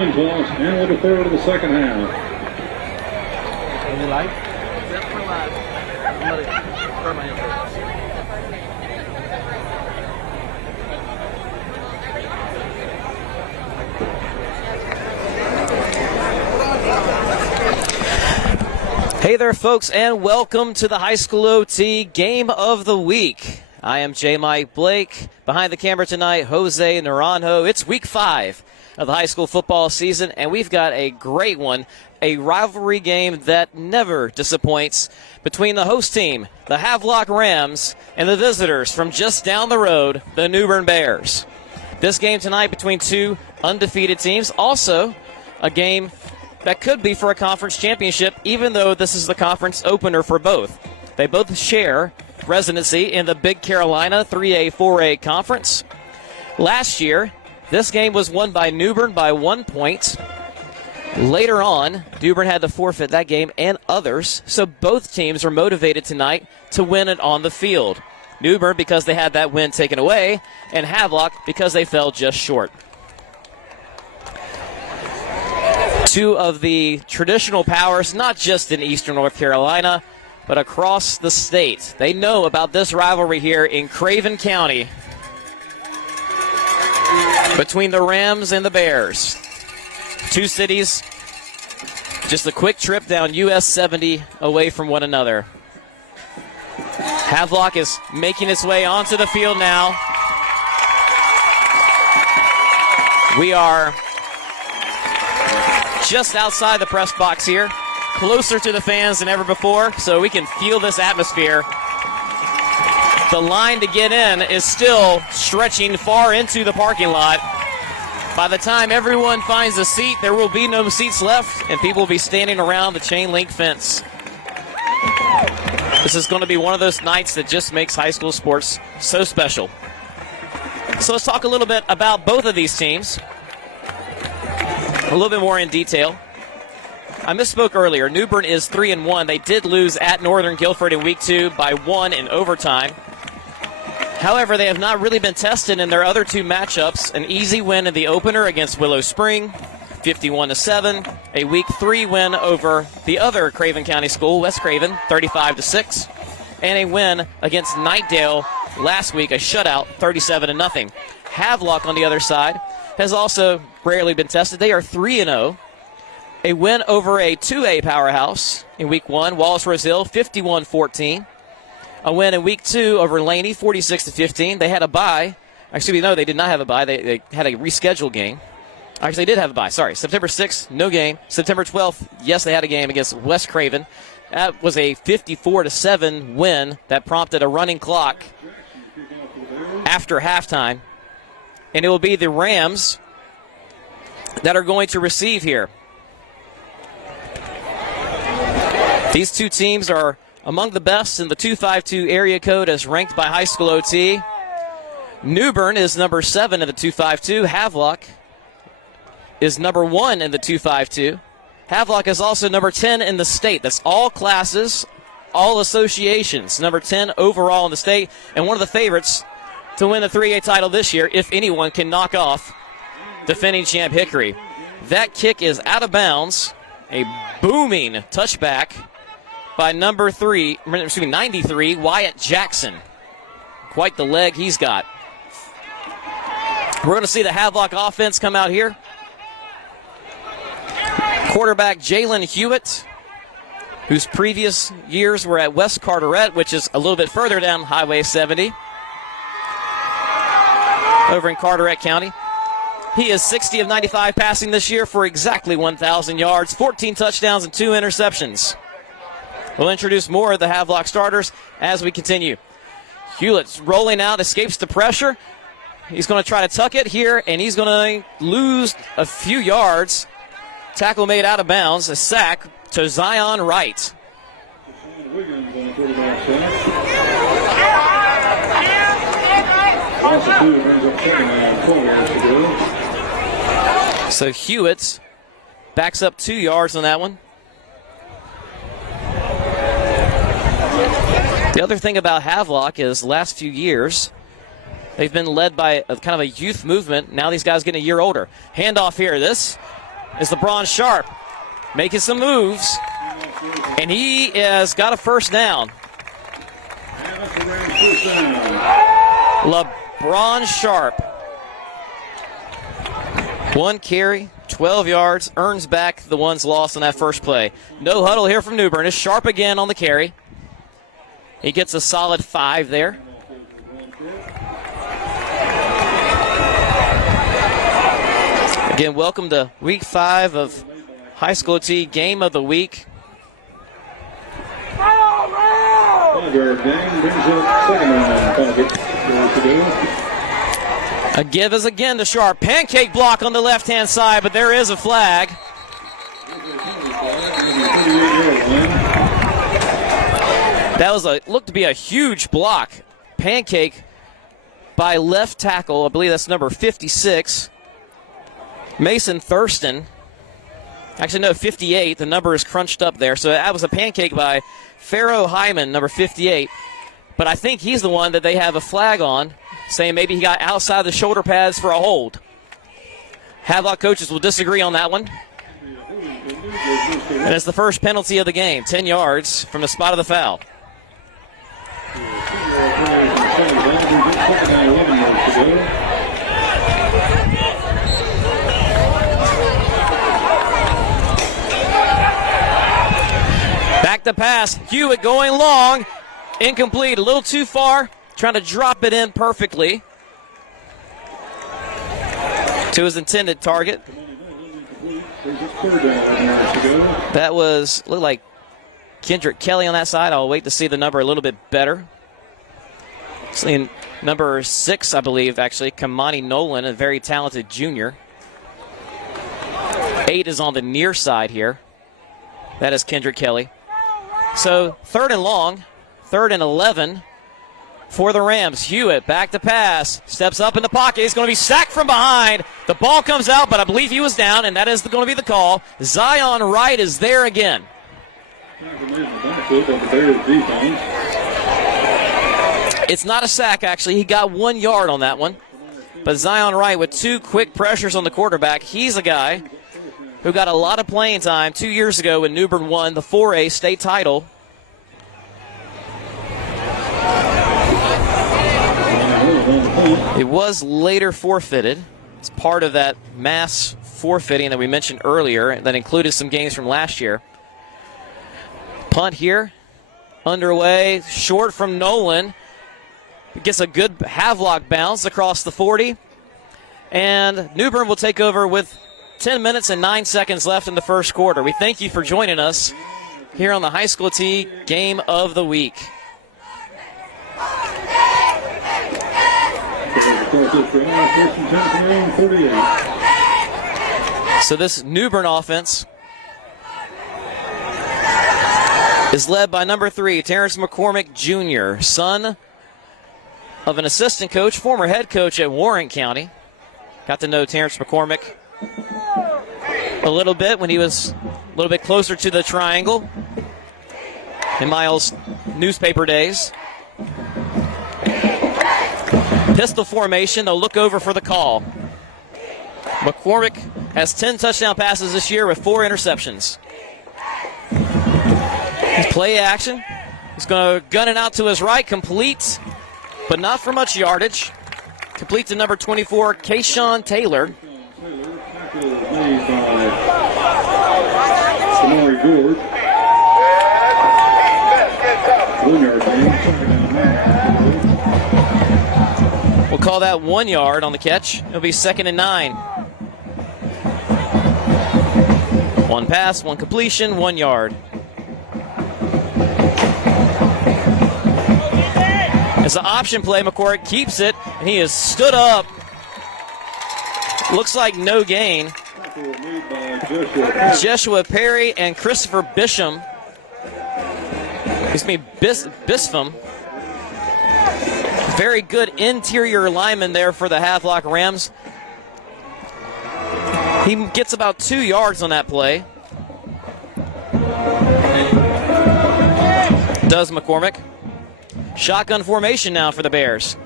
Lost and with a third of the second half. Any live? Yep, we're live. I'm going to start my intro. Hey there, folks, and welcome to the High School OT Game of the Week. I am J. Mike Blake. Behind the camera tonight, Jose Naranjo. It's week 5 of the high school football season, and we've got a great one, a rivalry game that never disappoints between the host team, the Havelock Rams, and the visitors from just down the road, the New Bern Bears. This game tonight between two undefeated teams, also a game that could be for a conference championship, even though this is the conference opener for both. They both share residency in the Big Carolina 3A, 4A conference. Last year, this game was won by New Bern by 1 point. Later on, New Bern had to forfeit that game and others, so both teams are motivated tonight to win it on the field. New Bern because they had that win taken away, and Havelock because they fell just short. Two of the traditional powers, not just in Eastern North Carolina, but across the state. They know about this rivalry here in Craven County between the Rams and the Bears. Two cities, just a quick trip down US 70 away from one another. Havelock is making its way onto the field now. We are just outside the press box here, closer to the fans than ever before, so we can feel this atmosphere. The line to get in is still stretching far into the parking lot. By the time everyone finds a seat, there will be no seats left, and people will be standing around the chain link fence. This is going to be one of those nights that just makes high school sports so special. So let's talk a little bit about both of these teams, a little bit more in detail. I misspoke earlier. New Bern is 3-1. They did lose at Northern Guilford in week 2 by 1 in overtime. However, they have not really been tested in their other two matchups. An easy win in the opener against Willow Spring, 51-7. A week 3 win over the other Craven County school, West Craven, 35-6. And a win against Knightdale last week, a shutout, 37-0. Havelock, on the other side, has also rarely been tested. They are 3-0. A win over a 2A powerhouse in week 1, Wallace Rose Hill, 51-14. A win in week 2 over Laney, 46-15. They had a bye. Actually, no, they did not have a bye. They had a rescheduled game. Actually, they did have a bye. Sorry. September 6th, no game. September 12th, yes, they had a game against West Craven. That was a 54-7 win that prompted a running clock after halftime. And it will be the Rams that are going to receive here. These two teams are among the best in the 252 area code as ranked by HighSchoolOT. New Bern is number 7 in the 252. Havelock is number 1 in the 252. Havelock is also number 10 in the state. That's all classes, all associations. Number 10 overall in the state, and one of the favorites to win the 3A title this year, if anyone can knock off defending champ Hickory. That kick is out of bounds. A booming touchback by number 93, Wyatt Jackson. Quite the leg he's got. We're going to see the Havelock offense come out here. Quarterback Jalen Hewitt, whose previous years were at West Carteret, which is a little bit further down Highway 70, over in Carteret County. He is 60 of 95 passing this year for exactly 1,000 yards, 14 touchdowns, and 2 interceptions. We'll introduce more of the Havelock starters as we continue. Hewlett's rolling out, escapes the pressure. He's going to try to tuck it here, and he's going to lose a few yards. Tackle made out of bounds, a sack to Zion Wright. So Hewitt backs up 2 yards on that one. The other thing about Havelock is last few years, they've been led by a kind of a youth movement. Now these guys getting a year older. Handoff here. This is LeBron Sharp, making some moves, and he has got a first down. LeBron Sharp, 1 carry, 12 yards, earns back the ones lost on that first play. No huddle here from New Bern. It's Sharp again on the carry. He gets a solid 5 there. Again, welcome to week 5 of High School OT Game of the Week. A give is again to Sharp. Pancake block on the left-hand side, but there is a flag. That was looked to be a huge block. Pancake by left tackle. I believe that's number 56. Mason Thurston. Actually, no, 58. The number is crunched up there. So that was a pancake by Pharaoh Hyman, number 58. But I think he's the one that they have a flag on, saying maybe he got outside the shoulder pads for a hold. Havelock coaches will disagree on that one. And it's the first penalty of the game, 10 yards from the spot of the foul. Back to pass. Hewitt going long. Incomplete. A little too far. Trying to drop it in perfectly to his intended target. That looked like Kendrick Kelly on that side. I'll wait to see the number a little bit better. Seeing number 6, I believe, actually, Kamani Nolan, a very talented junior. 8 is on the near side here. That is Kendrick Kelly. So 3rd and long, 3rd and 11 for the Rams. Hewitt back to pass, steps up in the pocket. He's going to be sacked from behind. The ball comes out, but I believe he was down, and that is going to be the call. Zion Wright is there again. It's not a sack, actually. He got 1 yard on that one. But Zion Wright with 2 quick pressures on the quarterback. He's a guy who got a lot of playing time 2 years ago when New Bern won the 4A state title. It was later forfeited. It's part of that mass forfeiting that we mentioned earlier that included some games from last year. Punt here, underway, short from Nolan. It gets a good Havelock bounce across the 40. And New Bern will take over with 10 minutes and 9 seconds left in the first quarter. We thank you for joining us here on the High School OT Game of the Week. So this New Bern offense is led by number 3, Terrence McCormick Jr., son of an assistant coach, former head coach at Warren County. Got to know Terrence McCormick a little bit when he was a little bit closer to the triangle in my old newspaper days. Pistol formation, they'll look over for the call. McCormick has 10 touchdown passes this year with 4 interceptions. Play action. He's going to gun it out to his right, complete, but not for much yardage. Complete to number 24, Kayshawn Taylor. We'll call that 1 yard on the catch. It'll be 2nd and 9. 1 pass, 1 completion, 1 yard. It's an option play. McCormick keeps it, and he is stood up. Looks like no gain. Joshua Perry and Christopher Bisham. Bispham. Very good interior lineman there for the Havelock Rams. He gets about 2 yards on that play. Does McCormick. Shotgun formation now for the Bears.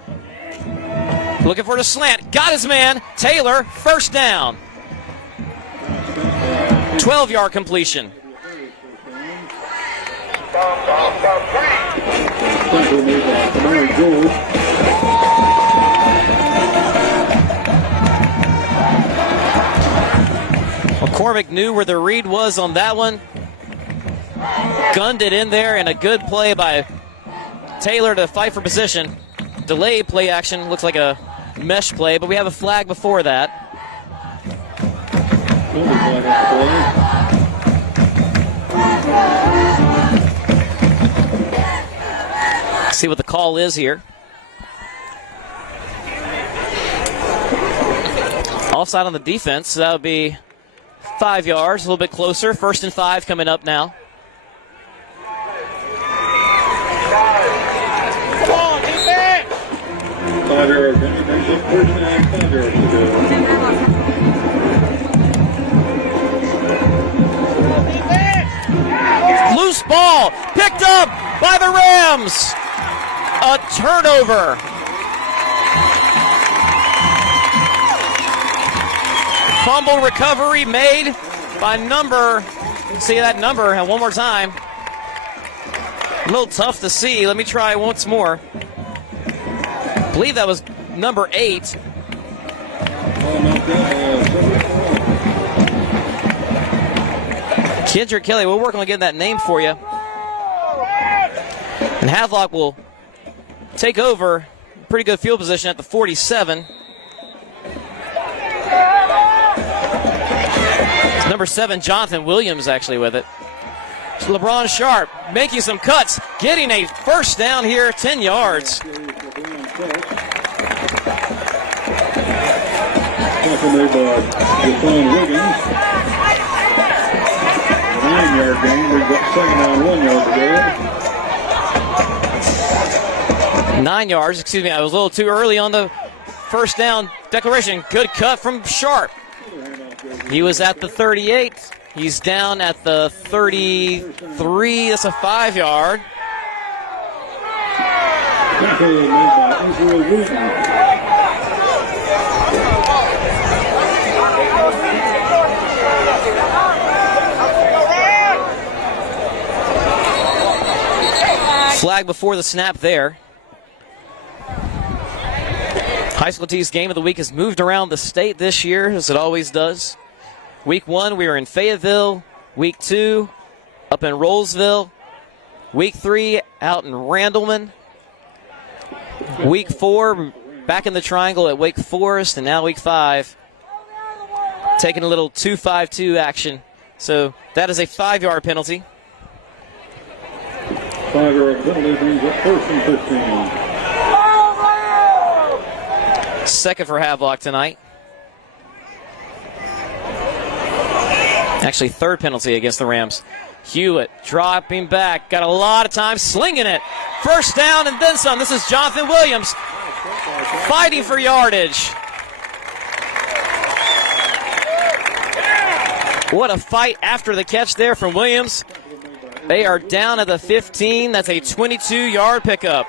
Looking for the slant. Got his man. Taylor, first down. 12-yard completion. McCormick knew where the read was on that one. Gunned it in there, and a good play by Taylor to fight for position. Delayed play action, looks like a mesh play, but we have a flag before that. See what the call is here. Offside on the defense, so that would be 5 yards, a little bit closer. 1st and 5 coming up now. Come on, defense! 5 yards. First down, 5 yards to go. Loose ball picked up by the Rams. A turnover. Fumble recovery made by number. See that number one more time. A little tough to see. Let me try once more. I believe that was number 8. Kendrick Kelly, we're working on getting that name for you. And Havelock will take over. Pretty good field position at the 47. It's number 7, Jonathan Williams, actually with it. It's LeBron Sharp making some cuts, getting a first down here, 10 yards. Made by Deshaun Wiggins. 9-yard gain. We've got 2nd down, 1 yard to go. 9 yards, excuse me. I was a little too early on the first down declaration. Good cut from Sharp. He was at the 38. He's down at the 33. That's a 5 yard. Tackle made by Israel Wooten. Flag before the snap there. High School T's game of the week has moved around the state this year, as it always does. Week 1, we were in Fayetteville. Week 2, up in Rollsville. Week 3, out in Randleman. Week 4, back in the Triangle at Wake Forest. And now Week 5, taking a little 2-5-2 action. So that is a 5-yard penalty. 5-yard penalty brings up 1st and 15. Second for Havelock tonight. Actually, 3rd penalty against the Rams. Hewitt dropping back. Got a lot of time, slinging it. First down and then some. This is Jonathan Williams fighting for yardage. What a fight after the catch there from Williams. They are down at the 15. That's a 22-yard pickup.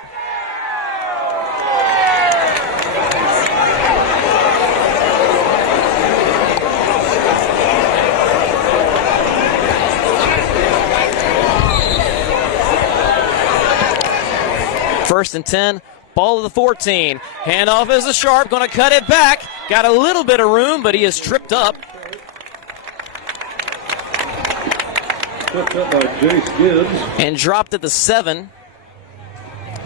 First and 10, ball of the 14. Handoff is a Sharp, going to cut it back. Got a little bit of room, but he is tripped up. Tripped up by Jace Gibbs. And dropped at the 7.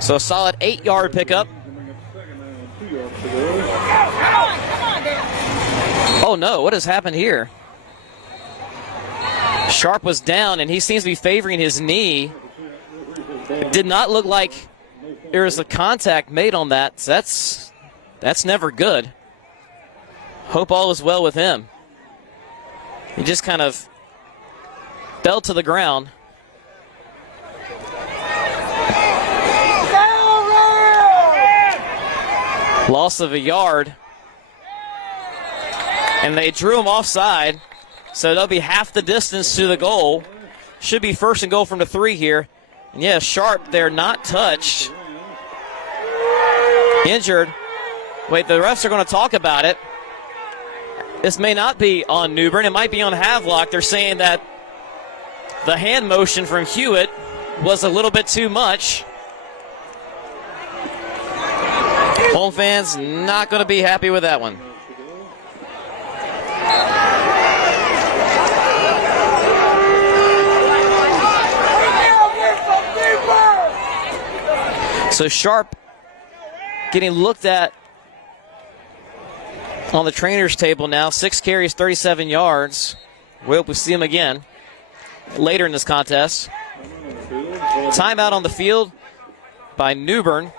So a solid 8-yard pickup. Oh no, what has happened here? Sharp was down, and he seems to be favoring his knee. It did not look like there was a contact made on that. So that's never good. Hope all is well with him. He just kind of fell to the ground. Loss of a yard. And they drew him offside. So they'll be half the distance to the goal. Should be 1st and goal from the 3 here. And yeah, Sharp there, not touched. Injured. Wait, the refs are going to talk about it. this may not be on New Bern. It might be on Havelock. They're saying that the hand motion from Hewitt was a little bit too much. Home fans not going to be happy with that one. So Sharp getting looked at on the trainer's table now. 6 carries, 37 yards. We hope we see him again later in this contest. Timeout on the field by New Bern.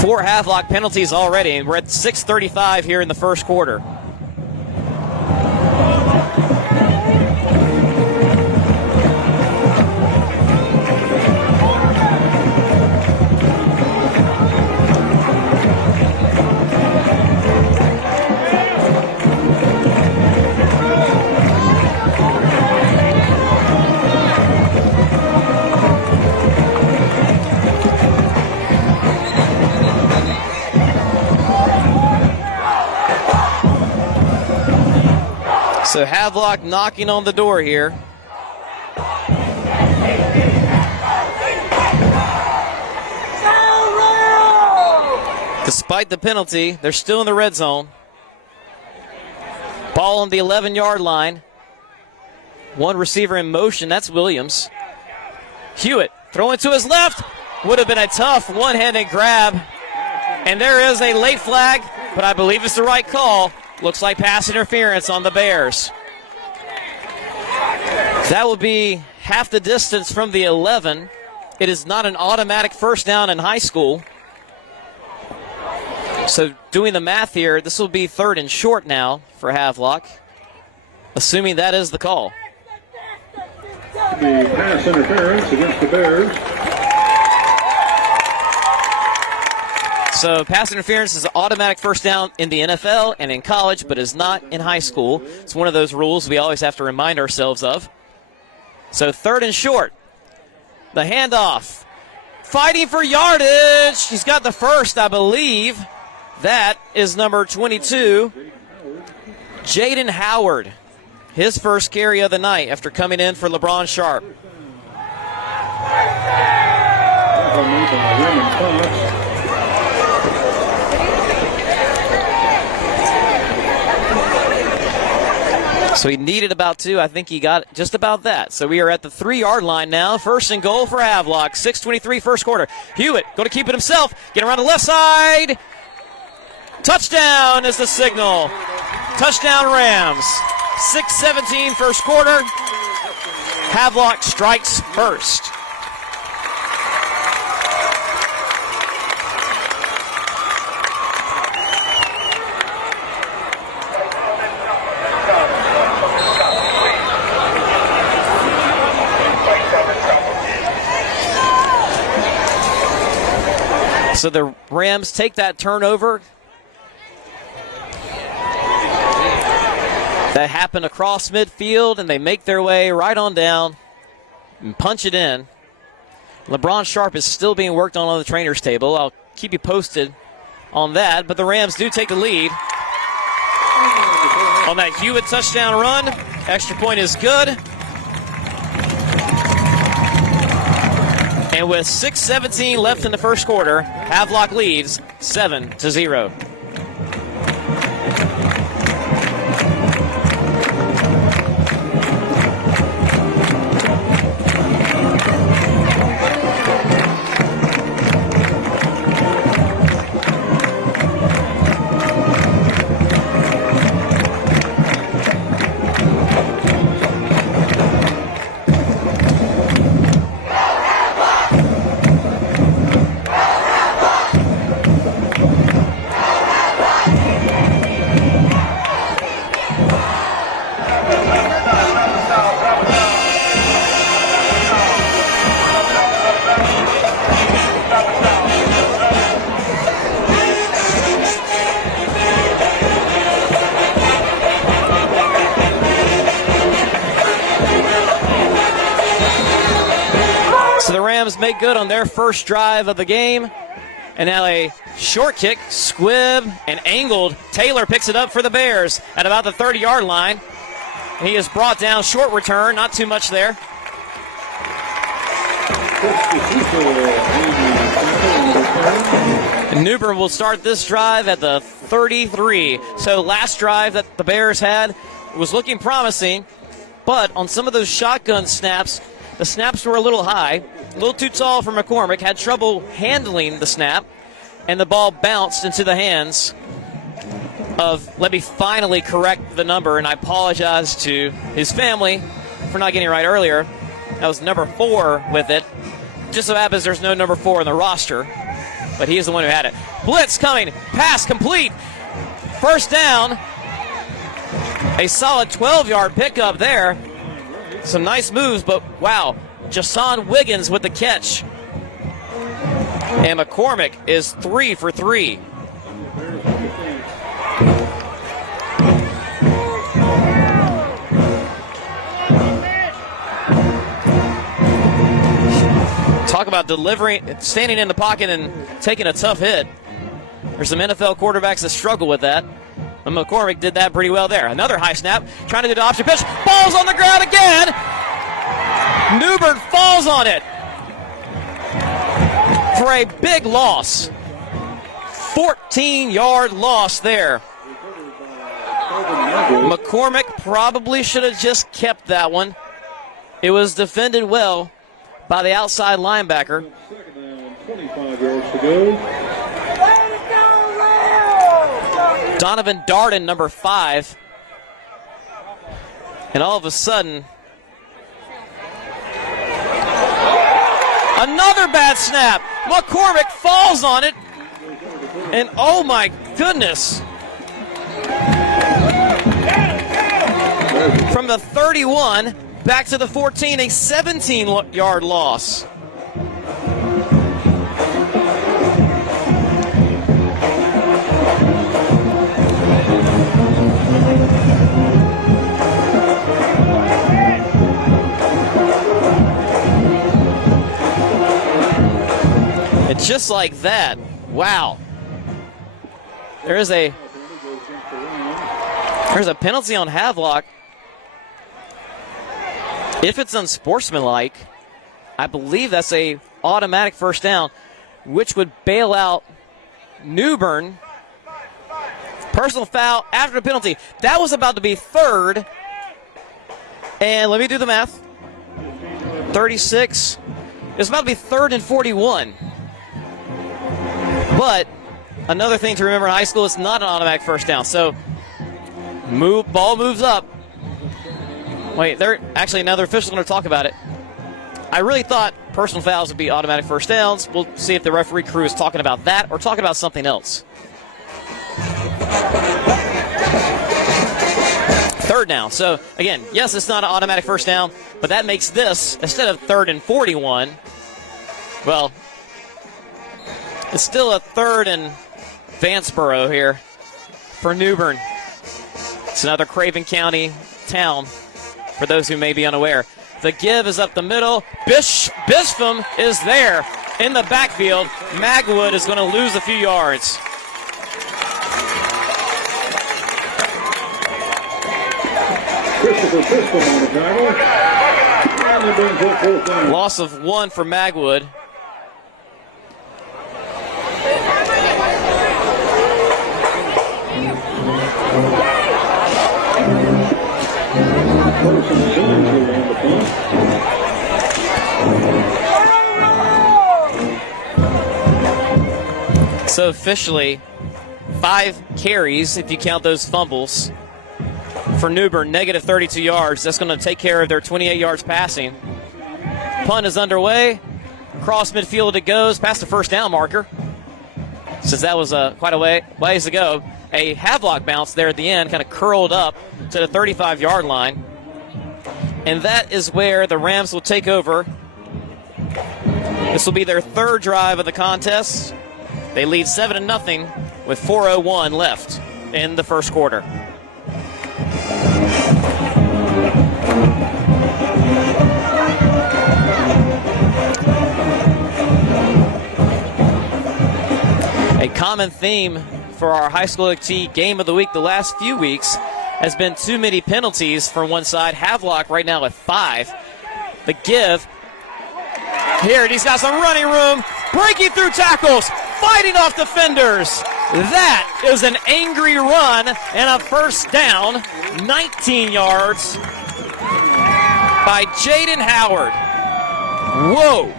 4 Havelock penalties already, and we're at 6:35 here in the first quarter. So Havelock knocking on the door here. Despite the penalty, they're still in the red zone. Ball on the 11-yard line. One receiver in motion, that's Williams. Hewitt throwing to his left. Would have been a tough one-handed grab. And there is a late flag, but I believe it's the right call. Looks like pass interference on the Bears. That will be half the distance from the 11. It is not an automatic first down in high school. So doing the math here, this will be 3rd and short now for Havelock, assuming that is the call. The pass interference against the Bears. So pass interference is an automatic first down in the NFL and in college, but is not in high school. It's one of those rules we always have to remind ourselves of. So 3rd and short. The handoff. Fighting for yardage. He's got the first, I believe. That is number 22, Jaden Howard. His first carry of the night after coming in for LeBron Sharp. So he needed about 2. I think he got just about that. So we are at the 3-yard line now. 1st and goal for Havelock. 6:23 first quarter. Hewitt going to keep it himself. Get around the left side. Touchdown is the signal. Touchdown Rams. 6:17 first quarter. Havelock strikes first. So the Rams take that turnover that happened across midfield, and they make their way right on down and punch it in. LeBron Sharp is still being worked on the trainer's table. I'll keep you posted on that, but the Rams do take the lead on that Hewitt touchdown run. Extra point is good. And with 6:17 left in the first quarter, Havelock leads 7-0. Make good on their first drive of the game, and now a Short kick, squib, and angled. Taylor picks it up for the Bears at about the 30-yard line. He is brought down. Short return, not too much there. New Bern will start this drive at the 33. So last drive that the Bears had was looking promising, but on some of those shotgun snaps, the snaps were a little high, a little too tall for McCormick, had trouble handling the snap, and the ball bounced into the hands of, let me finally correct the number, and I apologize to his family for not getting it right earlier. That was number 4 with it. Just so happens there's no number 4 in the roster, but he is the one who had it. Blitz coming, pass complete, first down. A solid 12-yard pickup there. Some nice moves, but wow, Jason Wiggins with the catch. And McCormick is 3 for 3. Talk about delivering, standing in the pocket and taking a tough hit. There's some NFL quarterbacks that struggle with that. And McCormick did that pretty well there. Another high snap, trying to do the option pitch. Ball's on the ground again. New Bern falls on it for a big loss. 14-yard loss there. McCormick probably should have just kept that one. It was defended well by the outside linebacker. 25 yards to go. Donovan Darden, number 5. And all of a sudden, another bad snap. McCormick falls on it. And oh my goodness. From the 31 back to the 14, a 17-yard loss. And just like that, wow. There's a penalty on Havelock. If it's unsportsmanlike, I believe that's a automatic first down, which would bail out New Bern. Personal foul after the penalty. That was about to be 3rd. And let me do the math. 36. It's about to be 3rd and 41. But another thing to remember in high school, it's not an automatic first down. So ball moves up. Wait, another official's going to talk about it. I really thought personal fouls would be automatic first downs. We'll see if the referee crew is talking about that or talking about something else. 3rd down. So, again, yes, it's not an automatic first down, but that makes this, instead of 3rd and 41, well, it's still a 3rd and Vanceboro here for New Bern. It's another Craven County town, for those who may be unaware. The give is up the middle. Bisham is there in the backfield. Magwood is going to lose a few yards. Loss of 1 for Magwood. So officially, 5 carries, if you count those fumbles, for New Bern, negative 32 yards. That's going to take care of their 28 yards passing. Punt is underway. Cross midfield it goes, past the first down marker. Since that was quite a ways to go. A Havelock bounce there at the end, kind of curled up to the 35-yard line. And that is where the Rams will take over. This will be their 3rd drive of the contest. They lead 7-0 with 4:01 left in the first quarter. A common theme for our HighSchoolOT game of the week the last few weeks has been too many penalties from one side. Havelock right now with 5. The give. Here, he's got some running room, breaking through tackles, fighting off defenders. That is an angry run and a first down, 19 yards by Jaden Howard. Whoa.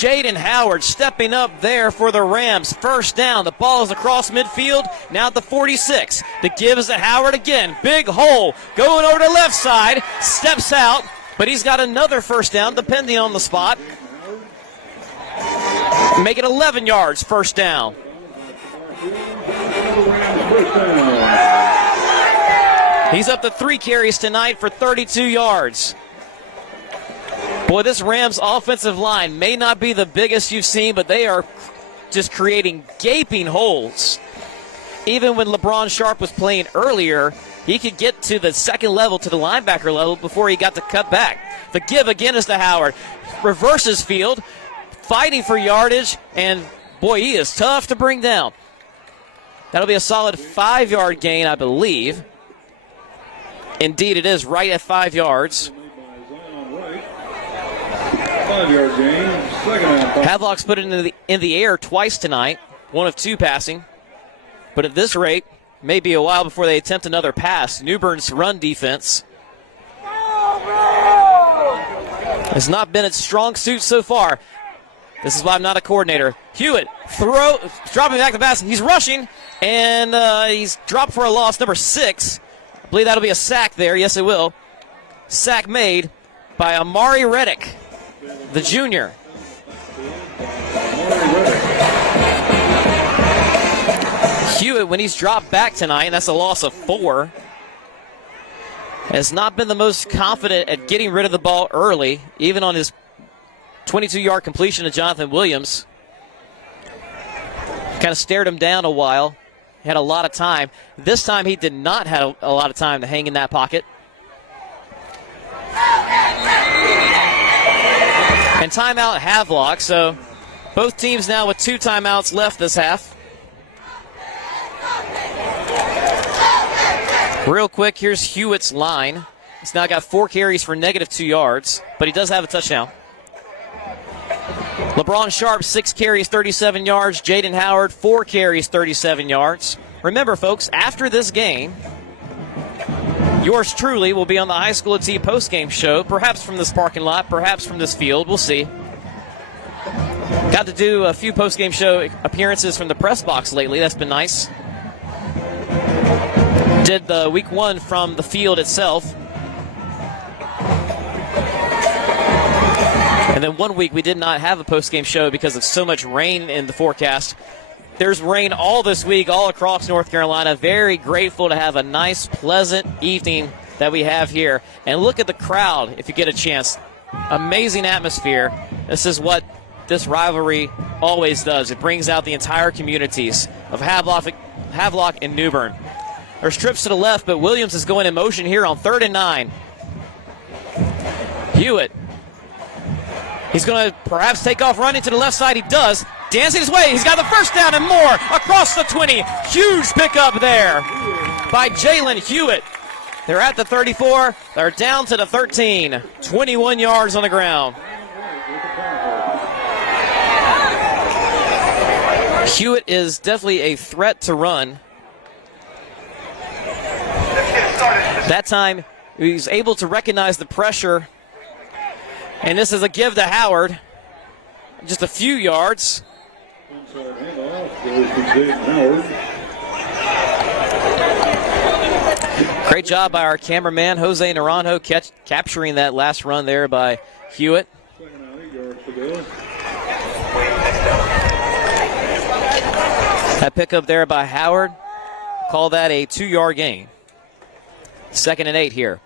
Jaden Howard stepping up there for the Rams. First down. The ball is across midfield. Now at the 46. The give is to Howard again. Big hole. Going over to left side. Steps out. But he's got another first down depending on the spot. Make it 11 yards. First down. He's up to 3 carries tonight for 32 yards. Boy, this Rams offensive line may not be the biggest you've seen, but they are just creating gaping holes. Even when LeBron Sharp was playing earlier, he could get to the second level, to the linebacker level, before he got to cut back. The give again is to Howard. Reverses field, fighting for yardage, and boy, he is tough to bring down. That'll be a solid 5-yard gain, I believe. Indeed, it is right at 5 yards. 5-yard gain, second and 5. Havelock's put it in the air twice tonight, 1 of 2 passing. But at this rate, may be a while before they attempt another pass. New Bern's run defense has not been its strong suit so far. This is why I'm not a coordinator. Hewitt dropping back the pass. He's rushing, and he's dropped for a loss. Number 6. I believe that'll be a sack there. Yes, it will. Sack made by Amari Reddick, the junior. Hewitt, when he's dropped back tonight, and that's a loss of 4, has not been the most confident at getting rid of the ball early, even on his 22-yard completion to Jonathan Williams. Kind of stared him down a while. He had a lot of time. This time he did not have a lot of time to hang in that pocket. And timeout Havelock, so both teams now with 2 timeouts left this half. Real quick, here's Hewitt's line. He's now got 4 carries for -2 yards, but he does have a touchdown. LeBron Sharp, 6 carries, 37 yards. Jaden Howard, 4 carries, 37 yards. Remember, folks, after this game, yours truly will be on the HighSchoolOT postgame show, perhaps from this parking lot, perhaps from this field. We'll see. Got to do a few postgame show appearances from the press box lately. That's been nice. Did the week 1 from the field itself. And then 1 week we did not have a postgame show because of so much rain in the forecast. There's rain all this week, all across North Carolina. Very grateful to have a nice, pleasant evening that we have here. And look at the crowd if you get a chance. Amazing atmosphere. This is what this rivalry always does. It brings out the entire communities of Havelock and New Bern. There's trips to the left, but Williams is going in motion here on 3rd and 9. Hewitt. He's going to perhaps take off running to the left side. He does. Dancing his way. He's got the first down and more across the 20. Huge pickup there by Jalen Hewitt. They're at the 34. They're down to the 13. 21 yards on the ground. Hewitt is definitely a threat to run. That time, he was able to recognize the pressure. And this is a give to Howard. Just a few yards. Great job by our cameraman, Jose Naranjo, capturing that last run there by Hewitt. That pickup there by Howard. Call that a 2-yard gain. 2nd and 8 here.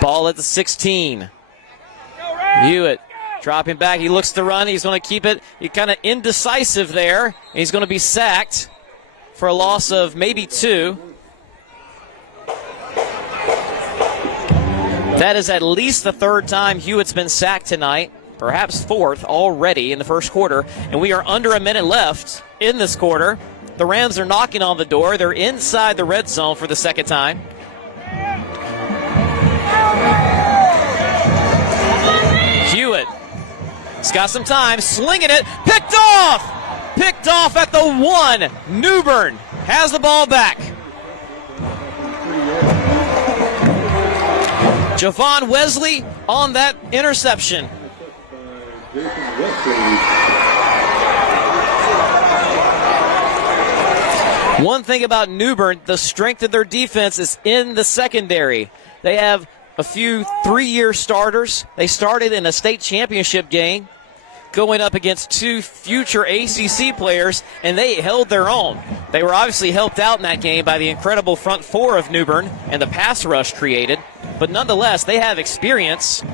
Ball at the 16. Hewitt dropping back. He looks to run. He's going to keep it. He's kind of indecisive there. He's going to be sacked for a loss of maybe 2. That is at least the third time Hewitt's been sacked tonight, perhaps fourth already in the first quarter, and we are under a minute left in this quarter. The Rams are knocking on the door. They're inside the red zone for the second time. Hewitt's got some time, slinging it, picked off! Picked off at the 1. Newbern has the ball back. Javon Wesley on that interception. One thing about Newbern, the strength of their defense is in the secondary. They have a few 3-year starters. They started in a state championship game going up against 2 future ACC players, and they held their own. They were obviously helped out in that game by the incredible front 4 of Newbern and the pass rush created, but nonetheless, they have experience.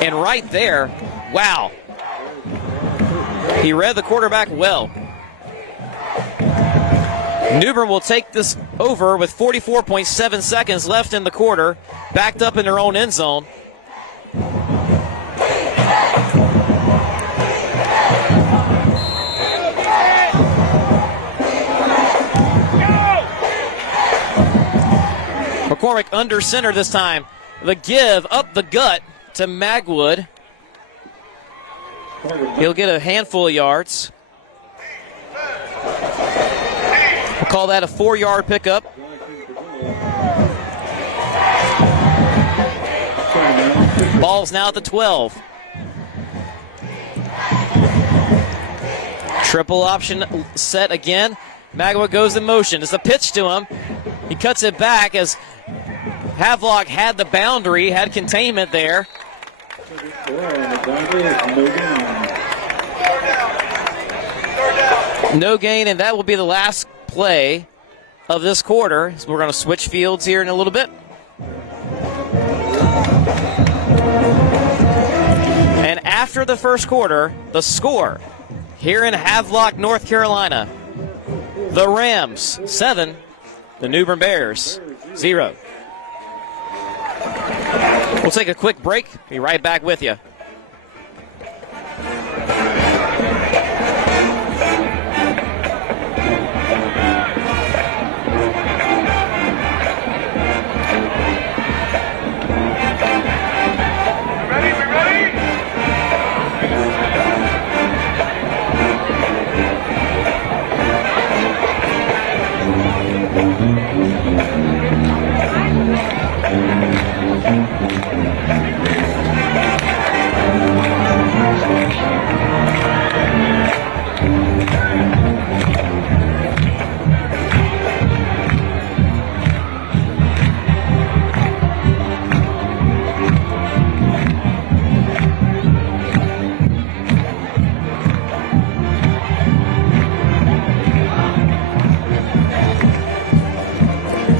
And right there, wow, he read the quarterback well. Newbern will take this over with 44.7 seconds left in the quarter, backed up in their own end zone. McCormick under center this time. The give up the gut to Magwood. He'll get a handful of yards. We'll call that a 4-yard pickup. Ball's now at the 12. Triple option set again. Magwood goes in motion. It's a pitch to him. He cuts it back as Havelock had the boundary, had containment there. No gain, and that will be the last play of this quarter. So we're going to switch fields here in a little bit. And after the first quarter, the score here in Havelock, North Carolina. The Rams 7, the Newbern Bears 0. We'll take a quick break. Be right back with you.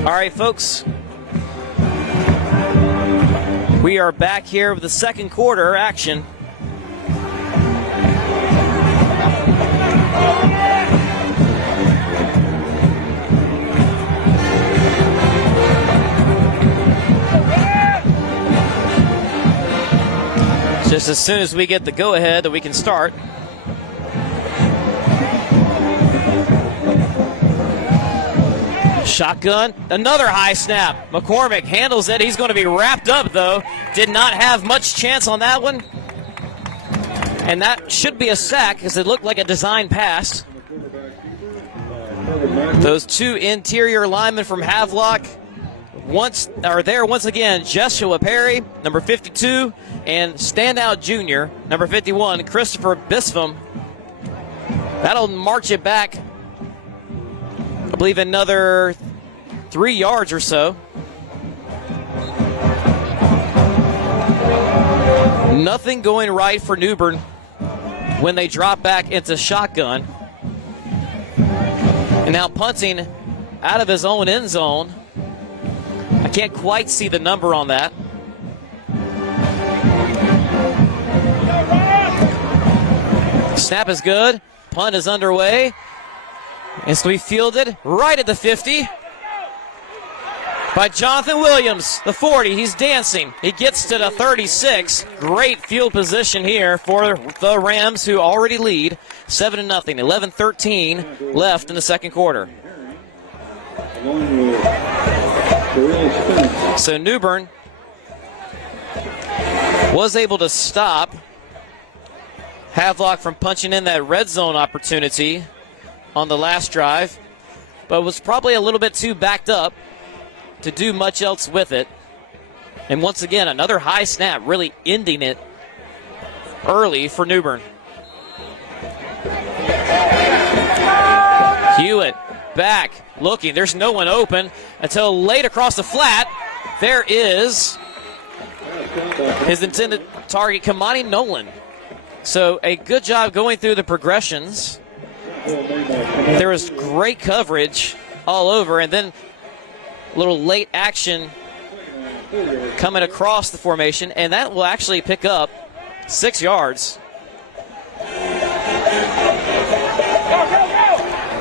All right, folks. We are back here with the second quarter action. Just as soon as we get the go-ahead that we can start. Shotgun, another high snap. McCormick handles it. He's going to be wrapped up, though. Did not have much chance on that one. And that should be a sack because it looked like a design pass. Those 2 interior linemen from Havelock are there once again. Joshua Perry, number 52, and standout junior, number 51, Christopher Bispham. That'll march it back, I believe, another 3 yards or so. Nothing going right for Newbern when they drop back into shotgun. And now punting out of his own end zone. I can't quite see the number on that. Snap is good. Punt is underway. It's going to be fielded right at the 50 by Jonathan Williams, the 40. He's dancing. He gets to the 36. Great field position here for the Rams, who already lead 7-0. 11-13 left in the second quarter. So New Bern was able to stop Havelock from punching in that red zone opportunity on the last drive, but was probably a little bit too backed up to do much else with it. And once again, another high snap, really ending it early for New Bern. Hewitt back, looking. There's no one open until late across the flat. There is his intended target, Kamani Nolan. So a good job going through the progressions. There was great coverage all over, and then a little late action coming across the formation, and that will actually pick up 6 yards.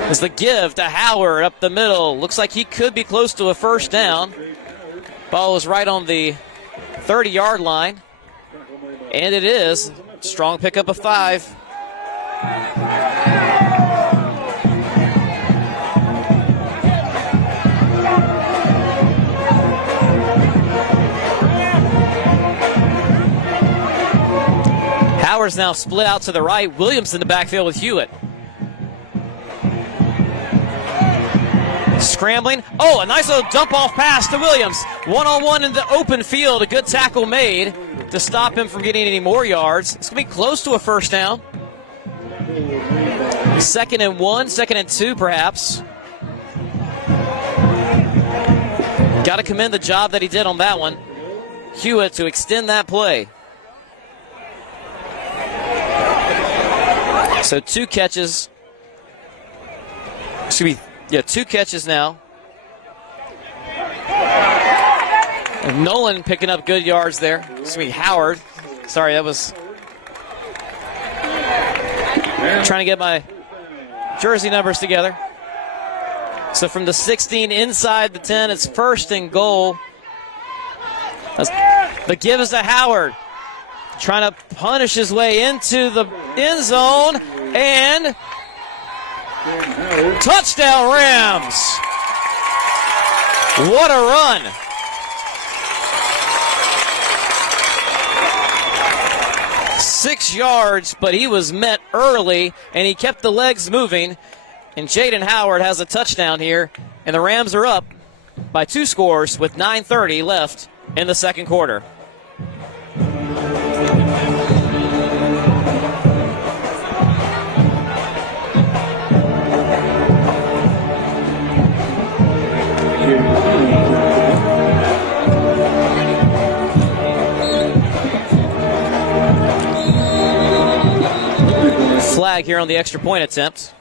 As the give to Howard up the middle. Looks like he could be close to a first down. Ball was right on the 30-yard line, and it is. Strong pickup of 5. Howard's now split out to the right. Williams in the backfield with Hewitt. Scrambling. Oh, a nice little dump-off pass to Williams. One-on-one in the open field. A good tackle made to stop him from getting any more yards. It's going to be close to a first down. 2nd and 1, 2nd and 2 perhaps. Got to commend the job that he did on that one. Hewitt to extend that play. So 2 catches. Excuse me. Yeah, 2 catches now. And Nolan picking up good yards there. Excuse me, Howard. Sorry, that was trying to get my jersey numbers together. So from the 16 inside the 10, it's 1st and goal. The give is to Howard. Trying to punish his way into the end zone, and touchdown Rams. What a run. Six yards, but he was met early, and he kept the legs moving. And Jaden Howard has a touchdown here, and the Rams are up by 2 scores with 9:30 left in the second quarter. Flag here on the extra point attempt.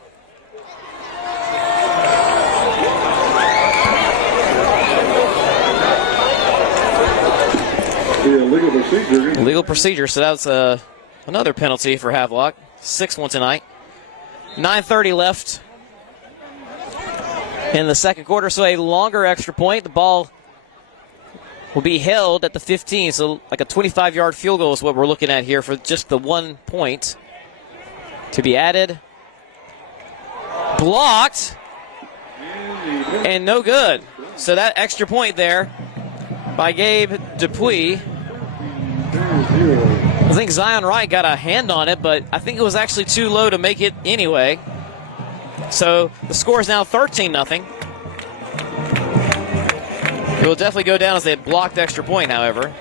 Legal procedure, so that's another penalty for Havelock. 6th one tonight. 9:30 left in the second quarter, so a longer extra point. The ball will be held at the 15, so like a 25-yard field goal is what we're looking at here for just the 1 point to be added. Blocked, and no good. So that extra point there by Gabe Dupuis. I think Zion Wright got a hand on it, but I think it was actually too low to make it anyway. So the score is now 13-0. It will definitely go down as a blocked extra point, however.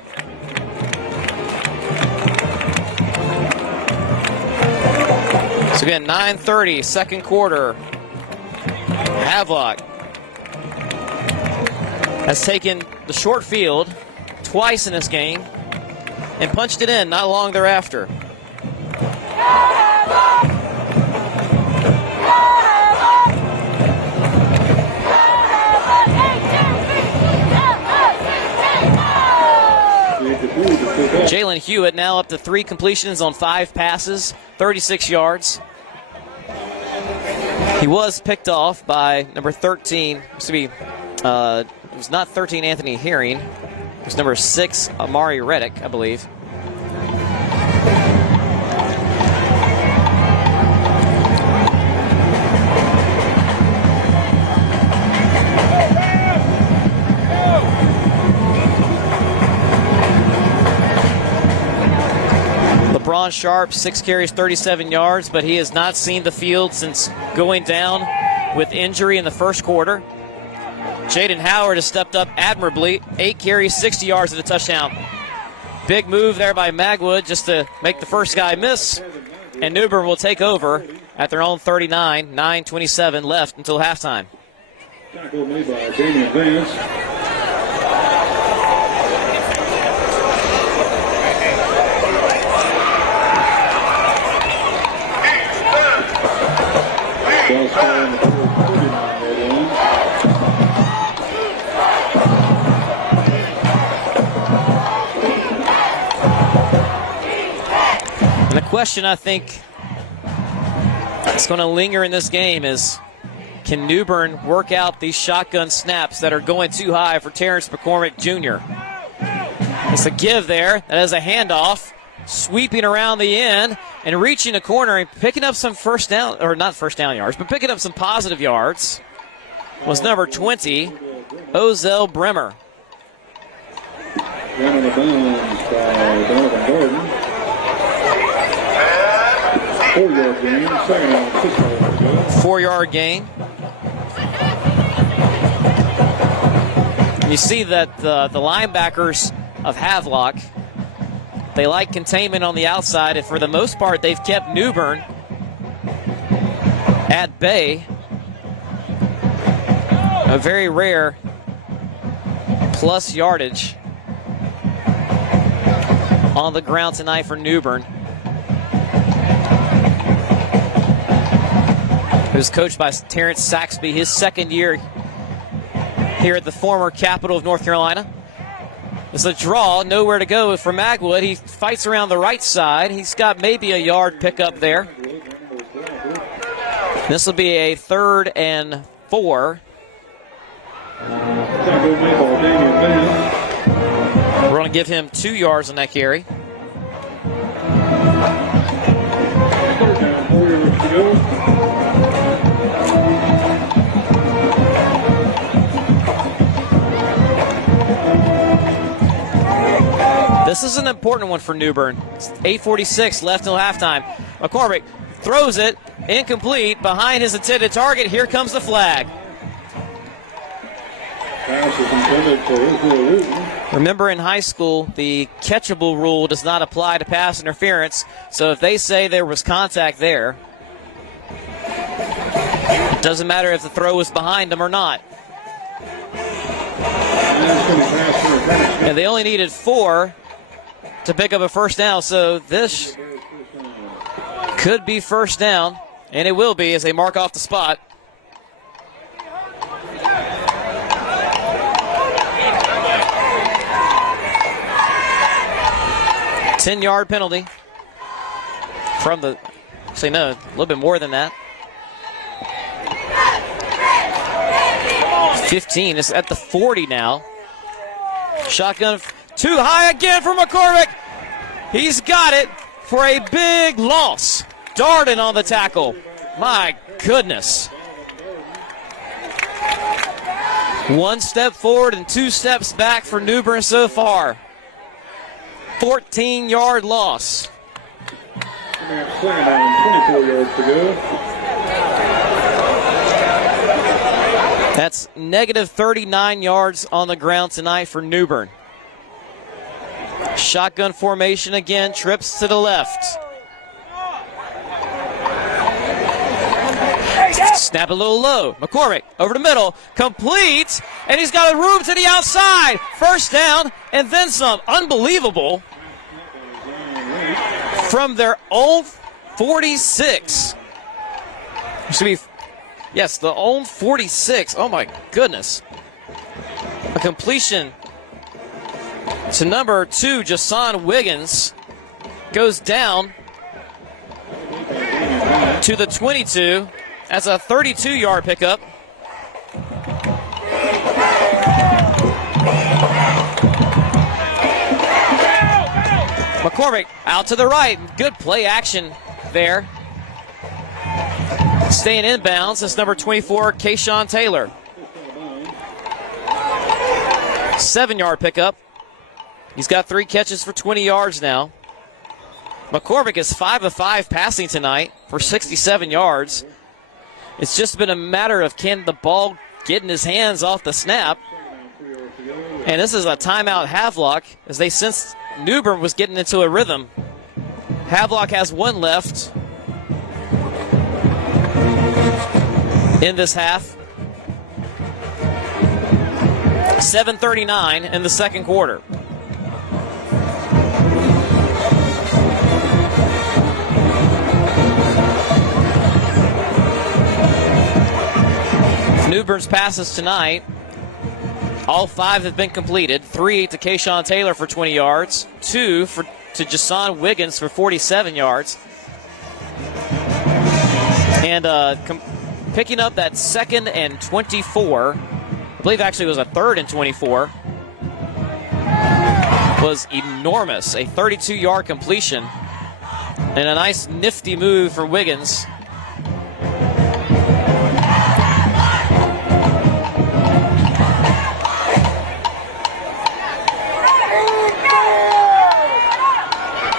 So again, 9:30, second quarter. Havelock has taken the short field twice in this game and punched it in not long thereafter. Jalen Hewitt now up to 3 completions on 5 passes, 36 yards. He was picked off by number 13, It was not 13 Anthony Herring. It was number 6 Amari Reddick, I believe. LeBron Sharp, 6 carries, 37 yards, but he has not seen the field since going down with injury in the first quarter. Jaden Howard has stepped up admirably, 8 carries, 60 yards and a touchdown. Big move there by Magwood just to make the first guy miss, and New Bern will take over at their own 39, 9:27 left until halftime. Tackle made by Damian Vance. Ball still on the 39 yard line. And the question I think is going to linger in this game is, can New Bern work out these shotgun snaps that are going too high for Terrence McCormick Jr.? It's a give there. That is a handoff. Sweeping around the end and reaching the corner and picking up some first down, or not first down yards, but picking up some positive yards was number 20, Ozell Bremer. Run on the bounds by Donovan Gordon. 4-yard gain, second down, 6 yards. 4-yard gain. You see that the linebackers of Havelock, they like containment on the outside, and for the most part, they've kept New Bern at bay. A very rare plus yardage on the ground tonight for New Bern, who's coached by Terrence Saxby, his second year here at the former capital of North Carolina. It's a draw, nowhere to go for Magwood. He fights around the right side. He's got maybe a yard pickup there. This will be a 3rd and 4. We're going to give him 2 yards on that carry. 4 yards to go. This is an important one for New Bern. It's 8:46 left till halftime. McCormick throws it, incomplete, behind his intended target. Here comes the flag. Pass is intended for Israel Wooten. Remember, in high school, the catchable rule does not apply to pass interference. So if they say there was contact there, it doesn't matter if the throw was behind them or not. And they only needed 4 to pick up a first down, so this could be first down, and it will be as they mark off the spot. A 10-yard penalty from the, say no, a little bit more than that. 15 is at the 40 now. Shotgun too high again for McCormick. He's got it for a big loss. Darden on the tackle. My goodness. 1 step forward and 2 steps back for New Bern so far. 14-yard loss. Second down, 24 yards to go. That's negative 39 yards on the ground tonight for New Bern. Shotgun formation again, trips to the left. Snap a little low. McCormick over the middle, complete, and he's got a room to the outside. First down, and then some. Unbelievable. From their own 46. Should be, yes, the own 46. Oh my goodness. A completion to number 2, Jason Wiggins, goes down to the 22. That's a 32-yard pickup. McCormick out to the right. Good play action there. Staying inbounds is number 24, Kayshawn Taylor. 7-yard pickup. He's got 3 catches for 20 yards now. McCormick is 5 of 5 passing tonight for 67 yards. It's just been a matter of can the ball get in his hands off the snap. And this is a timeout Havelock as they sensed New Bern was getting into a rhythm. Havelock has 1 left in this half. 7:39 in the second quarter. New Bern's passes tonight, all 5 have been completed. 3 to Kayshawn Taylor for 20 yards, 2 to Jason Wiggins for 47 yards. And picking up that 2nd and 24, I believe actually it was a 3rd and 24, was enormous. A 32-yard completion and a nice nifty move for Wiggins.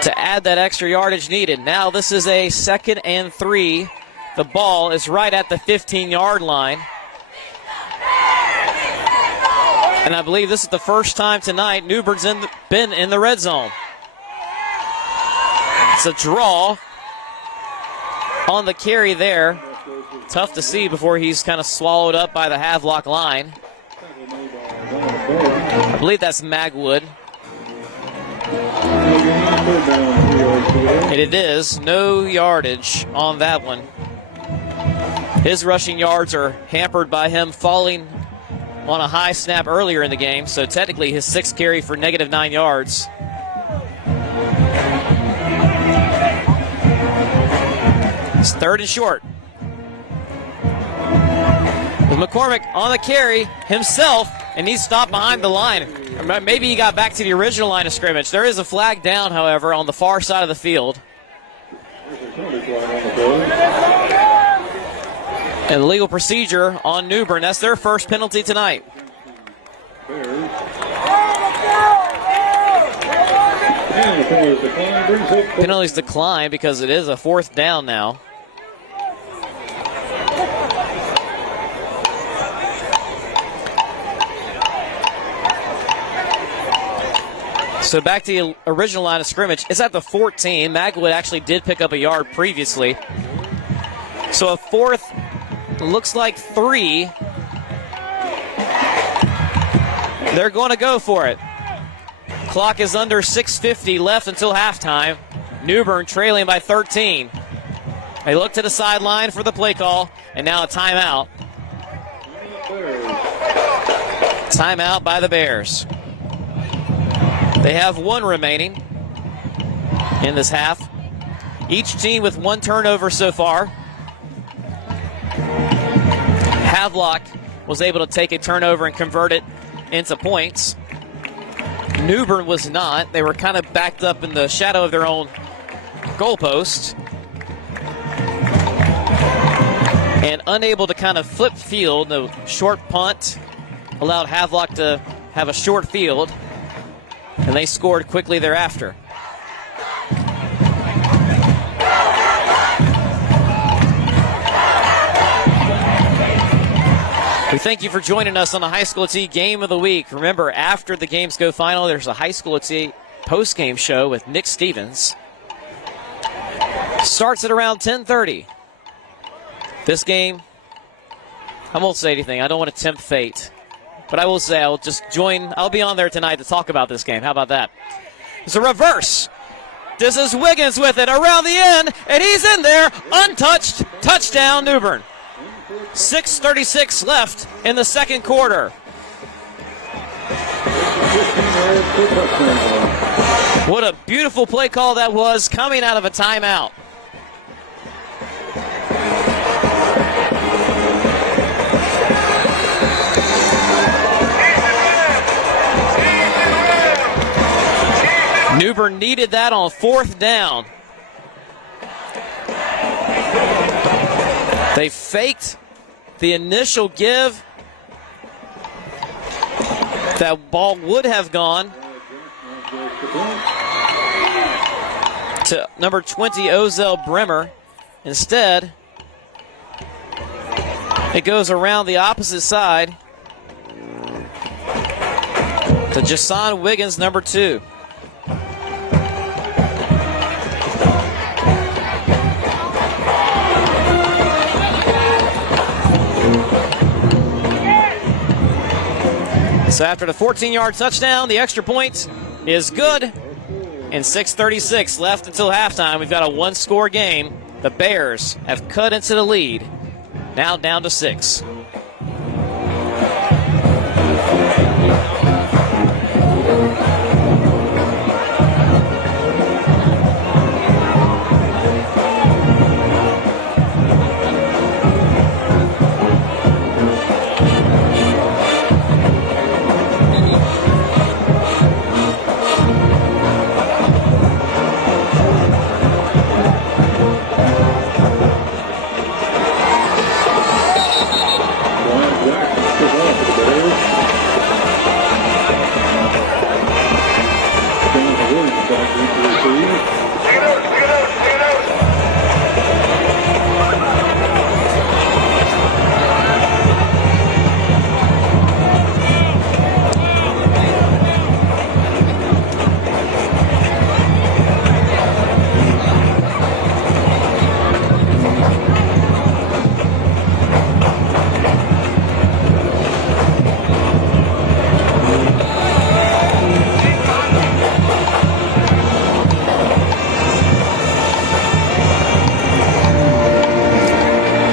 To add that extra yardage needed. Now this is a 2nd and 3. The ball is right at the 15-yard line. And I believe this is the first time tonight New Bern's been in the red zone. It's a draw on the carry there. Tough to see before he's kind of swallowed up by the Havelock line. I believe that's Magwood. And it is no yardage on that one. His rushing yards are hampered by him falling on a high snap earlier in the game, so technically his 6th carry for -9 yards. It's 3rd and short. With McCormick on the carry himself, and he's stopped behind the line. Maybe he got back to the original line of scrimmage. There is a flag down, however, on the far side of the field. And legal procedure on New Bern. That's their first penalty tonight. Penalties decline because it is a 4th down now. So back to the original line of scrimmage. It's at the 14. Magwood actually did pick up a yard previously. So a 4th, looks like 3. They're going to go for it. Clock is under 6:50 left until halftime. New Bern trailing by 13. They look to the sideline for the play call, and now a timeout. Timeout by the Bears. They have 1 remaining in this half. Each team with 1 turnover so far. Havelock was able to take a turnover and convert it into points. New Bern was not. They were kind of backed up in the shadow of their own goalpost and unable to kind of flip field. The short punt allowed Havelock to have a short field, and they scored quickly thereafter. We thank you for joining us on the HighSchoolOT Game of the Week. Remember, after the games go final, there's a HighSchoolOT post-game show with Nick Stevens. Starts at around 10:30. This game, I won't say anything. I don't want to tempt fate. But I will say I'll just join. I'll be on there tonight to talk about this game. How about that? It's a reverse. This is Wiggins with it around the end, and he's in there, untouched. Touchdown, New Bern. 6:36 left in the second quarter. What a beautiful play call that was coming out of a timeout. New Bern needed that on 4th down. They faked the initial give. That ball would have gone to number 20, Ozell Bremer. Instead, it goes around the opposite side to Jason Wiggins, number 2. So after the 14-yard touchdown, the extra point is good. And 6:36 left until halftime. We've got a one-score game. The Bears have cut into the lead. Now down to 6.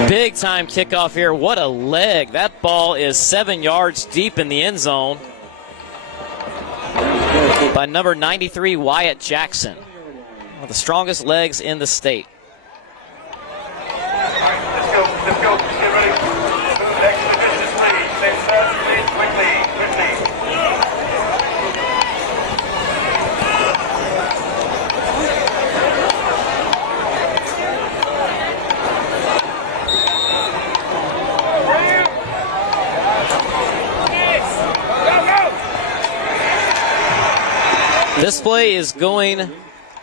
Big time kickoff here. What a leg. That ball is 7 yards deep in the end zone by number 93, Wyatt Jackson. One of the strongest legs in the state. Let's go. Get ready. Next position, please. Next start, please. Quickly. This play is going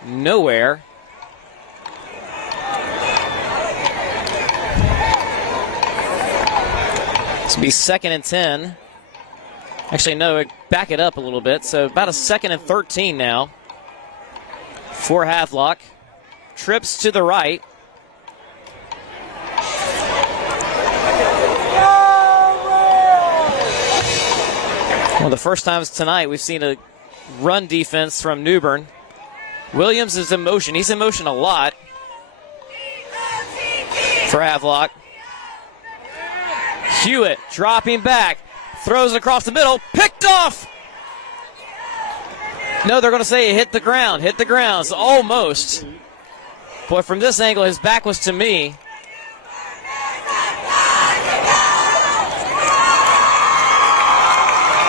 nowhere. This will be 2nd and 10. Actually, no, back it up a little bit. So about a 2nd and 13 now for Havelock. Trips to the right. One of the first times tonight we've seen a run defense from New Bern. Williams is in motion. He's in motion a lot for Havelock. Hewitt dropping back. Throws it across the middle. Picked off! No, they're going to say it hit the ground. Hit the ground. So almost. Boy, from this angle, his back was to me.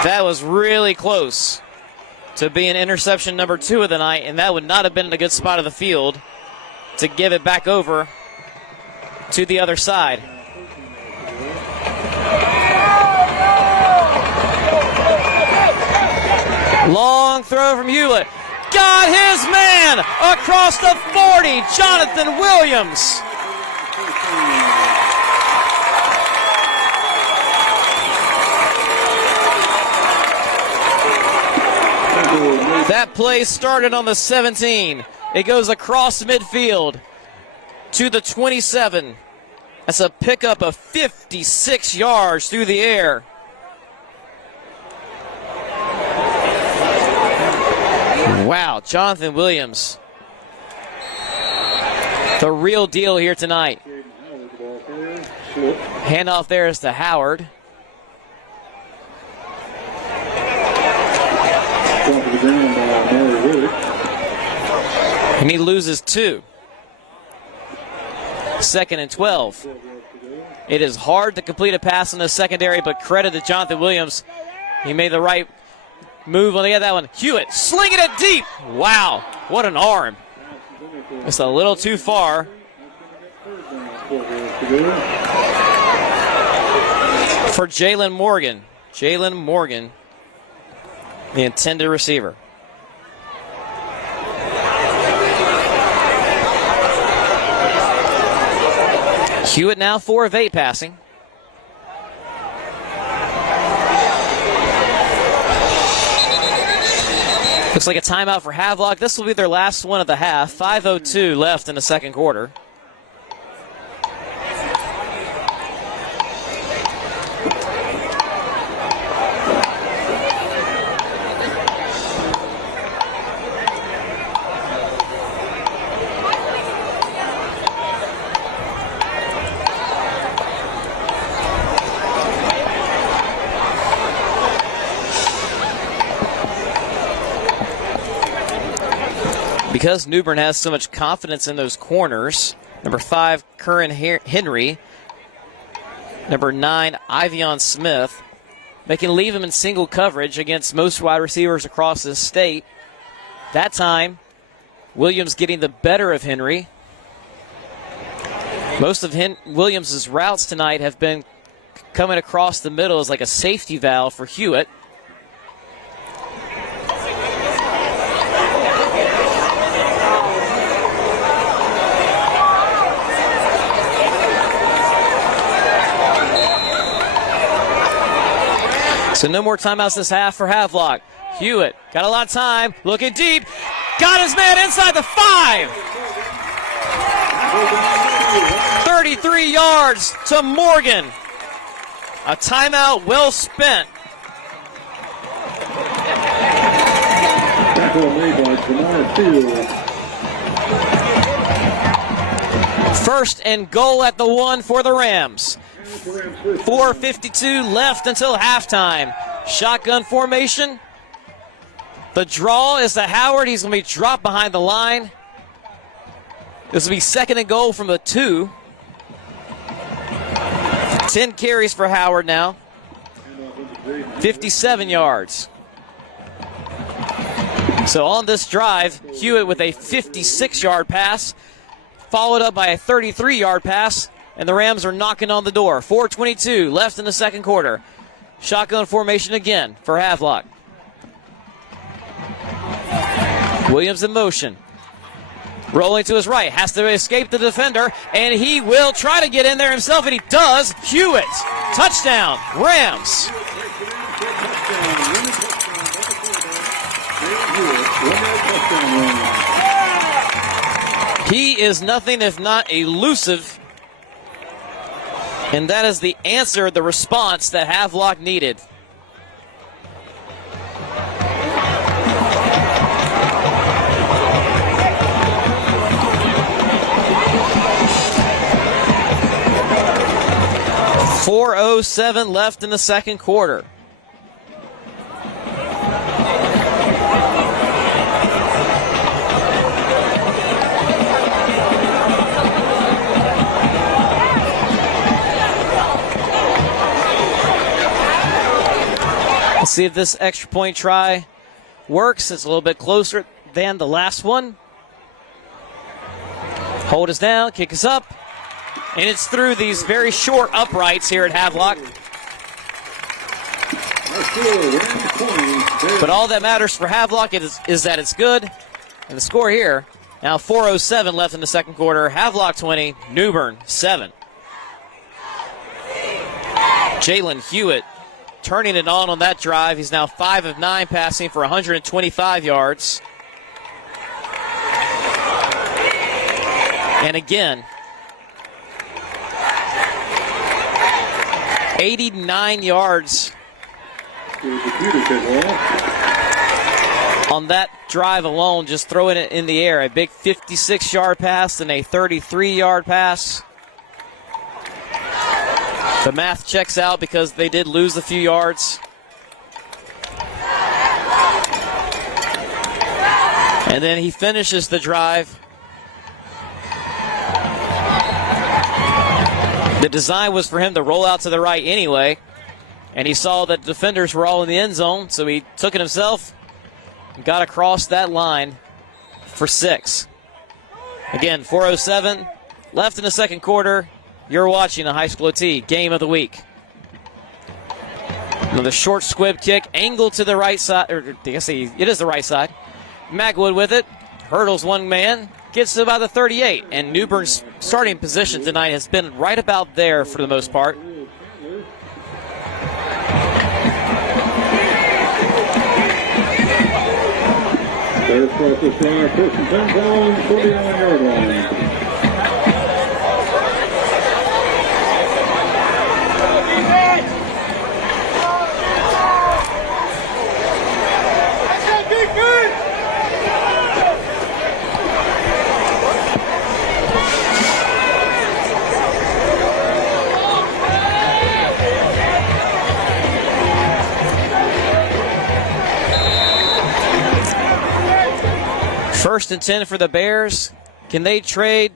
That was really close to being interception number 2 of the night, and that would not have been in a good spot of the field to give it back over to the other side. Long throw from Hewlett. Got his man across the 40, Jonathan Williams. That play started on the 17. It goes across midfield to the 27. That's a pickup of 56 yards through the air. Wow, Jonathan Williams. The real deal here tonight. Handoff there is to Howard. And he loses 2. 2nd and 12. It is hard to complete a pass in the secondary, but credit to Jonathan Williams. He made the right move when they get that one. Hewitt slinging it deep. Wow, what an arm. It's a little too far. For Jalen Morgan. Jalen Morgan, the intended receiver. Hewitt now 4 of 8 passing. Looks like a timeout for Havelock. This will be their last one of the half. 5:02 left in the second quarter. Because New Bern has so much confidence in those corners, number 5, Curran Henry, number 9, Ivion Smith, they can leave him in single coverage against most wide receivers across the state. That time, Williams getting the better of Henry. Most of Williams' routes tonight have been coming across the middle as like a safety valve for Hewitt. So no more timeouts this half for Havelock. Hewitt got a lot of time, looking deep, got his man inside the 5. 33 yards to Morgan. A timeout well spent. Tackle made by Jamar Fields. First and goal at the 1 for the Rams. 4:52 left until halftime. Shotgun formation. The draw is to Howard. He's going to be dropped behind the line. This will be second and goal from the 2. 10 carries for Howard now. 57 yards. So on this drive, Hewitt with a 56-yard pass, followed up by a 33-yard pass, and the Rams are knocking on the door. 4:22 left in the second quarter. Shotgun formation again for Havelock. Williams in motion. Rolling to his right. Has to escape the defender, and he will try to get in there himself, and he does. Hewitt. Touchdown. Rams. He is nothing if not elusive. And that is the answer, the response that Havelock needed. .407 left in the second quarter. Let's see if this extra point try works. It's a little bit closer than the last one. Hold us down, kick us up, and it's through these very short uprights here at Havelock. But all that matters for Havelock is that it's good. And the score here, now 4:07 left in the second quarter. Havelock 20, New Bern 7. Jalen Hewitt turning it on that drive. He's now 5 of 9 passing for 125 yards. And again, 89 yards on that drive alone, just throwing it in the air. A big 56-yard pass and a 33-yard pass. The math checks out because they did lose a few yards. And then he finishes the drive. The design was for him to roll out to the right anyway. And he saw that defenders were all in the end zone, so he took it himself and got across that line for 6. Again, 4:07 left in the second quarter. You're watching a HighSchoolOT Game of the Week. Another short squib kick, angled to the right side, or I guess it is the right side. Magwood with it, hurdles one man, gets to about the 38, and New Bern's starting position tonight has been right about there for the most part. There's process try, first and 10 ball, 49-yard line. First and 10 for the Bears. Can they trade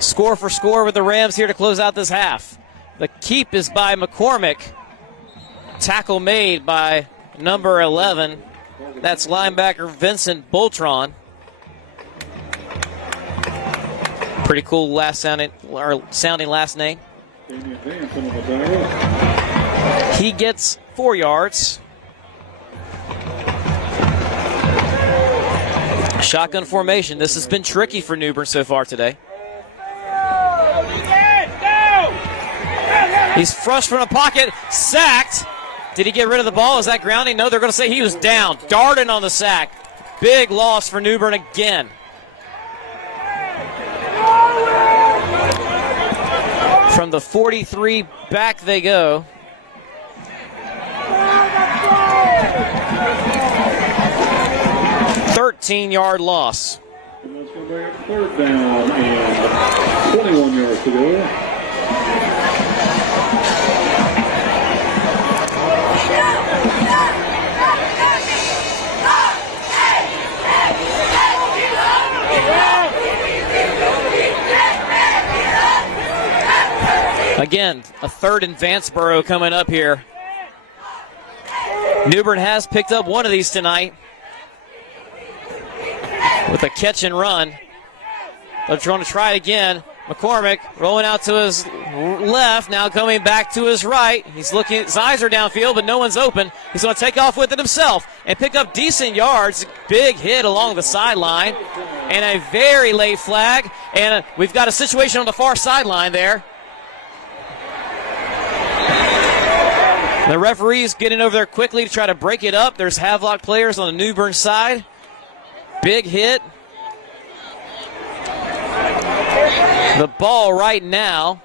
score for score with the Rams here to close out this half? The keep is by McCormick. Tackle made by number 11. That's linebacker Vincent Boltron. Pretty cool sounding last name. He gets 4 yards. Shotgun formation. This has been tricky for New Bern so far today. He's flushed from the pocket, sacked. Did he get rid of the ball? Is that grounding? No, they're going to say he was down. Darden on the sack. Big loss for New Bern again. From the 43 back they go. $13-yard loss. And that's going to bring up third down and 21 yards to go. Again, a third in Vanceboro coming up here. New Bern has picked up one of these tonight with a catch and run. They're trying to try it again. McCormick rolling out to his left, now coming back to his right. He's looking, his eyes are downfield, but no one's open. He's going to take off with it himself and pick up decent yards. Big hit along the sideline, and a very late flag. And we've got a situation on the far sideline there. The referee's getting over there quickly to try to break it up. There's Havelock players on the New Bern side. Big hit. The ball right now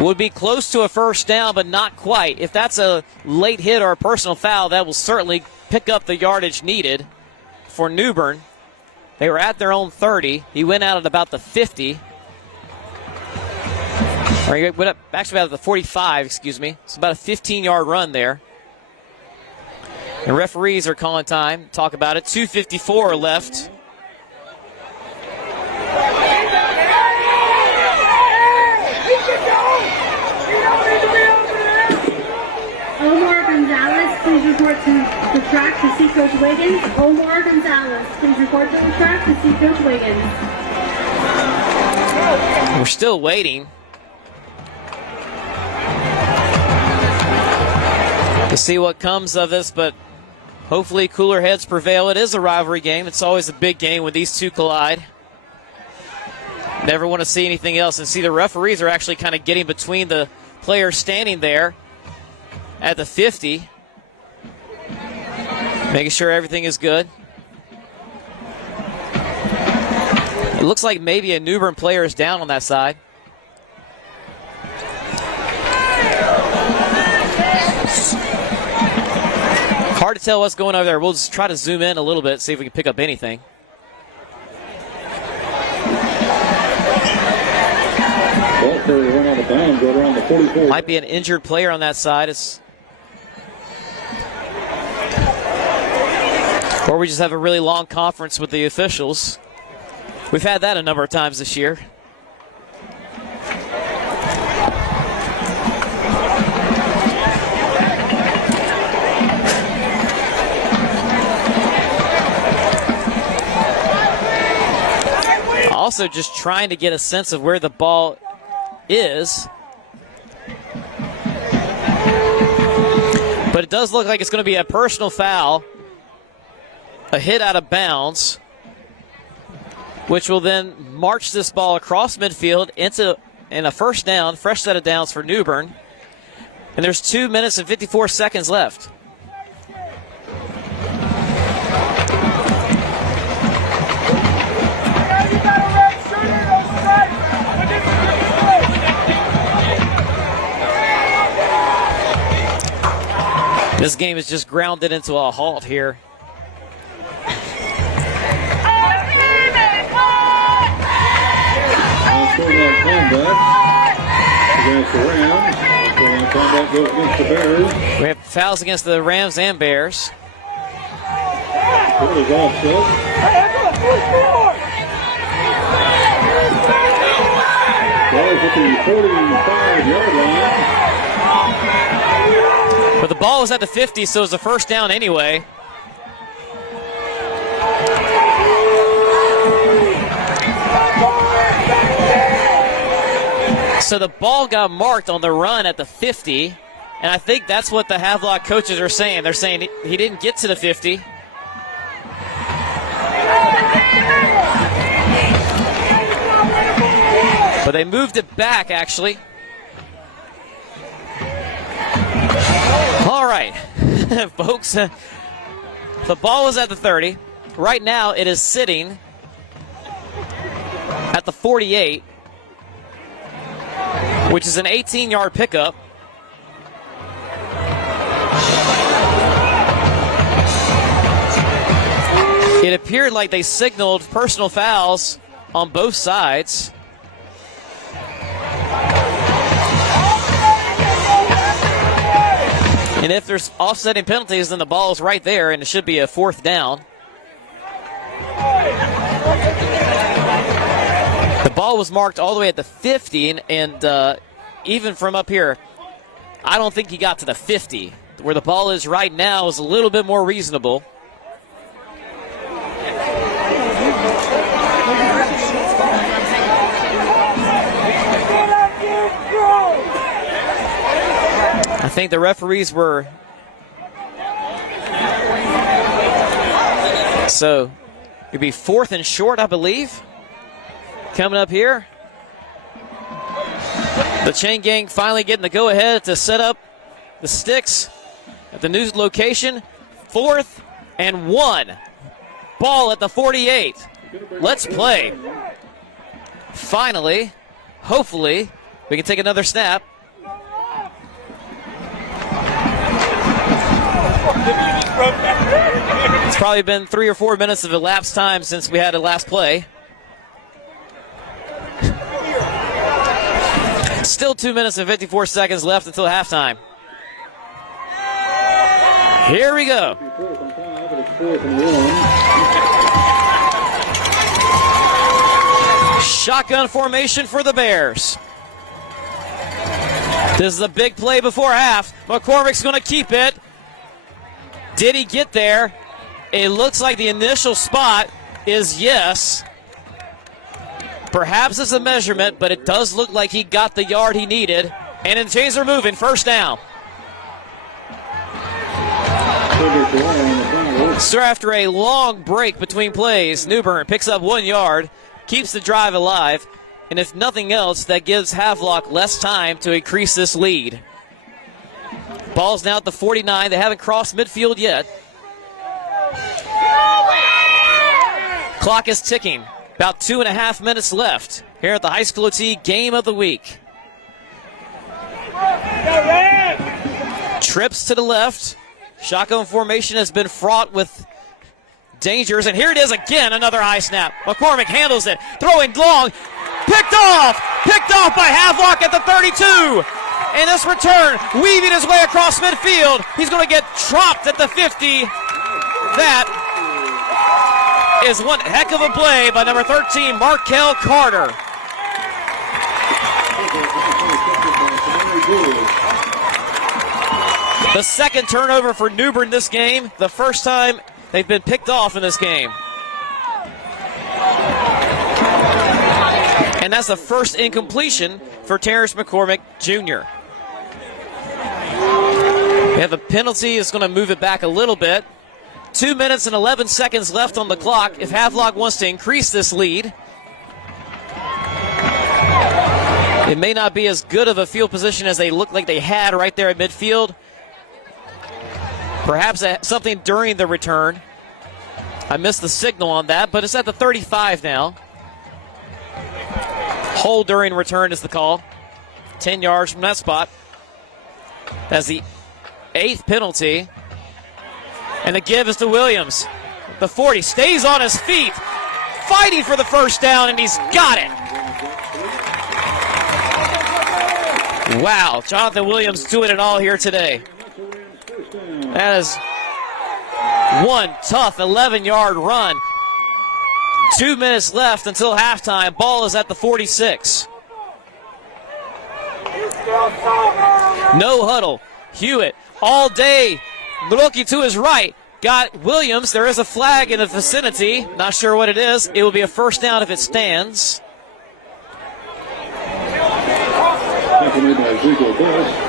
would be close to a first down, but not quite. If that's a late hit or a personal foul, that will certainly pick up the yardage needed for New Bern. They were at their own 30. He went out at about the 50. Or he went up actually about the 45, excuse me. It's about a 15-yard run there. And referees are calling time. Talk about it. 2:54 left. Omar Gonzalez, please report to the track to see Coach Wiggins. Omar Gonzalez, please report to the track to see Coach Wiggins. We're still waiting to see what comes of this, but hopefully cooler heads prevail. It is a rivalry game. It's always a big game when these two collide. Never want to see anything else. And see, the referees are actually kind of getting between the players standing there at the 50, making sure everything is good. It looks like maybe a New Bern player is down on that side. Hard to tell what's going on there. We'll just try to zoom in a little bit, see if we can pick up anything. Might be an injured player on that side. Or we just have a really long conference with the officials. We've had that a number of times this year. also just trying to get a sense of where the ball is. But it does look like it's going to be a personal foul, a hit out of bounds, which will then march this ball across midfield in a first down, fresh set of downs for New Bern. And there's 2 minutes and 54 seconds left. This game is just grounded into a halt here. Against the Rams. Combat goes against the Bears. We have fouls against the Rams and Bears. It was offset. Ball's at the 45-yard line. But the ball was at the 50, so it was a first down anyway. So the ball got marked on the run at the 50, and I think that's what the Havelock coaches are saying. They're saying he didn't get to the 50. But they moved it back, actually. All right, folks, the ball was at the 30. Right now it is sitting at the 48, which is an 18-yard pickup. It appeared like they signaled personal fouls on both sides. And if there's offsetting penalties, then the ball is right there, and it should be a fourth down. The ball was marked all the way at the 50, and even from up here, I don't think he got to the 50. Where the ball is right now is a little bit more reasonable. I think the referees were... So, it'd be fourth and short, I believe. Coming up here. The chain gang finally getting the go-ahead to set up the sticks at the new location. 4th and 1. Ball at the 48. Let's play. Finally, hopefully, we can take another snap. It's probably been 3 or 4 minutes of elapsed time since we had a last play. Still 2 minutes and 54 seconds left until halftime. Here we go. Shotgun formation for the Bears. This is a big play before half. McCormick's going to keep it. Did he get there? It looks like the initial spot is yes. Perhaps it's a measurement, but it does look like he got the yard he needed. And the chains are moving. First down. So after a long break between plays, New Bern picks up 1 yard, keeps the drive alive, and if nothing else, that gives Havelock less time to increase this lead. Ball's now at the 49. They haven't crossed midfield yet. Clock is ticking. About 2.5 minutes left here at the HighSchoolOT Game of the Week. Trips to the left. Shotgun formation has been fraught with dangers, and here it is again, another high snap. McCormick handles it, throwing long, picked off by Havelock at the 32. And this return, weaving his way across midfield. He's going to get chopped at the 50. That is one heck of a play by number 13, Markel Carter. The second turnover for New Bern this game. The first time they've been picked off in this game. And that's the first incompletion for Terrence McCormick Jr. We have a penalty. It's going to move it back a little bit. 2 minutes and 11 seconds left on the clock. If Havelock wants to increase this lead, it may not be as good of a field position as they looked like they had right there at midfield. Perhaps something during the return. I missed the signal on that, but it's at the 35 now. Hold during return is the call. 10 yards from that spot. That's the 8th penalty. And the give is to Williams. The 40 stays on his feet, fighting for the first down, and he's got it. Wow, Jonathan Williams doing it all here today. That is one tough 11-yard run. 2 minutes left until halftime. Ball is at the 46. No huddle. Hewitt all day looking to his right. Got Williams. There is a flag in the vicinity. Not sure what it is. It will be a first down if it stands. Made by Ziegler Bus.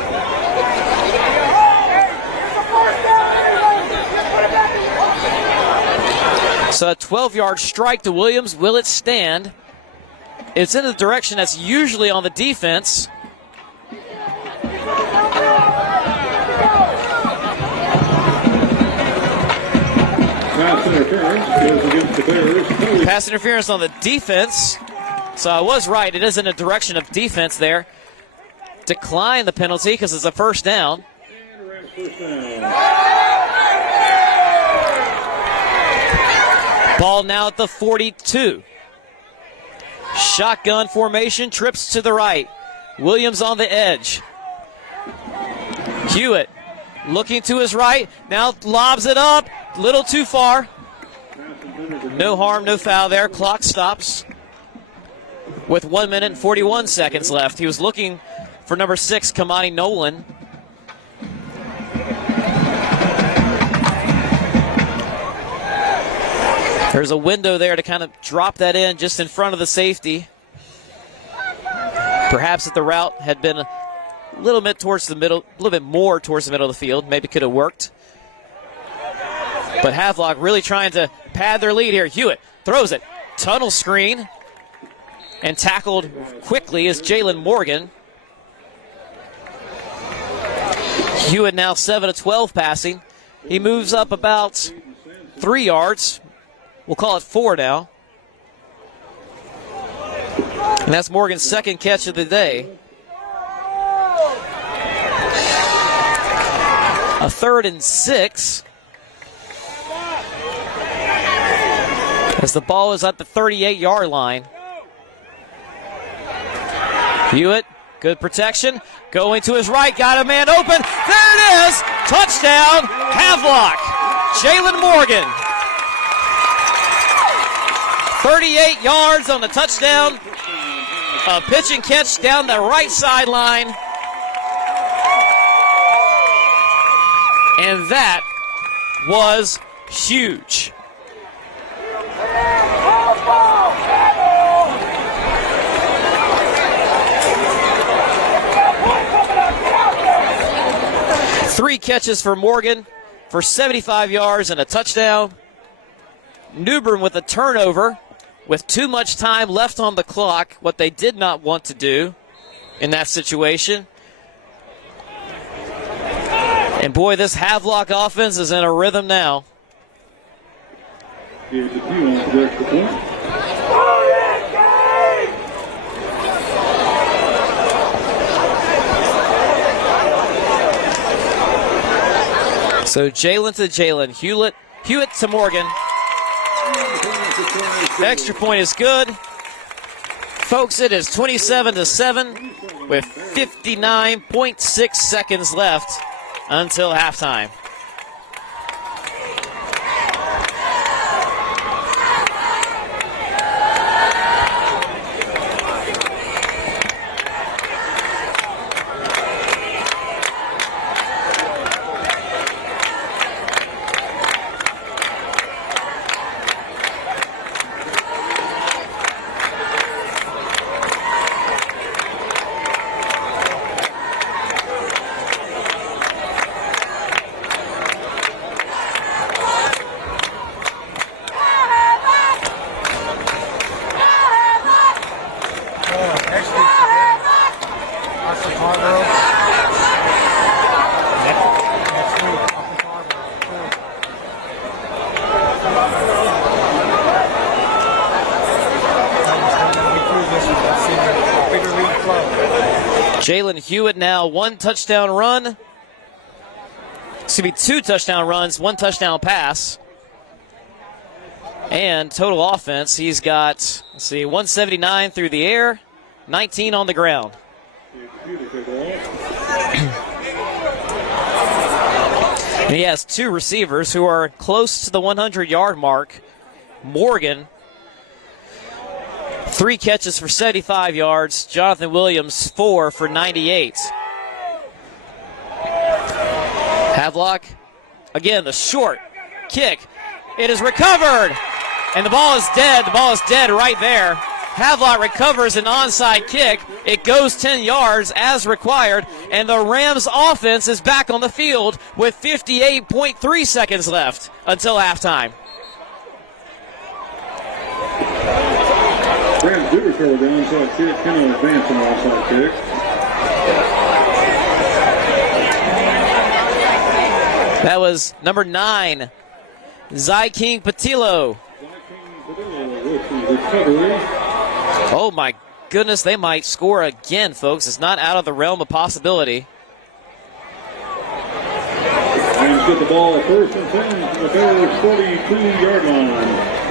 So a 12-yard strike to Williams. Will it stand? It's in the direction that's usually on the defense. Pass interference is against the Bears. Pass interference on the defense. So I was right. It is in the direction of defense there. Decline the penalty because it's a first down. Ball now at the 42. Shotgun formation, trips to the right. Williams on the edge. Hewitt looking to his right. Now lobs it up. Little too far. No harm, no foul there. Clock stops with 1 minute and 41 seconds left. He was looking for number 6, Kamani Nolan. There's a window there to kind of drop that in just in front of the safety. Perhaps if the route had been a little bit towards the middle, a little bit more towards the middle of the field, maybe could have worked. But Havelock really trying to pad their lead here. Hewitt throws it. Tunnel screen. And tackled quickly is Jalen Morgan. Hewitt now 7 of 12 passing. He moves up about 3 yards. We'll call it 4 now. And that's Morgan's second catch of the day. A 3rd and 6. As the ball is at the 38-yard line. Hewitt, good protection. Going to his right, got a man open. There it is! Touchdown, Havelock. Jalen Morgan. 38 yards on the touchdown. A pitch and catch down the right sideline. And that was huge. Three catches for Morgan for 75 yards and a touchdown. Newbern with a turnover with too much time left on the clock, what they did not want to do in that situation. And boy, this Havelock offense is in a rhythm now. Here's the cue on the extra point. So Jalen to Jalen, Hewitt to Morgan. The extra point is good. Folks, it is 27-7 with 59.6 seconds left until halftime. Jalen Hewitt now 1 touchdown run. Excuse me, 2 touchdown runs, 1 touchdown pass. And total offense, he's got, 179 through the air, 19 on the ground. And he has 2 receivers who are close to the 100-yard mark. Morgan, 3 catches for 75 yards. Jonathan Williams, 4 for 98. Havelock, again, the short kick. It is recovered, and the ball is dead. The ball is dead right there. Havelock recovers an onside kick. It goes 10 yards as required, and the Rams offense is back on the field with 58.3 seconds left until halftime. Rams do recover the onside kick, cannot advance an onside kick. That was number 9, Zyking Patillo. Oh my goodness, they might score again, folks. It's not out of the realm of possibility. Rams get the ball first and 10 from the Bears' 42-yard line.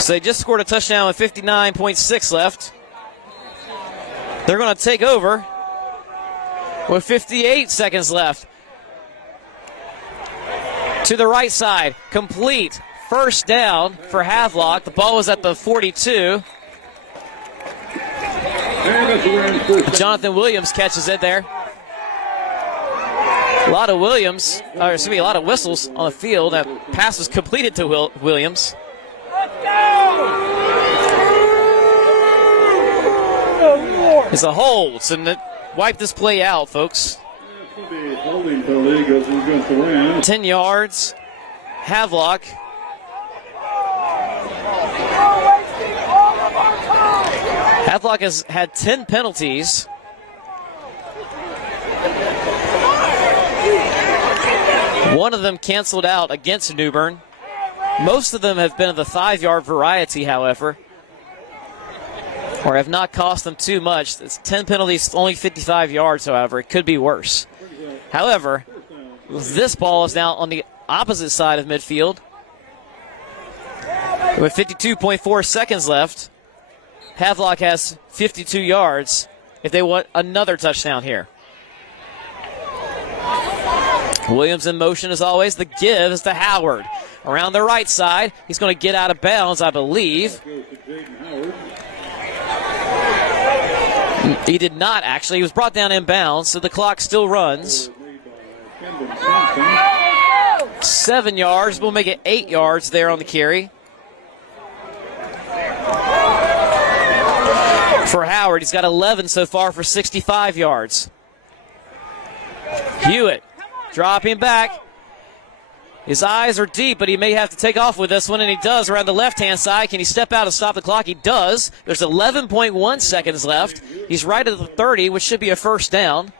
So they just scored a touchdown with 59.6 left. They're going to take over with 58 seconds left. To the right side, complete. First down for Havelock. The ball was at the 42. Jonathan Williams catches it there. A lot of Williams, or excuse me, a lot of whistles on the field. That pass was completed to Williams. It's a hold, so wipe this play out, folks. 10 yards. Havelock. Havelock has had 10 penalties. One of them canceled out against New Bern. Most of them have been of the 5-yard variety, however, or have not cost them too much. It's 10 penalties, only 55 yards, however. It could be worse. However, this ball is now on the opposite side of midfield with 52.4 seconds left. Havelock has 52 yards if they want another touchdown here. Williams in motion as always. The give is to Howard. Around the right side. He's going to get out of bounds, I believe. He did not, actually. He was brought down in bounds, so the clock still runs. 7 yards. We'll make it 8 yards there on the carry. For Howard, he's got 11 so far for 65 yards. Hewitt dropping back. His eyes are deep, but he may have to take off with this one, and he does around the left-hand side. Can he step out and stop the clock? He does. There's 11.1 seconds left. He's right at the 30, which should be a first down.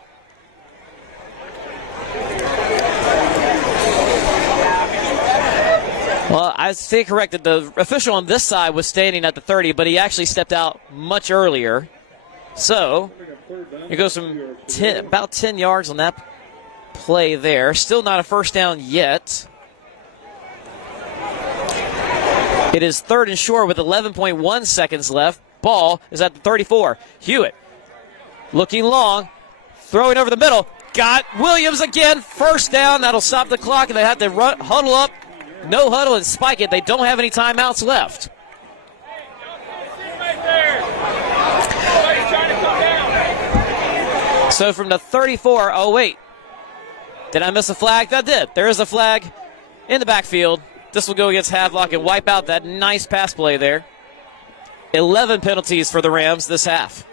Well, I stand corrected. The official on this side was standing at the 30, but he actually stepped out much earlier. So it goes from about 10 yards on that play there. Still not a first down yet. It is third and short with 11.1 seconds left. Ball is at the 34. Hewitt looking long, throwing over the middle. Got Williams again. First down. That'll stop the clock, and they have to huddle up. No huddle and spike it. They don't have any timeouts left. So from the 34, oh wait. Did I miss a flag? That did. There is a flag in the backfield. This will go against Havelock and wipe out that nice pass play there. 11 penalties for the Rams this half.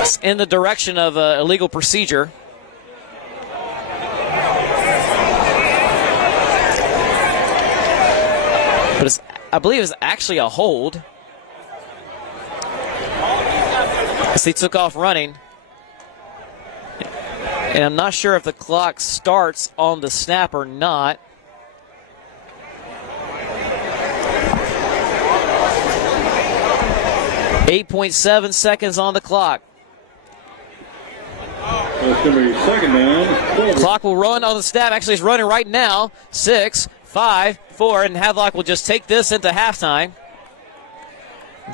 It's in the direction of illegal procedure. But I believe it's actually a hold. As he took off running. And I'm not sure if the clock starts on the snap or not. 8.7 seconds on the clock. That's going to be second down. Clock will run on the snap. Actually, it's running right now. 6, 5, 4, and Havelock will just take this into halftime.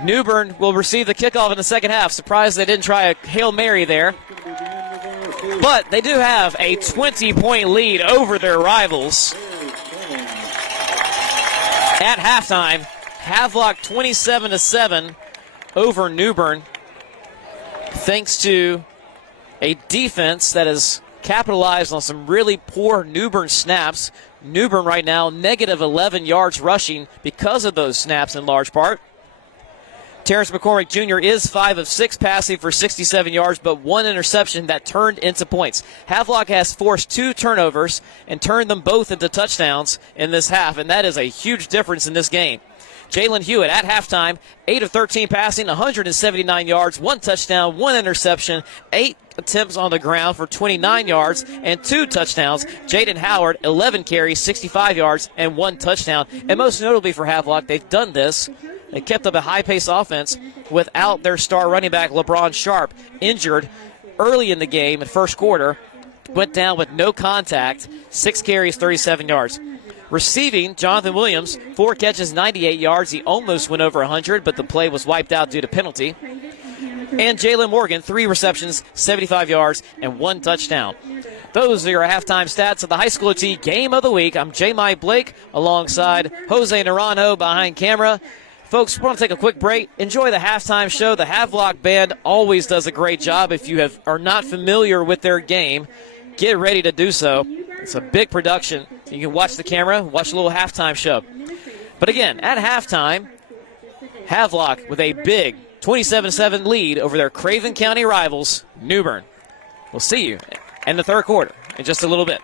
New Bern will receive the kickoff in the second half. Surprised they didn't try a Hail Mary there. But they do have a 20-point lead over their rivals. At halftime, Havelock 27-7 over New Bern, thanks to a defense that has capitalized on some really poor New Bern snaps. New Bern right now negative 11 yards rushing because of those snaps in large part. Terrence McCormick Jr. is 5 of 6 passing for 67 yards, but 1 interception that turned into points. Havelock has forced 2 turnovers and turned them both into touchdowns in this half, and that is a huge difference in this game. Jalen Hewitt at halftime, 8 of 13 passing, 179 yards, 1 touchdown, 1 interception, 8 attempts on the ground for 29 yards and 2 touchdowns. Jaden Howard, 11 carries, 65 yards, and 1 touchdown. And most notably for Havelock, they've done this. They kept up a high-paced offense without their star running back, LeBron Sharp, injured early in the game in first quarter. Went down with no contact, 6 carries, 37 yards. Receiving, Jonathan Williams, 4 catches, 98 yards. He almost went over 100, but the play was wiped out due to penalty. And Jalen Morgan, 3 receptions, 75 yards, and 1 touchdown. Those are your halftime stats of the HighSchoolOT Game of the Week. I'm J. Mike Blake alongside Jose Naranjo behind camera. Folks, we're going to take a quick break. Enjoy the halftime show. The Havelock Band always does a great job. If you are not familiar with their game, get ready to do so. It's a big production. You can watch the camera, watch a little halftime show. But again, at halftime, Havelock with a big 27-7 lead over their Craven County rivals, New Bern. We'll see you in the third quarter in just a little bit.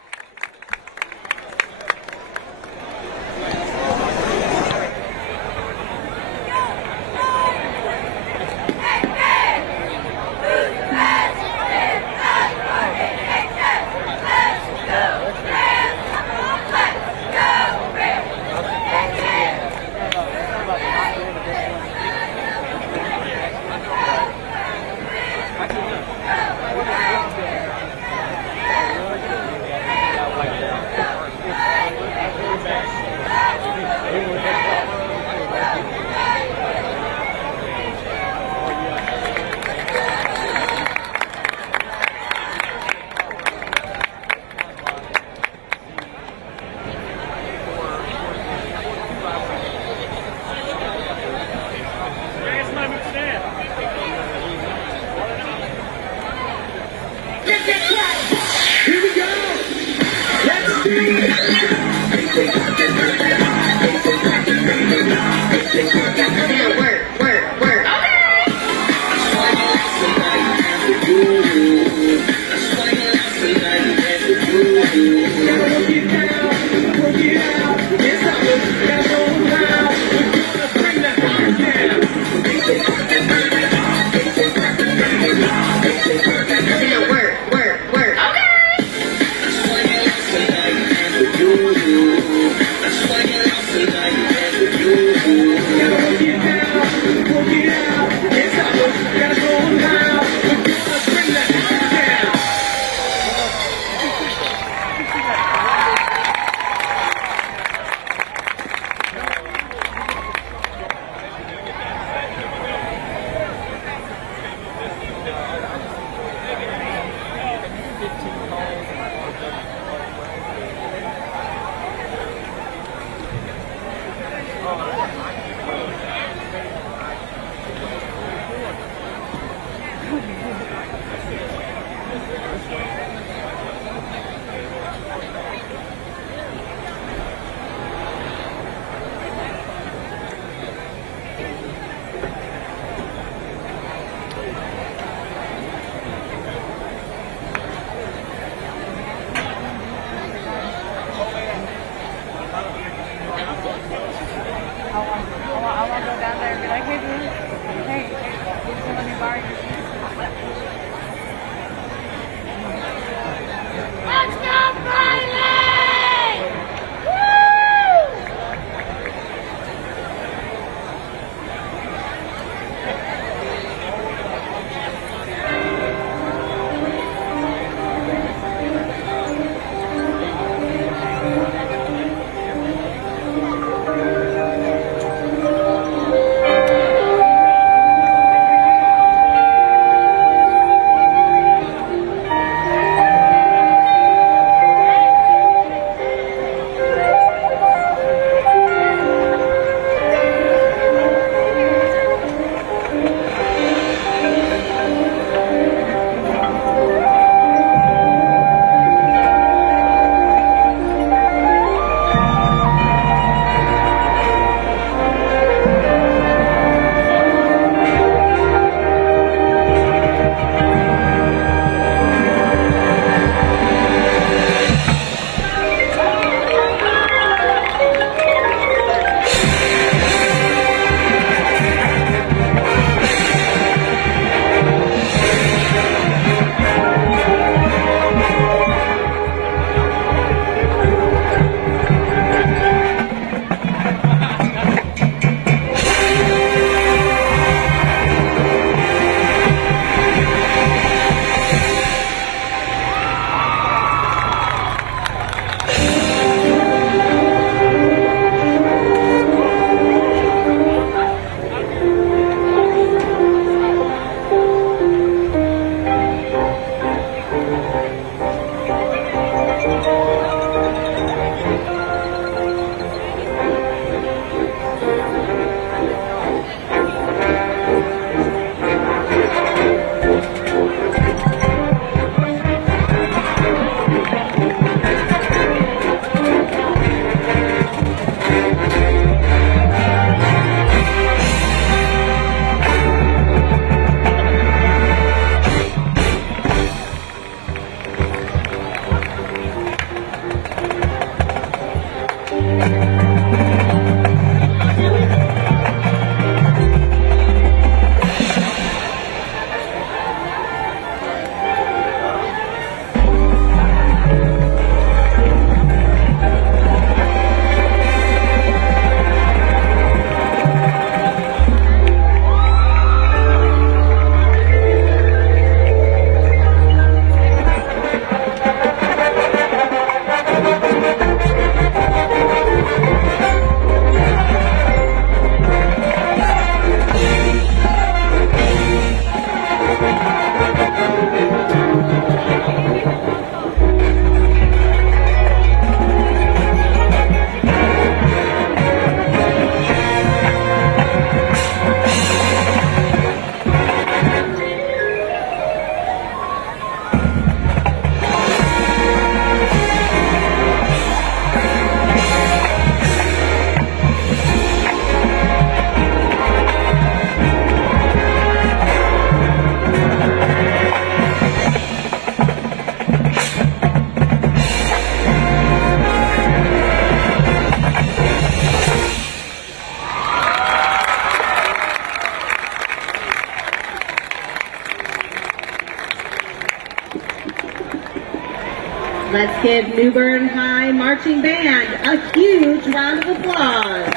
Let's give New Bern High Marching Band a huge round of applause.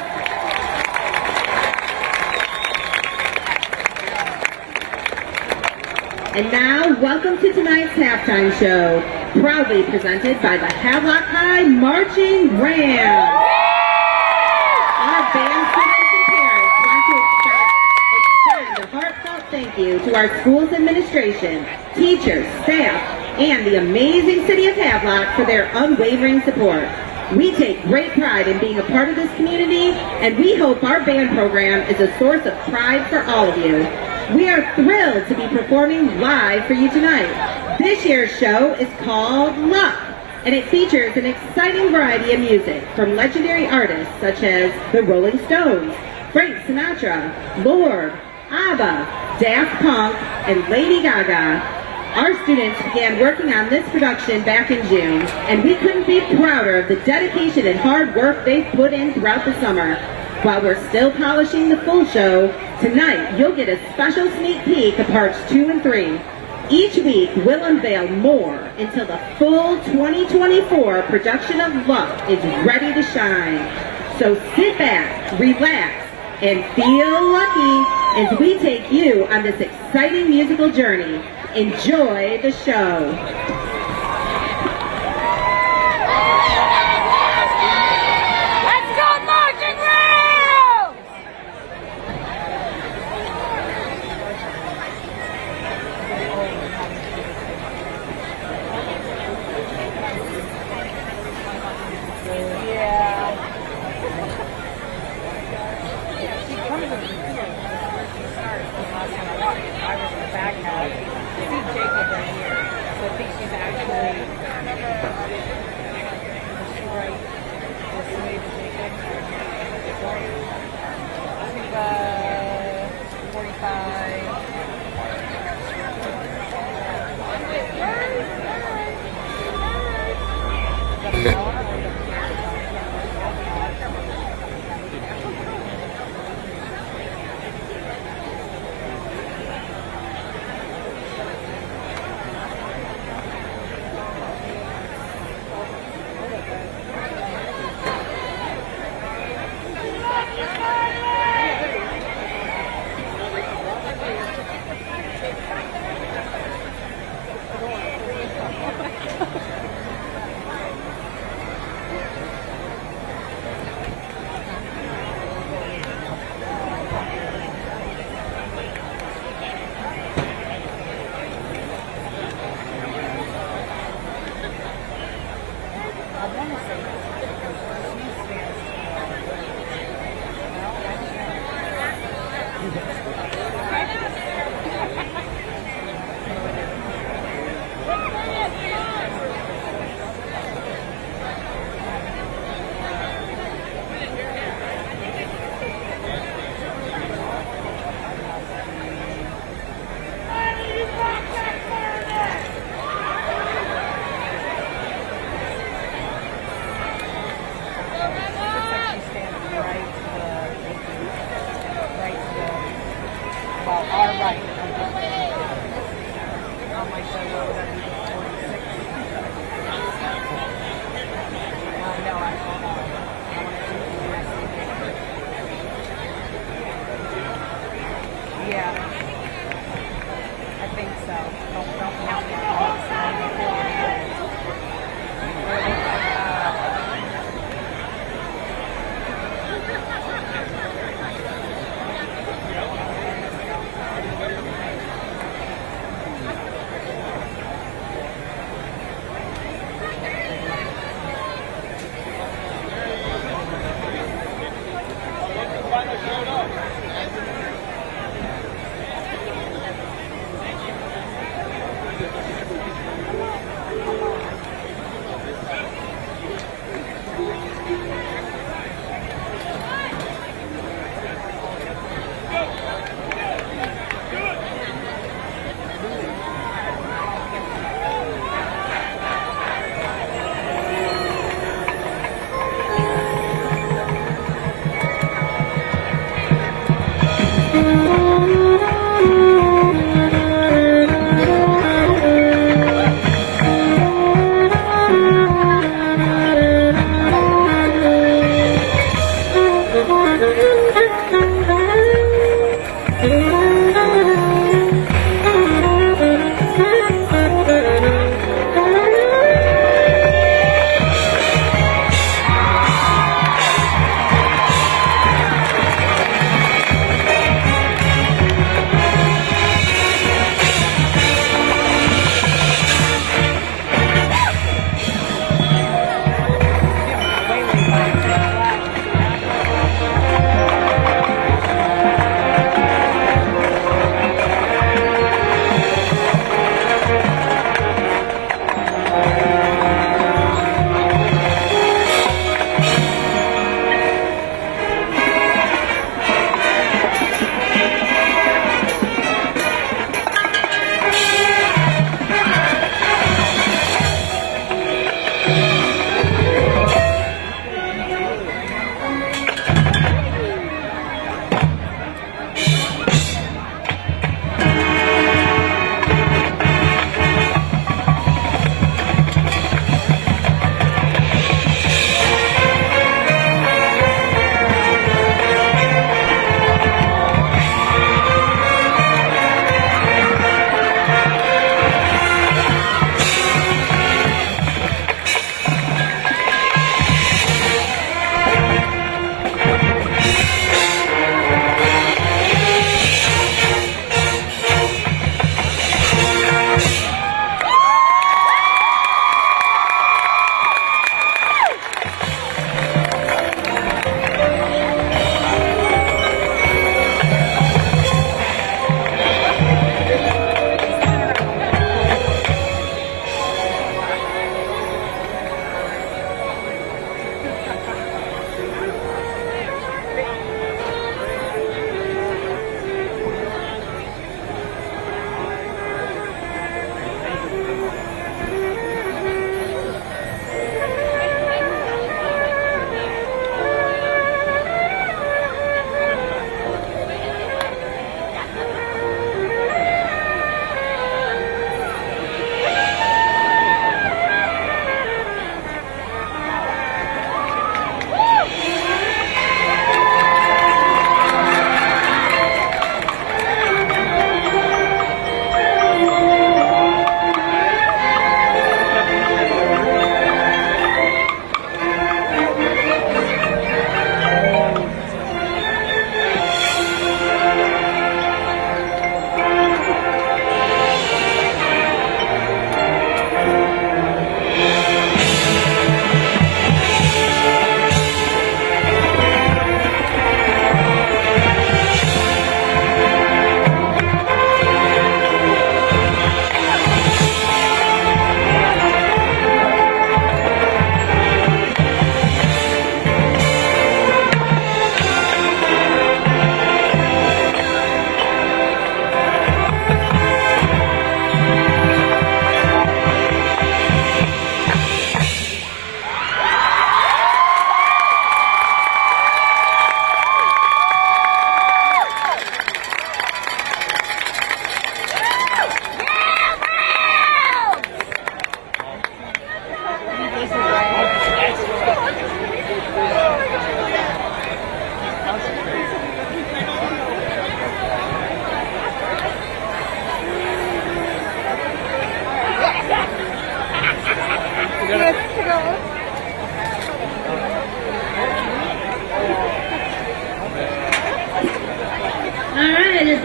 And now, welcome to tonight's halftime show, proudly presented by the Havelock High Marching Band. Our band students and parents want to extend a heartfelt thank you to our school's administration, teachers, staff, and the amazing city of Havelock for their unwavering support. We take great pride in being a part of this community, and we hope our band program is a source of pride for all of you. We are thrilled to be performing live for you tonight. This year's show is called Luck, and it features an exciting variety of music from legendary artists such as the Rolling Stones, Frank Sinatra, Lorde, ABBA, Daft Punk, and Lady Gaga. Our students began working on this production back in June, and we couldn't be prouder of the dedication and hard work they've put in throughout the summer. While we're still polishing the full show, tonight you'll get a special sneak peek of parts 2 and 3. Each week we'll unveil more until the full 2024 production of Luck is ready to shine. So sit back, relax, and feel lucky as we take you on this exciting musical journey. Enjoy the show. I was in the back house. I see Jacob right here. So I think she's actually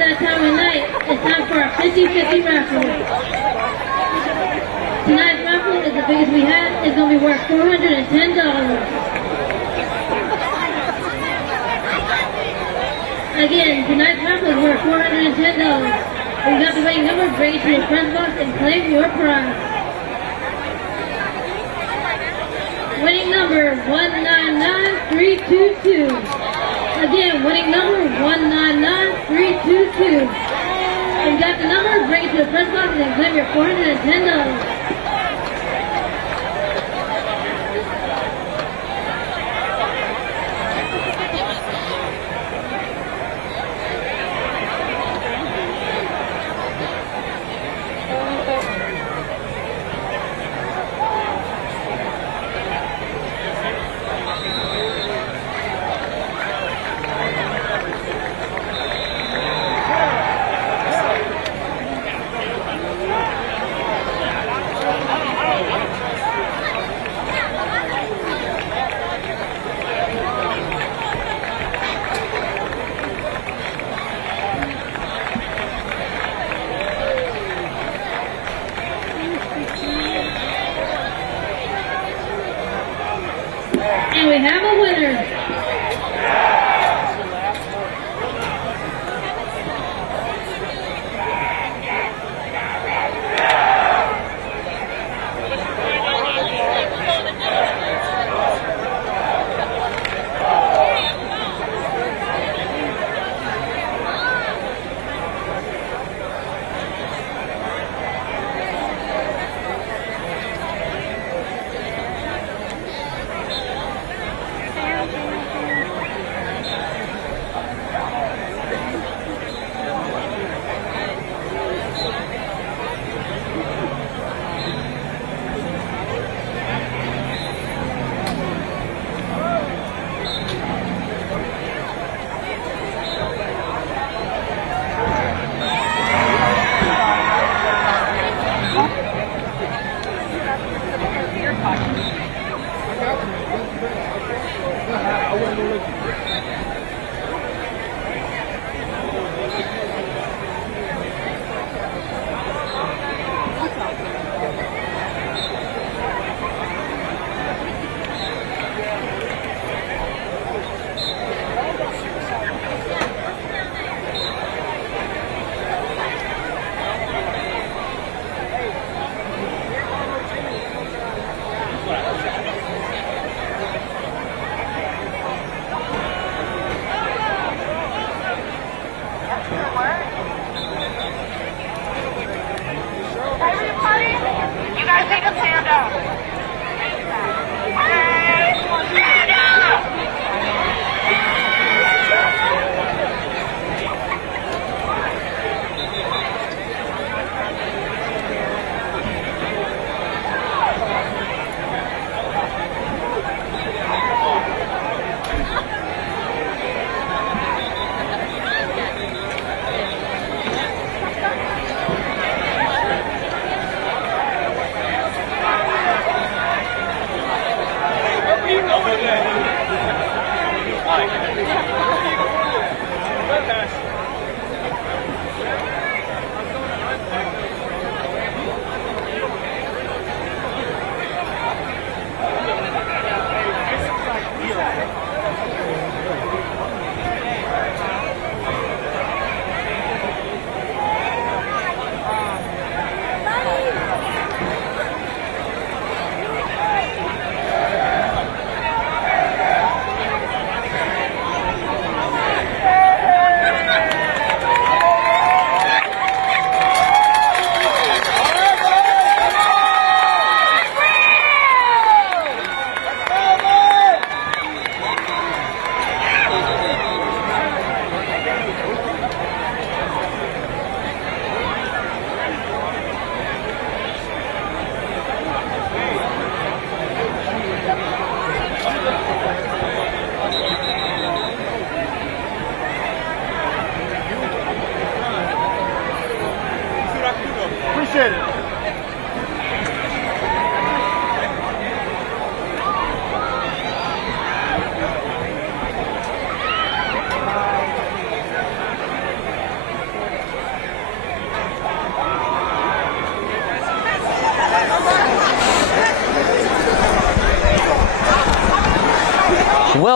that time of night, it's time for our 50-50 raffle. Tonight's raffle is the biggest we had. It's going to be worth $410. Again, tonight's raffle is worth $410. If you got the winning number, bring it to your friend's box and claim your prize. Winning number 199322. Again, winning number 199322. If you got the number, bring it to the friend's box and claim your $410.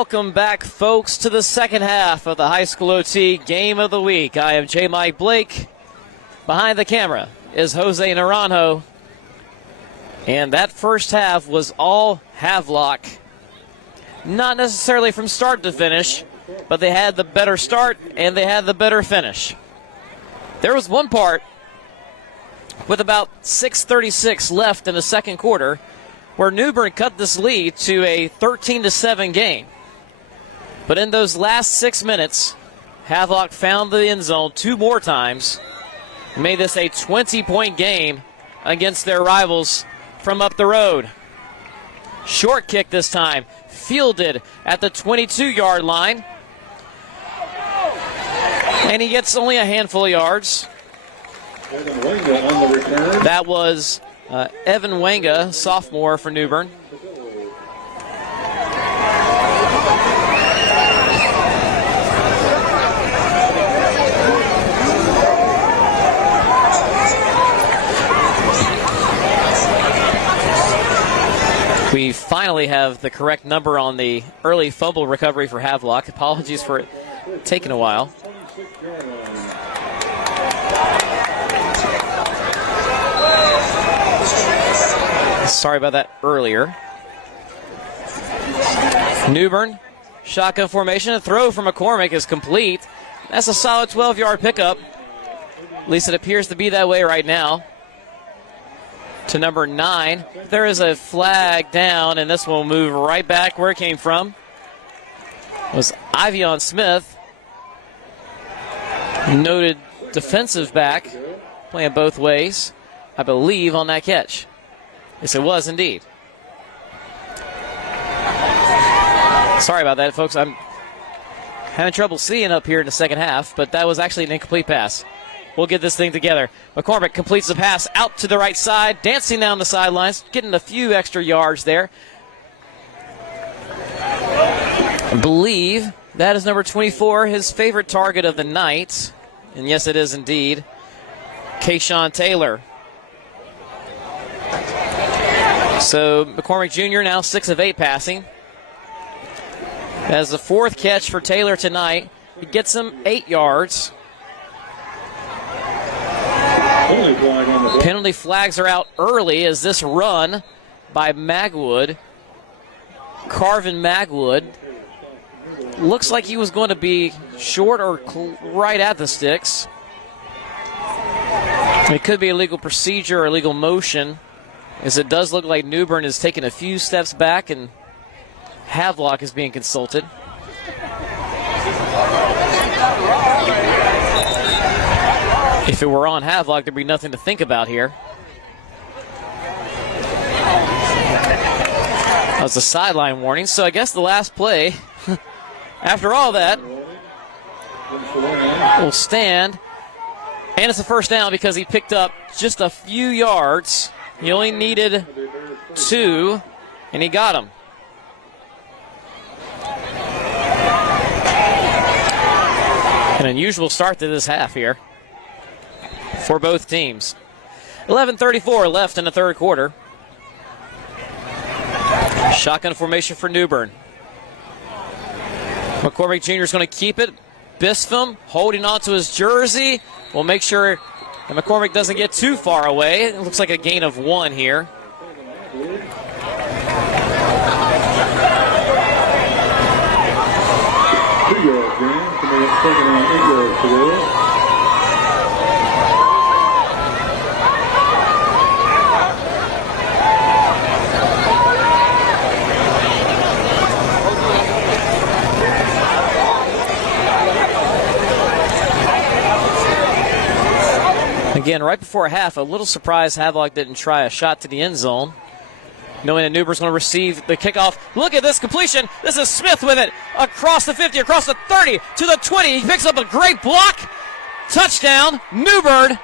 Welcome back, folks, to the second half of the High School OT Game of the Week. I am J. Mike Blake. Behind the camera is Jose Naranjo. And that first half was all Havelock. Not necessarily from start to finish, but they had the better start and they had the better finish. There was one part with about 6:36 left in the second quarter where New Bern cut this lead to a 13-7 game. But in those last 6 minutes, Havelock found the end zone 2 more times, made this a 20-point game against their rivals from up the road. Short kick this time, fielded at the 22-yard line. And he gets only a handful of yards. That was Evan Wenga, sophomore for New Bern. We finally have the correct number on the early fumble recovery for Havelock. Apologies for it taking a while. Sorry about that earlier. New Bern, shotgun formation. A throw from McCormick is complete. That's a solid 12-yard pickup. At least it appears to be that way right now. To number 9. There is a flag down, and this will move right back where it came from. It was Ivion Smith, noted defensive back, playing both ways, I believe, on that catch. Yes, it was indeed. Sorry about that, folks. I'm having trouble seeing up here in the second half, but that was actually an incomplete pass. We'll get this thing together. McCormick completes the pass out to the right side, dancing down the sidelines, getting a few extra yards there. I believe that is number 24, his favorite target of the night. And yes, it is indeed Kayshawn Taylor. So McCormick Jr. now 6 of 8 passing. As the 4th catch for Taylor tonight, he gets him 8 yards. Penalty flags are out early as this run by Magwood, Carvin Magwood, looks like he was going to be short or right at the sticks. It could be a legal procedure or illegal motion, as it does look like New Bern is taking a few steps back and Havelock is being consulted. If it were on Havelock, there'd be nothing to think about here. That was a sideline warning, so I guess the last play, after all that, will stand. And it's a first down because he picked up just a few yards. He only needed 2, and he got them. An unusual start to this half here for both teams. 11:34 left in the third quarter. Shotgun formation for New Bern. McCormick Jr. is going to keep it. Bispham holding on to his jersey. We'll make sure that McCormick doesn't get too far away. It looks like a gain of 1 here. Again, right before half, a little surprised Havelock didn't try a shot to the end zone, knowing that New Bern's going to receive the kickoff. Look at this completion. This is Smith with it across the 50, across the 30, to the 20. He picks up a great block. Touchdown, New Bern.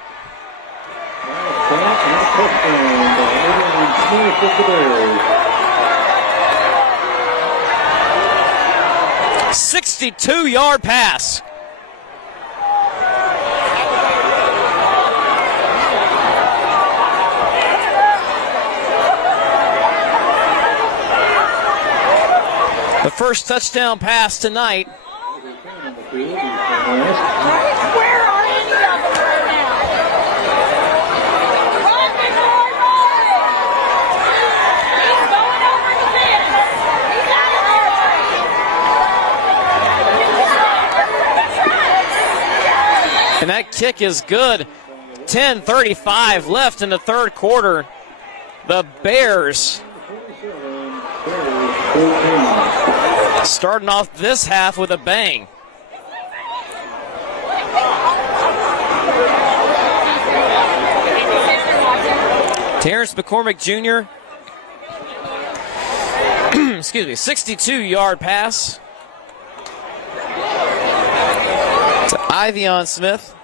62-yard pass. The first touchdown pass tonight. Where are any of them right now? Run, McCoy, run! He's going over the fence. He's out of there. And that kick is good. 10:35 left in the third quarter. The Bears starting off this half with a bang. Terrence McCormick Jr. excuse me, 62-yard pass to Ivion Smith.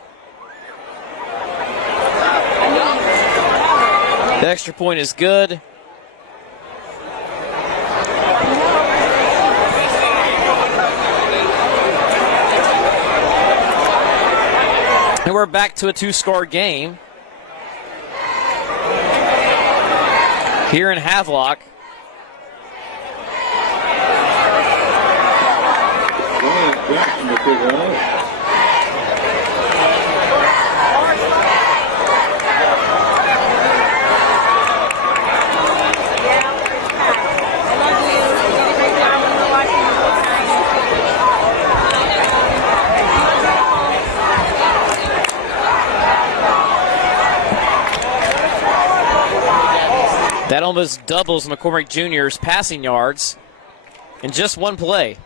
The extra point is good. And we're back to a two-score game here in Havelock. That almost doubles McCormick Jr.'s passing yards in just one play.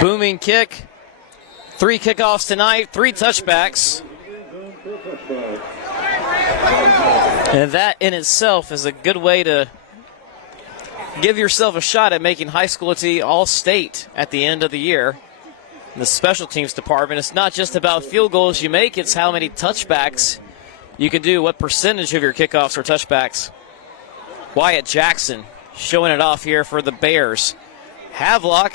Booming kick. 3 kickoffs tonight, 3 touchbacks. And that in itself is a good way to give yourself a shot at making HighSchoolOT All-State at the end of the year. In the special teams department, it's not just about field goals you make, it's how many touchbacks you can do, what percentage of your kickoffs are touchbacks. Wyatt Jackson showing it off here for the Bears. Havelock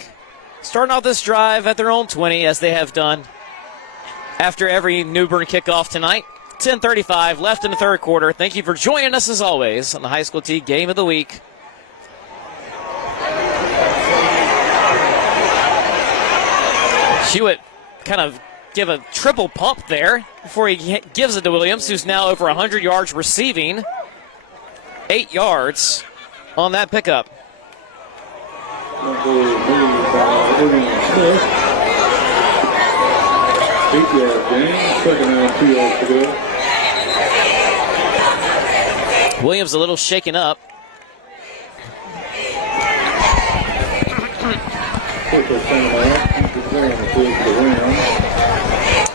starting off this drive at their own 20, as they have done after every New Bern kickoff tonight. 10:35 left in the third quarter. Thank you for joining us, as always, on the HighSchoolOT Game of the Week. Hewitt kind of give a triple pump there before he gives it to Williams, who's now over 100 yards receiving. 8 yards on that pickup. Williams a little shaken up.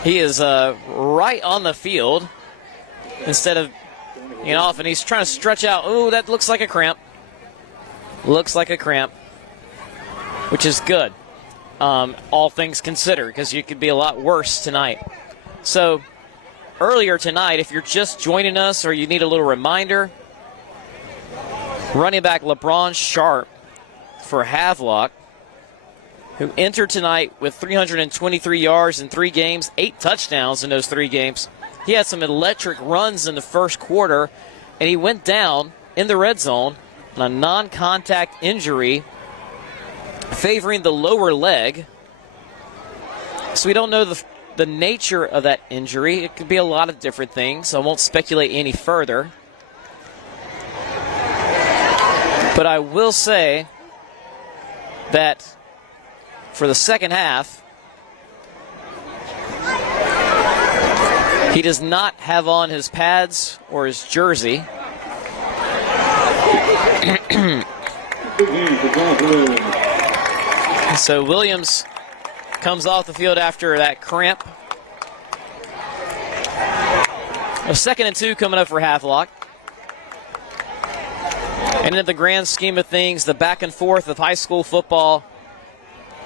He is right on the field instead of off, and he's trying to stretch out. Oh, that looks like a cramp. Looks like a cramp, which is good, all things considered, because you could be a lot worse tonight. So earlier tonight, if you're just joining us or you need a little reminder, running back LeBron Sharp for Havelock, who entered tonight with 323 yards in 3 games, 8 touchdowns in those 3 games. He had some electric runs in the first quarter, and he went down in the red zone on a non-contact injury favoring the lower leg. So we don't know the nature of that injury. It could be a lot of different things, so I won't speculate any further. But I will say that for the second half, he does not have on his pads or his jersey. So Williams comes off the field after that cramp. A 2nd and 2 coming up for Havelock. And in the grand scheme of things, the back and forth of high school football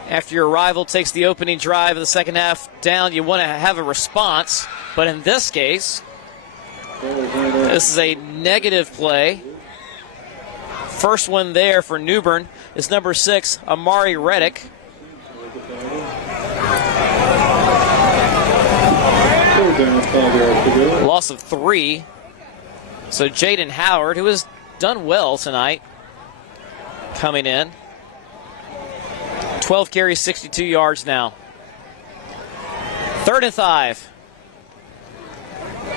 After your rival takes the opening drive of the second half down, you want to have a response. But in this case, this is a negative play. First one there for New Bern is number 6, Amari Reddick. Loss of 3. So Jaden Howard, who has done well tonight, coming in. 12 carries, 62 yards now. 3rd and 5.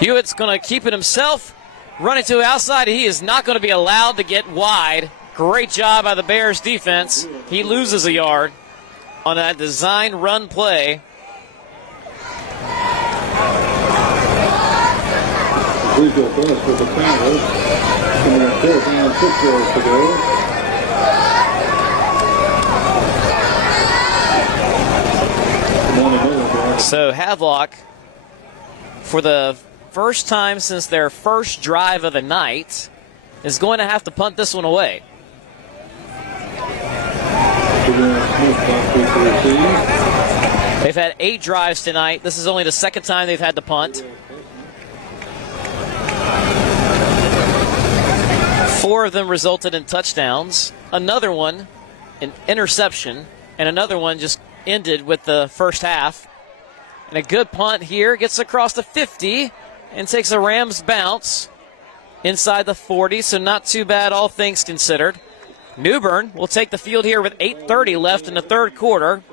Hewitt's going to keep it himself. Running to the outside. He is not going to be allowed to get wide. Great job by the Bears defense. He loses a yard on that design run play. Please go first with the Panthers. And then 4th and 6 yards to go. So Havelock, for the first time since their first drive of the night, is going to have to punt this one away. They've had 8 drives tonight. This is only the second time they've had to punt. 4 of them resulted in touchdowns. Another one, an interception, and another one just ended with the first half. And a good punt here, gets across the 50 and takes a Rams bounce inside the 40, so not too bad all things considered. New Bern will take the field here with 8:30 left in the 3rd quarter.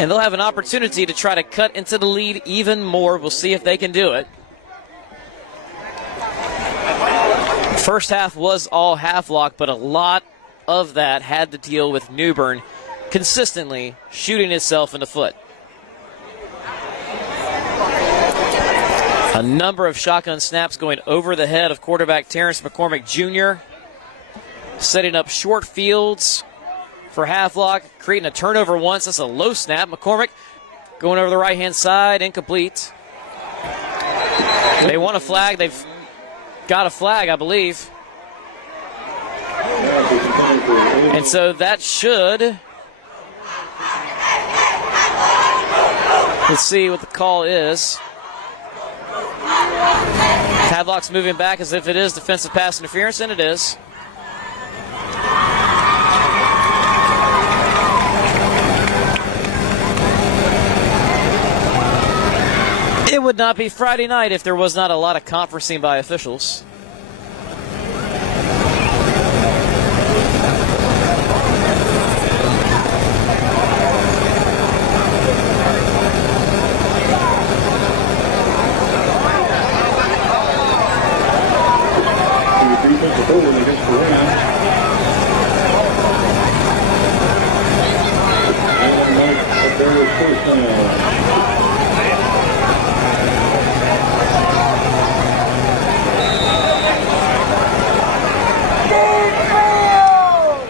And they'll have an opportunity to try to cut into the lead even more. We'll see if they can do it. First half was all Havelock, but a lot of that had to deal with New Bern consistently shooting itself in the foot. A number of shotgun snaps going over the head of quarterback Terrence McCormick Jr., setting up short fields for Havelock, creating a turnover once. That's a low snap. McCormick going over the right-hand side, incomplete. They want a flag. They've got a flag, I believe. And so that should... Let's see what the call is. Havelock's moving back as if it is defensive pass interference, and it is. It would not be Friday night if there was not a lot of conferencing by officials.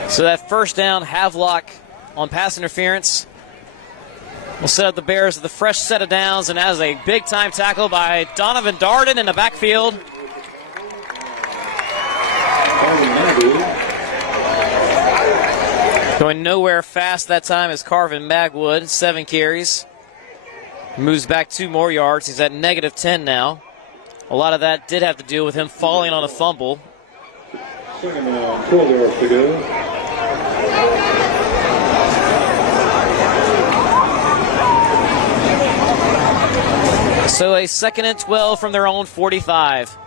So that first down, Havelock on pass interference will set up the Bears with a fresh set of downs, and as a big-time tackle by Donovan Darden in the backfield. Going nowhere fast that time is Carvin Magwood, 7 carries. Moves back 2 more yards. He's at -10 now. A lot of that did have to do with him falling on a fumble. 2nd down, 12 yards to go. So a 2nd and 12 from their own 45.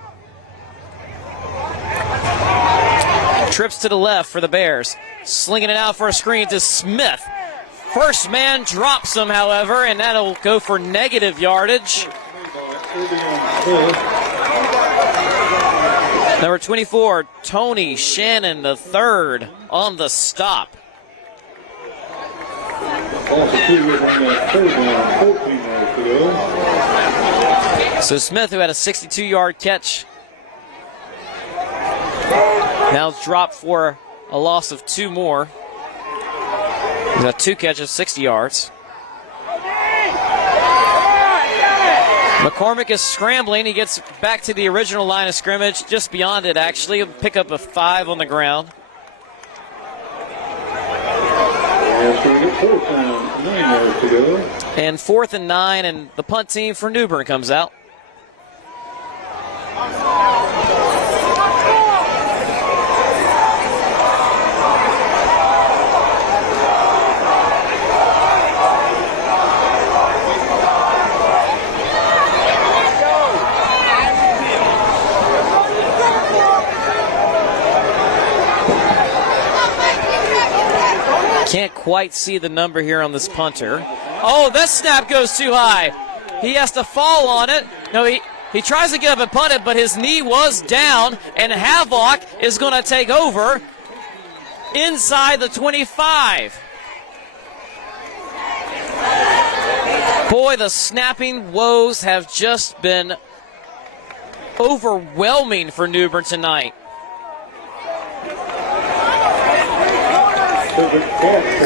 Trips to the left for the Bears. Slinging it out for a screen to Smith. First man drops him, however, and that'll go for negative yardage. Number 24, Tony Shannon III on the stop. So Smith, who had a 62-yard catch, now dropped for a loss of 2 more. He's got 2 catches, 60 yards. McCormick is scrambling. He gets back to the original line of scrimmage, just beyond it, actually. He'll pick up a 5 on the ground. So we get 4th down, 9 yards to go. And 4th and 9, and the punt team for New Bern comes out. Can't quite see the number here on this punter. Oh, that snap goes too high. He has to fall on it. No, he tries to get up and punt it, but his knee was down, and Havelock is going to take over inside the 25. Boy, the snapping woes have just been overwhelming for New Bern tonight.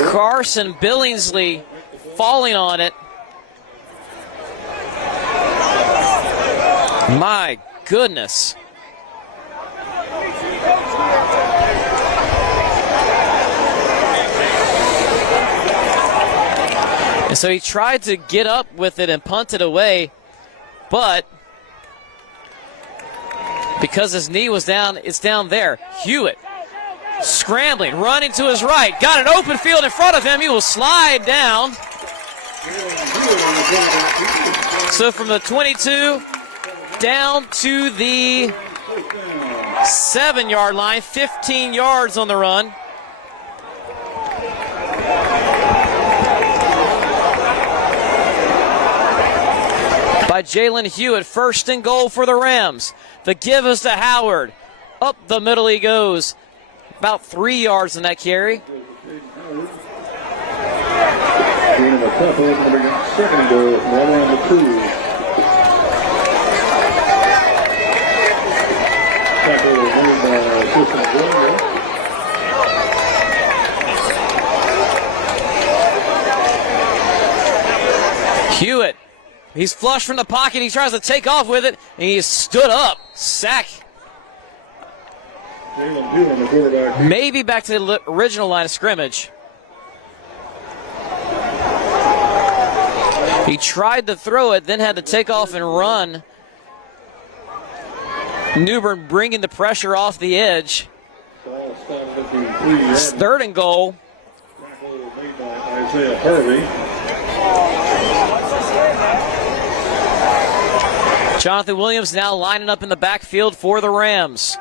Carson Billingsley falling on it. My goodness. And so he tried to get up with it and punt it away, but because his knee was down, it's down there. Hewitt scrambling, running to his right. Got an open field in front of him. He will slide down. So from the 22 down to the 7-yard line, 15 yards on the run. By Jalen Hewitt, 1st and goal for the Rams. The give is to Howard. Up the middle he goes. About 3 yards in that carry. Gain of a couple, it's going to be 2nd and goal, right around the 2. Tackle made by Tristan Williams. Hewitt, he's flush from the pocket. He tries to take off with it, and he stood up. Sack. Maybe back to the original line of scrimmage. He tried to throw it, then had to take off and run. New Bern bringing the pressure off the edge. It's 3rd and goal. Made by Isaiah Harvey. Jonathan Williams now lining up in the backfield for the Rams.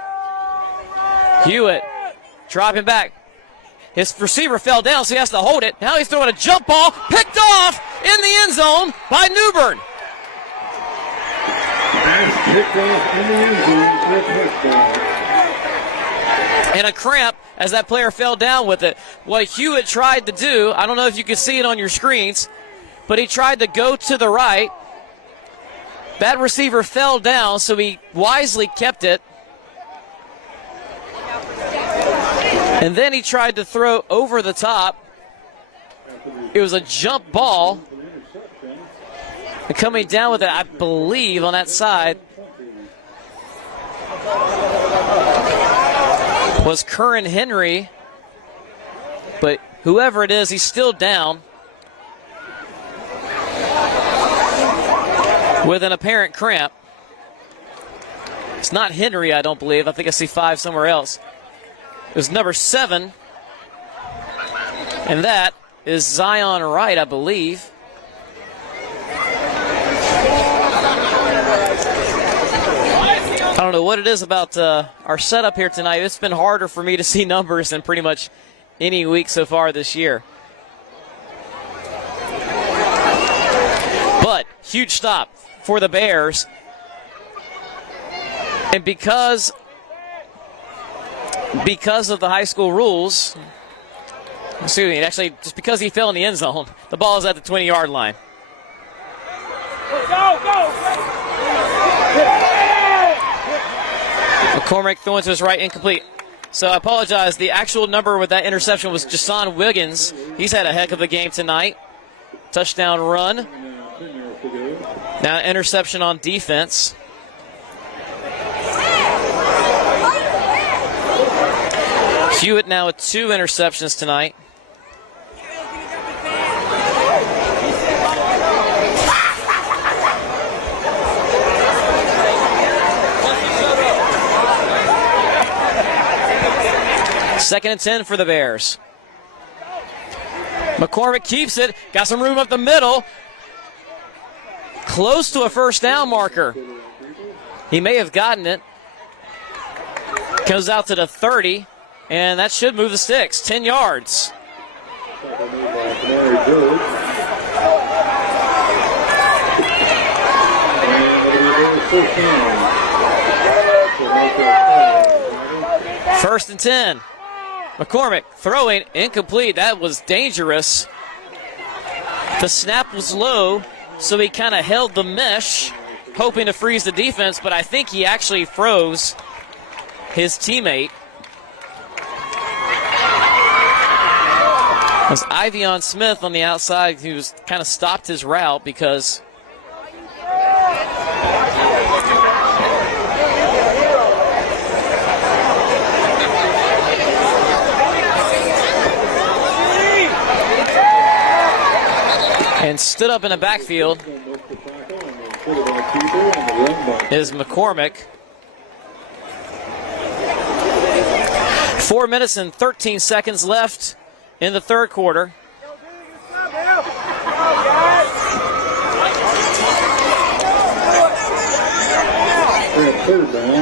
Hewitt dropping back. His receiver fell down, so he has to hold it. Now he's throwing a jump ball, picked off in the end zone by New Bern. Picked off in the end zone for a touchdown. And a cramp as that player fell down with it. What Hewitt tried to do, I don't know if you can see it on your screens, but he tried to go to the right. That receiver fell down, so he wisely kept it. And then he tried to throw over the top. It was a jump ball. And coming down with it, I believe, on that side was Curran Henry. But whoever it is, he's still down with an apparent cramp. It's not Henry, I don't believe. I think I see 5 somewhere else. It was number 7. And that is Zion Wright, I believe. I don't know what it is about our setup here tonight. It's been harder for me to see numbers than pretty much any week so far this year. But huge stop for the Bears. And because of the high school rules, excuse me, actually just because he fell in the end zone, the ball is at the 20-yard line. McCormick throwing to his right, incomplete. So I apologize. The actual number with that interception was Jason Wiggins. He's had a heck of a game tonight. Touchdown run. Now interception on defense. Hewitt now with 2 interceptions tonight. 2nd and 10 for the Bears. McCormick keeps it. Got some room up the middle. Close to a first down marker. He may have gotten it. Goes out to the 30, and that should move the sticks. 10 yards. First and 10. McCormick throwing incomplete. That was dangerous. The snap was low, so he kind of held the mesh, hoping to freeze the defense, but I think he actually froze his teammate. It was Ivion Smith on the outside who was kind of stopped his route because and stood up in the backfield is McCormick. 4 minutes and 13 seconds left in the third quarter. Third down.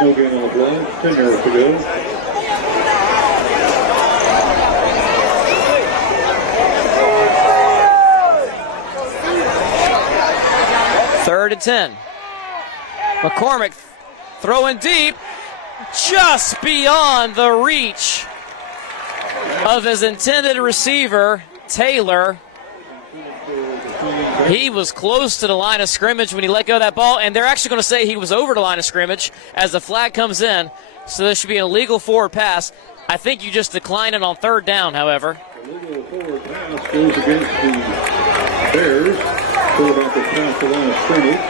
No gain on the play. 10 yards to go. Third and 10. McCormick throwing deep, just beyond the reach of his intended receiver, Taylor. He was close to the line of scrimmage when he let go of that ball, and they're actually going to say he was over the line of scrimmage as the flag comes in, so there should be an illegal forward pass. I think you just decline it on third down, however. Illegal forward pass goes against the Bears. Quarterback is past the line of scrimmage.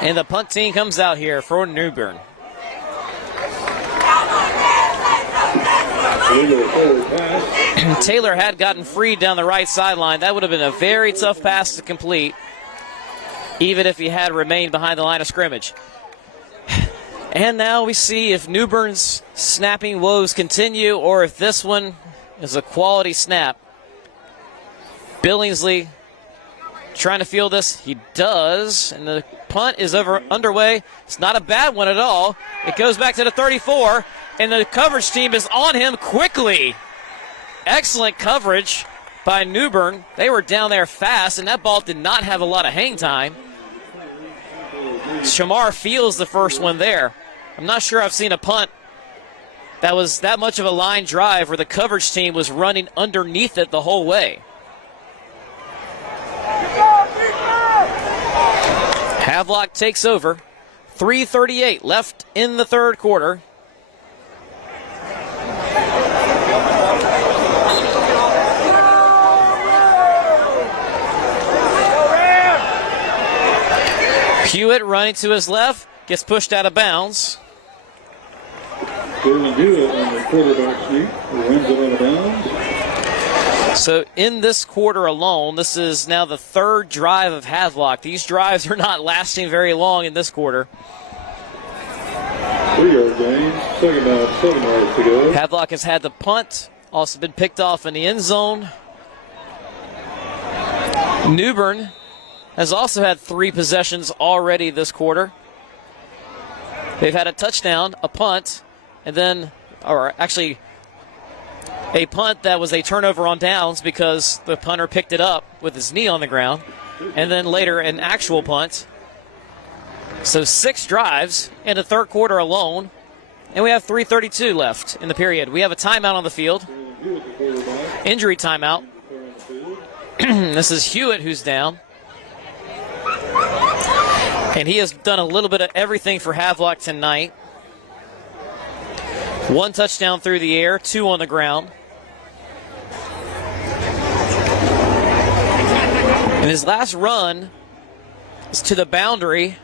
And the punt team comes out here for New Bern. Taylor had gotten freed down the right sideline. That would have been a very tough pass to complete, even if he had remained behind the line of scrimmage. And now we see if New Bern's snapping woes continue or if this one is a quality snap. Billingsley trying to field this. He does, and the punt is underway. It's not a bad one at all. It goes back to the 34, and the coverage team is on him quickly. Excellent coverage by New Bern. They were down there fast, and that ball did not have a lot of hang time. Shamar fields the first one there. I'm not sure I've seen a punt that was that much of a line drive where the coverage team was running underneath it the whole way. Havelock takes over. 3:38 left in the third quarter. Hewitt running to his left, gets pushed out of bounds. Hewitt on the quarterback sneak, runs it out of bounds. So in this quarter alone, this is now the third drive of Havelock. These drives are not lasting very long in this quarter. 3-yard gain, second down, 7 yards to go. Havelock has had the punt, also been picked off in the end zone. New Bern has also had 3 possessions already this quarter. They've had a touchdown, a punt, and then, or actually, a punt that was a turnover on downs because the punter picked it up with his knee on the ground, and then later an actual punt. So 6 drives in the third quarter alone, and we have 3:32 left in the period. We have a timeout on the field, injury timeout. This is Hewitt who's down. And he has done a little bit of everything for Havelock tonight. 1 touchdown through the air, 2 on the ground. And his last run is to the boundary.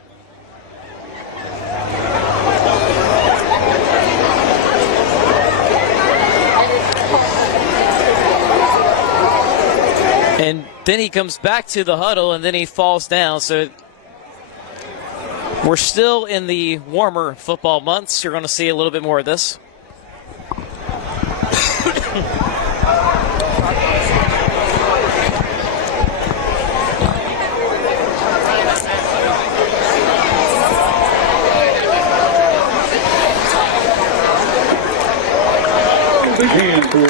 And then he comes back to the huddle, and then he falls down. So we're still in the warmer football months. You're going to see a little bit more of this. Big hand for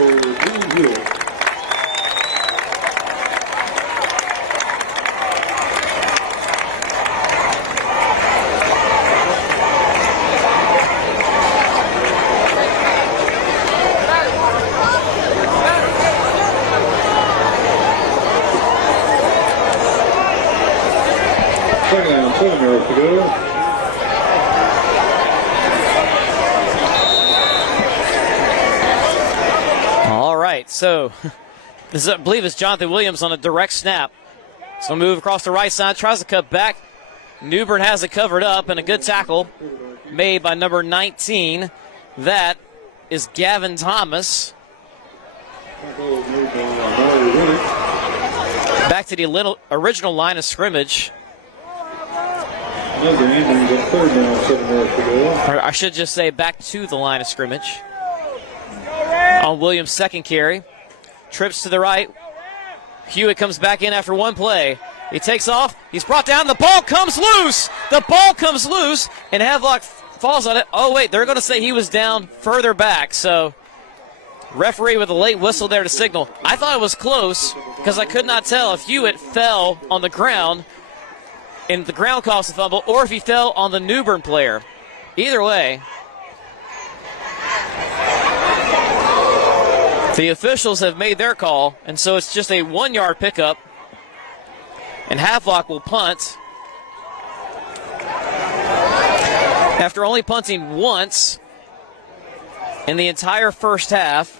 Greenville. Second down, 7 yards to go. All right, so this is, I believe it's Jonathan Williams on a direct snap. So move across the right side, tries to cut back. New Bern has it covered up, and a good tackle made by number 19. That is Gavin Thomas. Back to the original line of scrimmage. Another injury, but third down, 7 yards to go. Or I should just say back to the line of scrimmage. On Williams' second carry. Trips to the right. Hewitt comes back in after one play. He takes off. He's brought down. The ball comes loose. The ball comes loose, and Havelock falls on it. Oh, wait, they're going to say he was down further back. So referee with a late whistle there to signal. I thought it was close because I could not tell if Hewitt fell on the ground and the ground caused the fumble, or if he fell on the New Bern player. Either way, the officials have made their call, and so it's just a 1-yard pickup, and Havelock will punt. After only punting once in the entire first half,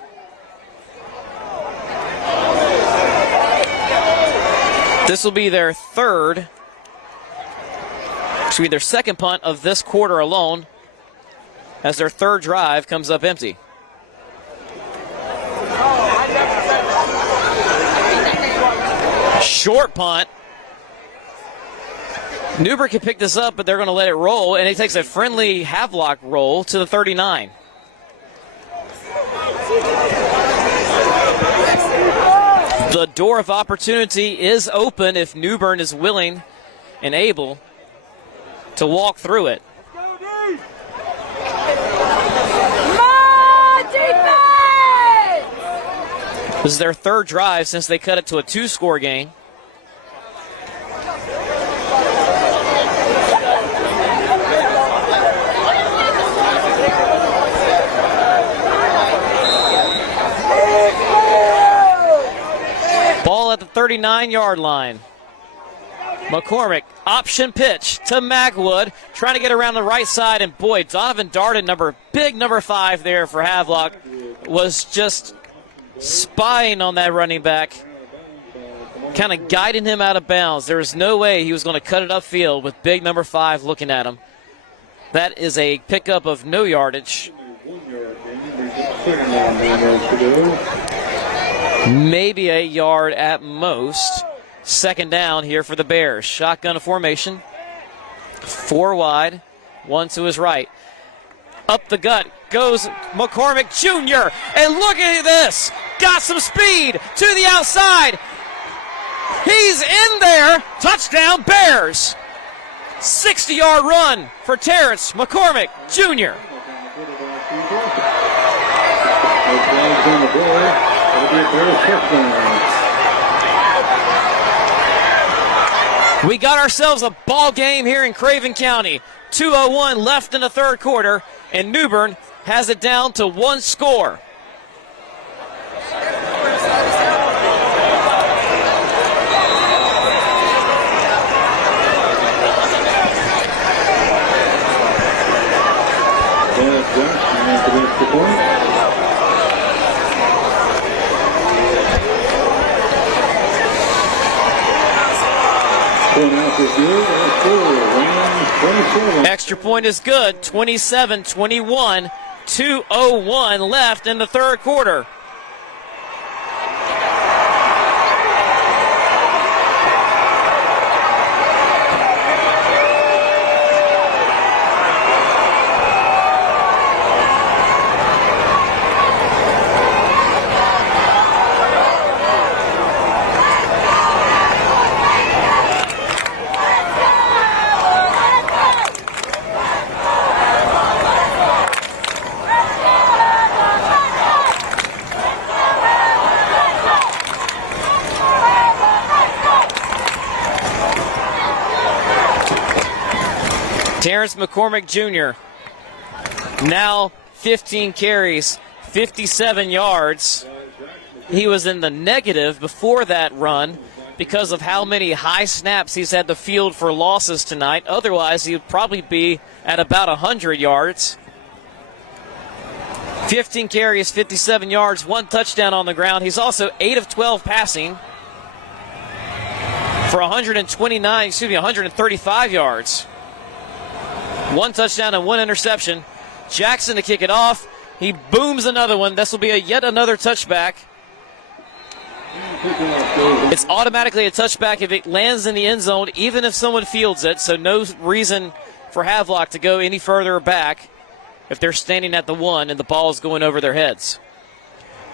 this will be their second punt of this quarter alone, as their third drive comes up empty. Short punt. New Bern can pick this up, but they're going to let it roll, and it takes a friendly Havelock roll to the 39. The door of opportunity is open if New Bern is willing and able to walk through it. This is their third drive since they cut it to a 2-score game. Ball at the 39-yard line. McCormick, option pitch to Magwood, trying to get around the right side, and boy, Donovan Darden, big number 5 there for Havelock, was just spying on that running back, kind of guiding him out of bounds. There was no way he was going to cut it upfield with big number 5 looking at him. That is a pickup of no yardage. Maybe a yard at most. Second down here for the Bears. Shotgun formation. 4 wide, 1 to his right. Up the gut goes McCormick Jr. And look at this. Got some speed to the outside. He's in there. Touchdown Bears. 60-yard run for Terrence McCormick Jr. We got ourselves a ball game here in Craven County. 2:01 left in the third quarter, and New Bern has it down to 1 score. Extra point is good. 27-21. 2:01 left in the third quarter. Terrence McCormick Jr. now 15 carries, 57 yards. He was in the negative before that run because of how many high snaps he's had to field for losses tonight. Otherwise, he would probably be at about 100 yards. 15 carries, 57 yards, 1 touchdown on the ground. He's also 8 of 12 passing for 135 yards. 1 touchdown and 1 interception. Jackson to kick it off. He booms another one. This will be yet another touchback. It's automatically a touchback if it lands in the end zone, even if someone fields it, so no reason for Havelock to go any further back if they're standing at the 1 and the ball is going over their heads.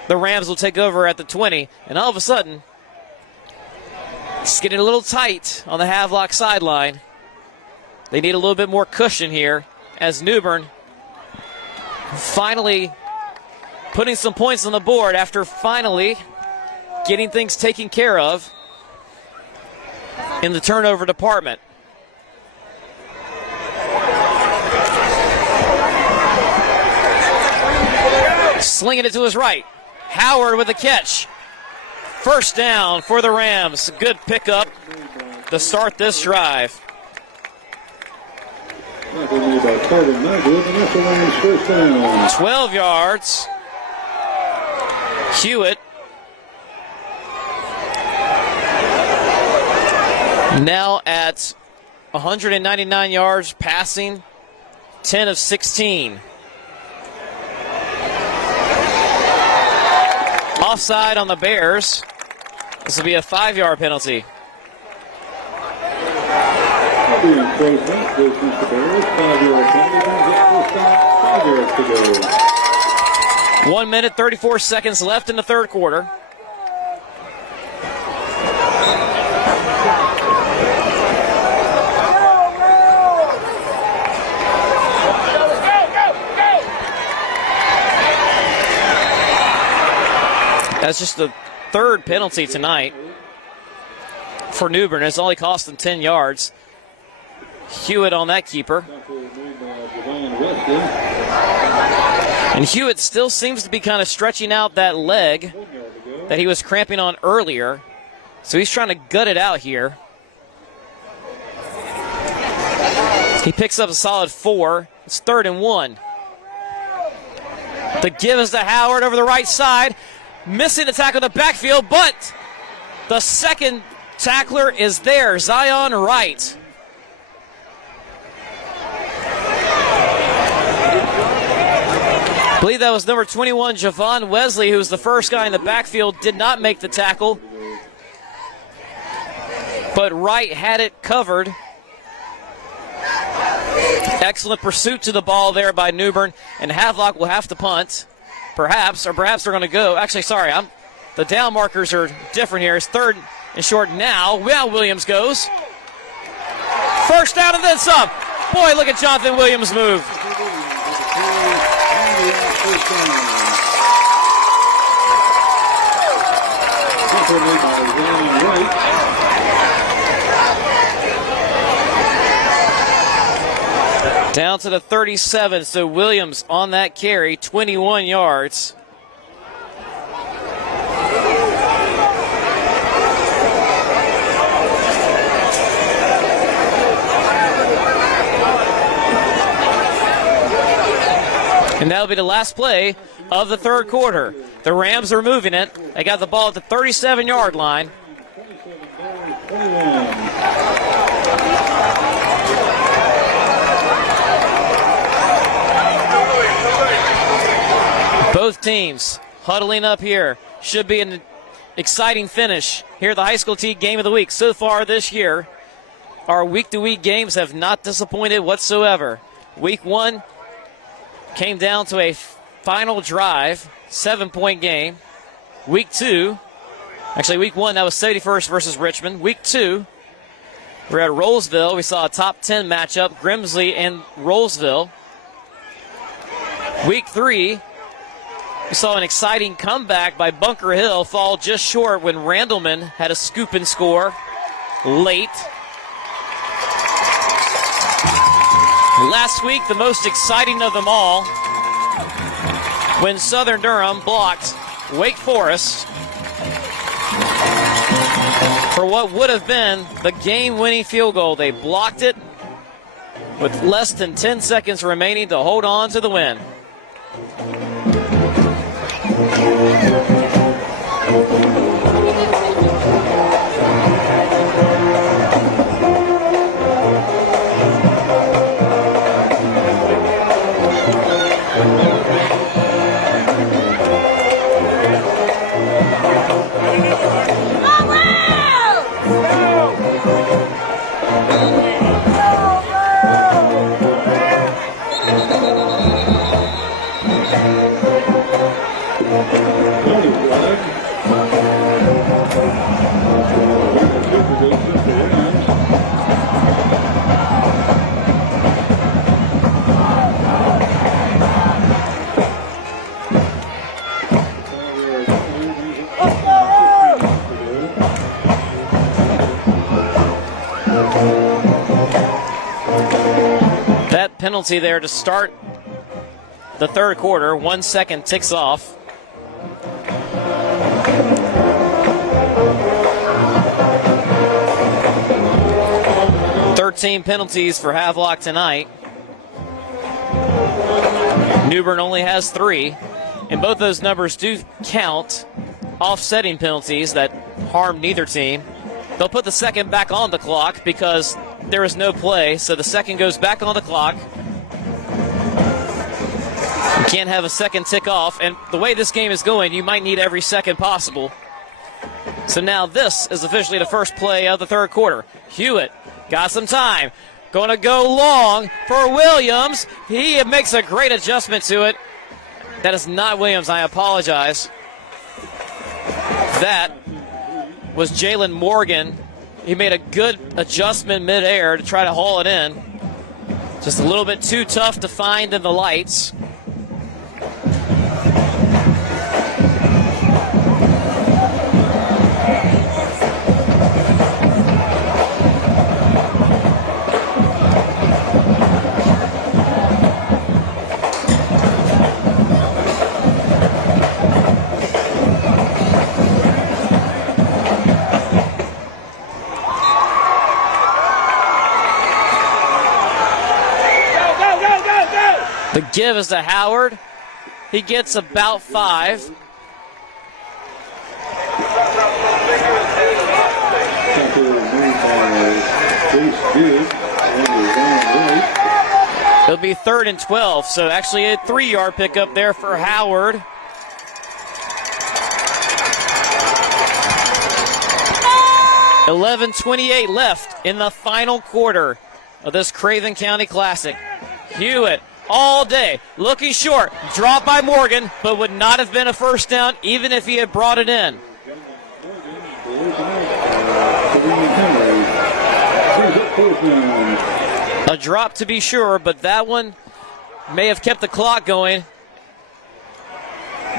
The Rams will take over at the 20, and all of a sudden, it's getting a little tight on the Havelock sideline. They need a little bit more cushion here as New Bern finally putting some points on the board after finally getting things taken care of in the turnover department. Slinging it to his right. Howard with a catch. First down for the Rams. Good pickup to start this drive. 12 yards. Hewitt now at 199 yards passing, 10 of 16. Offside on the Bears. This will be a 5-yard penalty. 1 minute, 34 seconds left in the third quarter. That's just the third penalty tonight for New Bern. It's only cost them 10 yards. Hewitt on that keeper. And Hewitt still seems to be kind of stretching out that leg that he was cramping on earlier. So he's trying to gut it out here. He picks up a solid 4. It's 3rd and 1. The give is to Howard over the right side. Missing the tackle in the backfield, but the second tackler is there, Zion Wright. I believe that was number 21, Javon Wesley, who was the first guy in the backfield, did not make the tackle. But Wright had it covered. Excellent pursuit to the ball there by New Bern, and Havelock will have to punt. Perhaps they're going to go. Actually, sorry, the down markers are different here. It's 3rd and short now. Well, Williams goes. First down and then some. Boy, look at Jonathan Williams move. Down to the 37, so Williams on that carry, 21 yards. And that'll be the last play of the third quarter. The Rams are moving it. They got the ball at the 37-yard line. Both teams huddling up here. Should be an exciting finish here at the HighSchoolOT Game of the Week. So far this year, our week-to-week games have not disappointed whatsoever. Week 1 came down to a final drive, 7-point game. Week 2, actually week 1, that was 71st versus Richmond. Week 2, we're at Rollsville. We saw a top 10 matchup, Grimsley and Rollsville. Week 3, we saw an exciting comeback by Bunker Hill fall just short when Randleman had a scoop and score late. Last week, the most exciting of them all, when Southern Durham blocked Wake Forest for what would have been the game-winning field goal. They blocked it with less than 10 seconds remaining to hold on to the win. That penalty there to start the third quarter. 1 second ticks off. Thirteen penalties for Havelock tonight. New Bern only has 3, and both those numbers do count offsetting penalties that harm neither team. They'll put the second back on the clock because there is no play, so the second goes back on the clock. You can't have a second tick off, and the way this game is going, you might need every second possible. So now this is officially the first play of the third quarter. Hewitt got some time. Going to go long for Williams. He makes a great adjustment to it. That is not Williams, I apologize. That was Jalen Morgan. He made a good adjustment midair to try to haul it in. Just a little bit too tough to find in the lights. The give is to Howard. He gets about 5. It'll be 3rd and 12, so actually a 3-yard pickup there for Howard. $11:28 left in the final quarter of this Craven County Classic. Hewitt all day, looking short, dropped by Morgan, but would not have been a first down even if he had brought it in. A drop to be sure, but that one may have kept the clock going.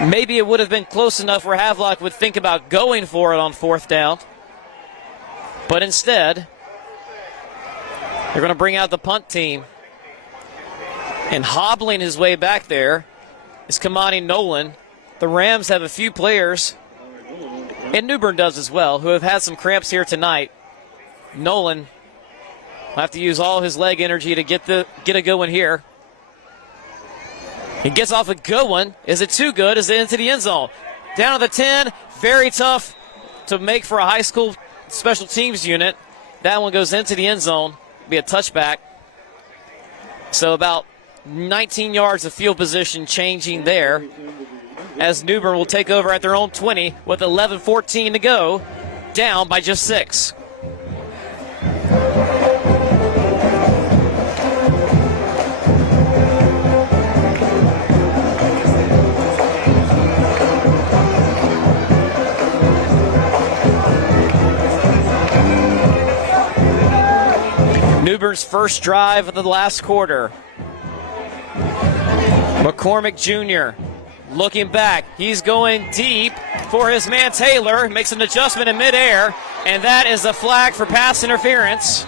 Maybe it would have been close enough where Havelock would think about going for it on 4th down. But instead, they're going to bring out the punt team. And hobbling his way back there is Kamani Nolan. The Rams have a few players, and New Bern does as well, who have had some cramps here tonight. Nolan will have to use all his leg energy to get a good one here. He gets off a good one. Is it too good? Is it into the end zone? Down to the 10. Very tough to make for a high school special teams unit. That one goes into the end zone. Be a touchback. So about 19 yards of field position changing there as New Bern will take over at their own 20 with 11:14 to go, down by just 6. New Bern's first drive of the last quarter. McCormick Jr. looking back. He's going deep for his man Taylor. Makes an adjustment in midair, and that is a flag for pass interference.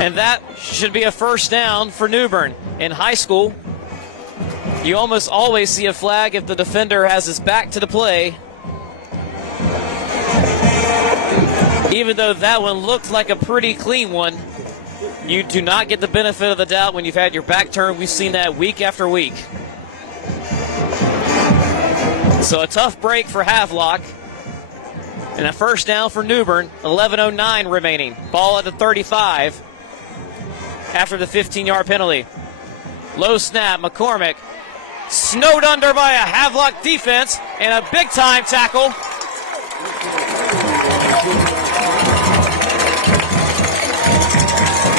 And that should be a first down for New Bern. In high school, you almost always see a flag if the defender has his back to the play. Even though that one looked like a pretty clean one, you do not get the benefit of the doubt when you've had your back turned. We've seen that week after week. So a tough break for Havelock. And a first down for New Bern. 11:09 remaining. Ball at the 35 after the 15-yard penalty. Low snap. McCormick snowed under by a Havelock defense and a big-time tackle.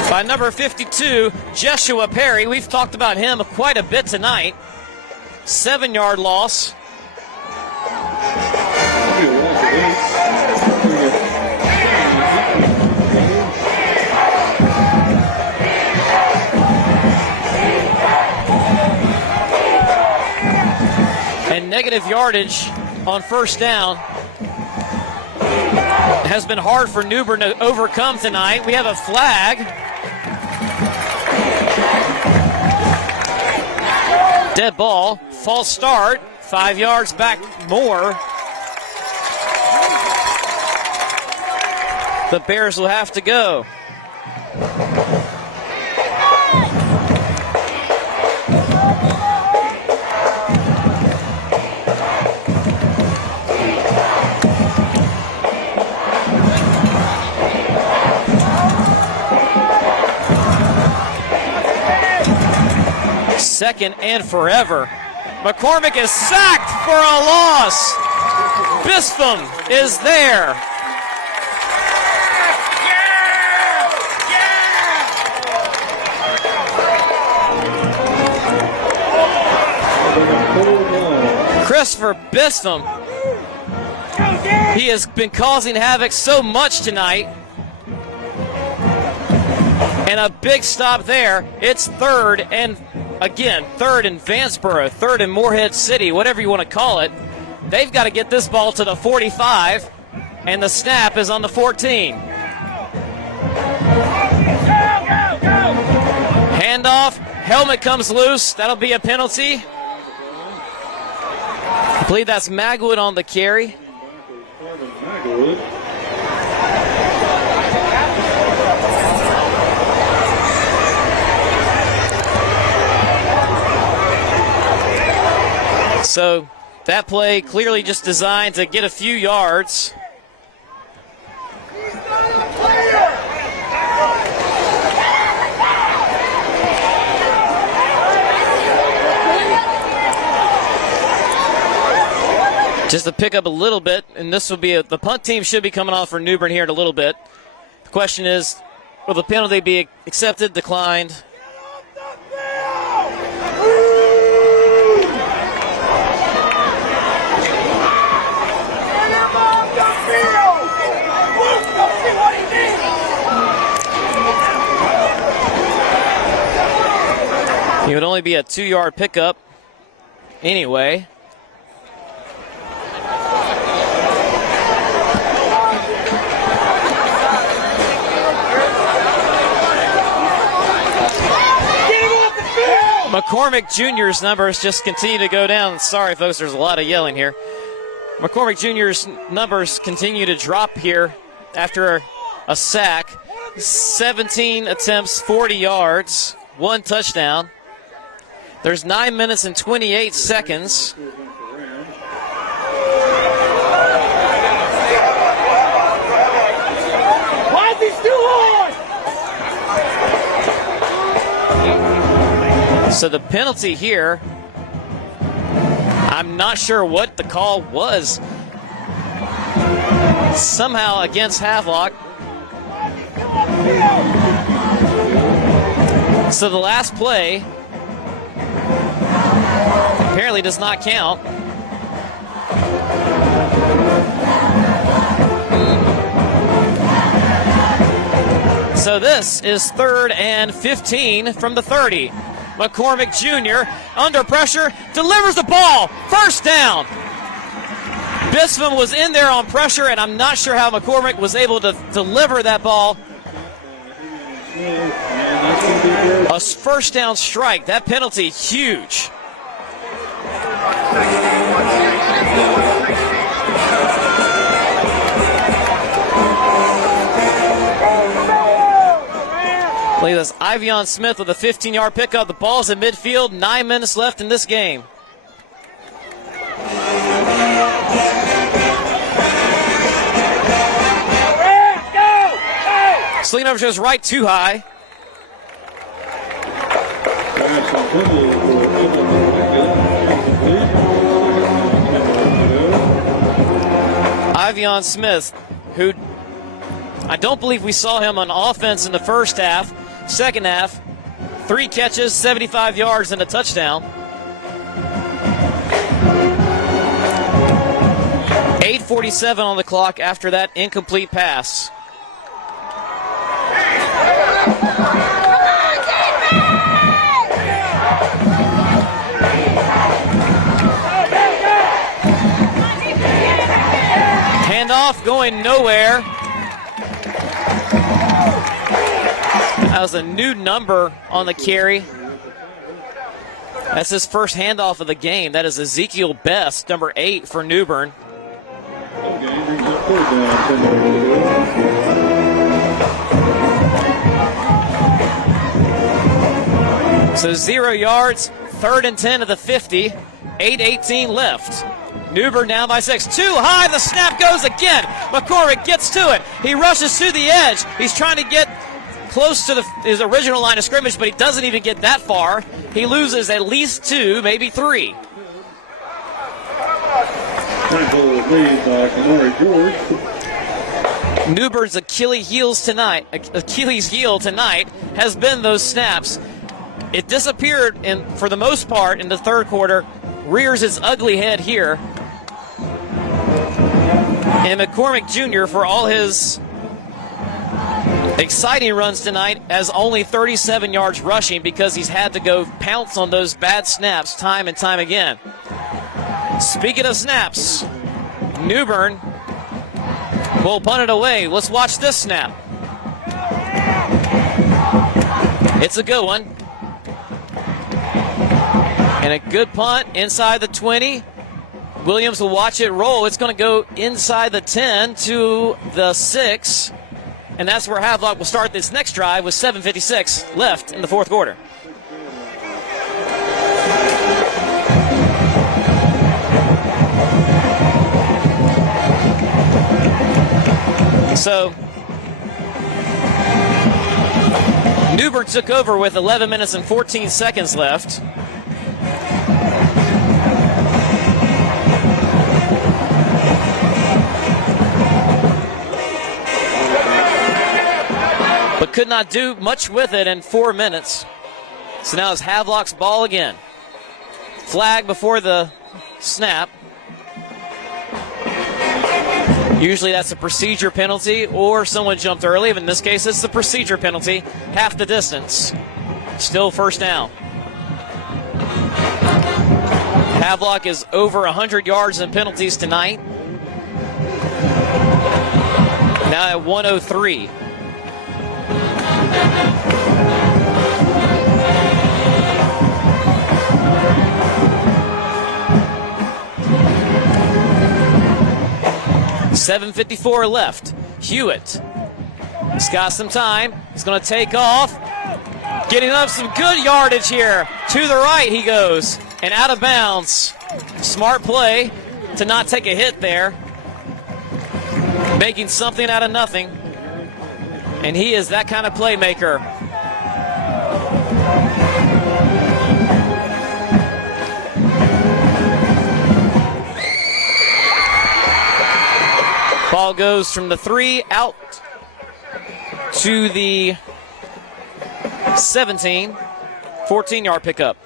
By number 52, Joshua Perry. We've talked about him quite a bit tonight. 7-yard loss. And negative yardage on first down has been hard for New Bern to overcome tonight. We have a flag. Dead ball, false start, 5 yards back more. The Bears will have to go. Second and forever. McCormick is sacked for a loss. Bispham is there. Christopher Bispham. He has been causing havoc so much tonight. And a big stop there. It's third and third in Vanceboro, third in Morehead City, whatever you want to call it. They've got to get this ball to the 45, and the snap is on the 14. Handoff, helmet comes loose. That'll be a penalty. I believe that's Magwood on the carry. So that play clearly just designed to get a few yards. Just to pick up a little bit, and this will be the punt team should be coming off for New Bern here in a little bit. The question is, will the penalty be accepted, declined? It would only be a 2-yard pickup anyway. McCormick Jr.'s numbers just continue to go down. Sorry, folks, there's a lot of yelling here. McCormick Jr.'s numbers continue to drop here after a sack. 17 attempts, 40 yards, 1 touchdown. There's 9 minutes and 28 seconds. Why is he still on? So the penalty here, I'm not sure what the call was. Somehow against Havelock. So the last play apparently does not count. So this is 3rd and 15 from the 30. McCormick Jr. under pressure, delivers the ball. First down. Bispham was in there on pressure, and I'm not sure how McCormick was able to deliver that ball. A first down strike. That penalty, huge. Look at this. Ivion Smith with a 15-yard pickup. The ball's in midfield. 9 minutes left in this game. Sling over to his right, too high. Ivion Smith, who I don't believe we saw him on offense in the first half. Second half, 3 catches, 75 yards, and a touchdown. 8:47 on the clock after that incomplete pass. Handoff going nowhere. That was a new number on the carry. That's his first handoff of the game. That is Ezekiel Best, number 8 for New Bern. So 0 yards, 3rd and 10 to the 50, 8:18 left. New Bern down by 6. Too high, the snap goes again. McCormick gets to it. He rushes to the edge. He's trying to get close to his original line of scrimmage, but he doesn't even get that far. He loses at least 2, maybe 3. New Bern's Achilles heel tonight has been those snaps. It disappeared for the most part in the third quarter, rears its ugly head here. And McCormick Jr., for all his exciting runs tonight, has only 37 yards rushing because he's had to go pounce on those bad snaps time and time again. Speaking of snaps, New Bern will punt it away. Let's watch this snap. It's a good one. And a good punt inside the 20. Williams will watch it roll. It's going to go inside the 10 to the 6. And that's where Havelock will start this next drive with 7:56 left in the fourth quarter. So, New Bern took over with 11 minutes and 14 seconds left. But could not do much with it in 4 minutes. So now it's Havelock's ball again. Flag before the snap. Usually that's a procedure penalty or someone jumped early. But in this case, it's the procedure penalty. Half the distance. Still first down. Havelock is over 100 yards in penalties tonight. Now at 103. $7:54 left. Hewitt. He's got some time. He's going to take off. Getting up some good yardage here. To the right he goes. And out of bounds. Smart play to not take a hit there. Making something out of nothing. And he is that kind of playmaker. Ball goes from the 3 out to the 17. 14-yard pickup.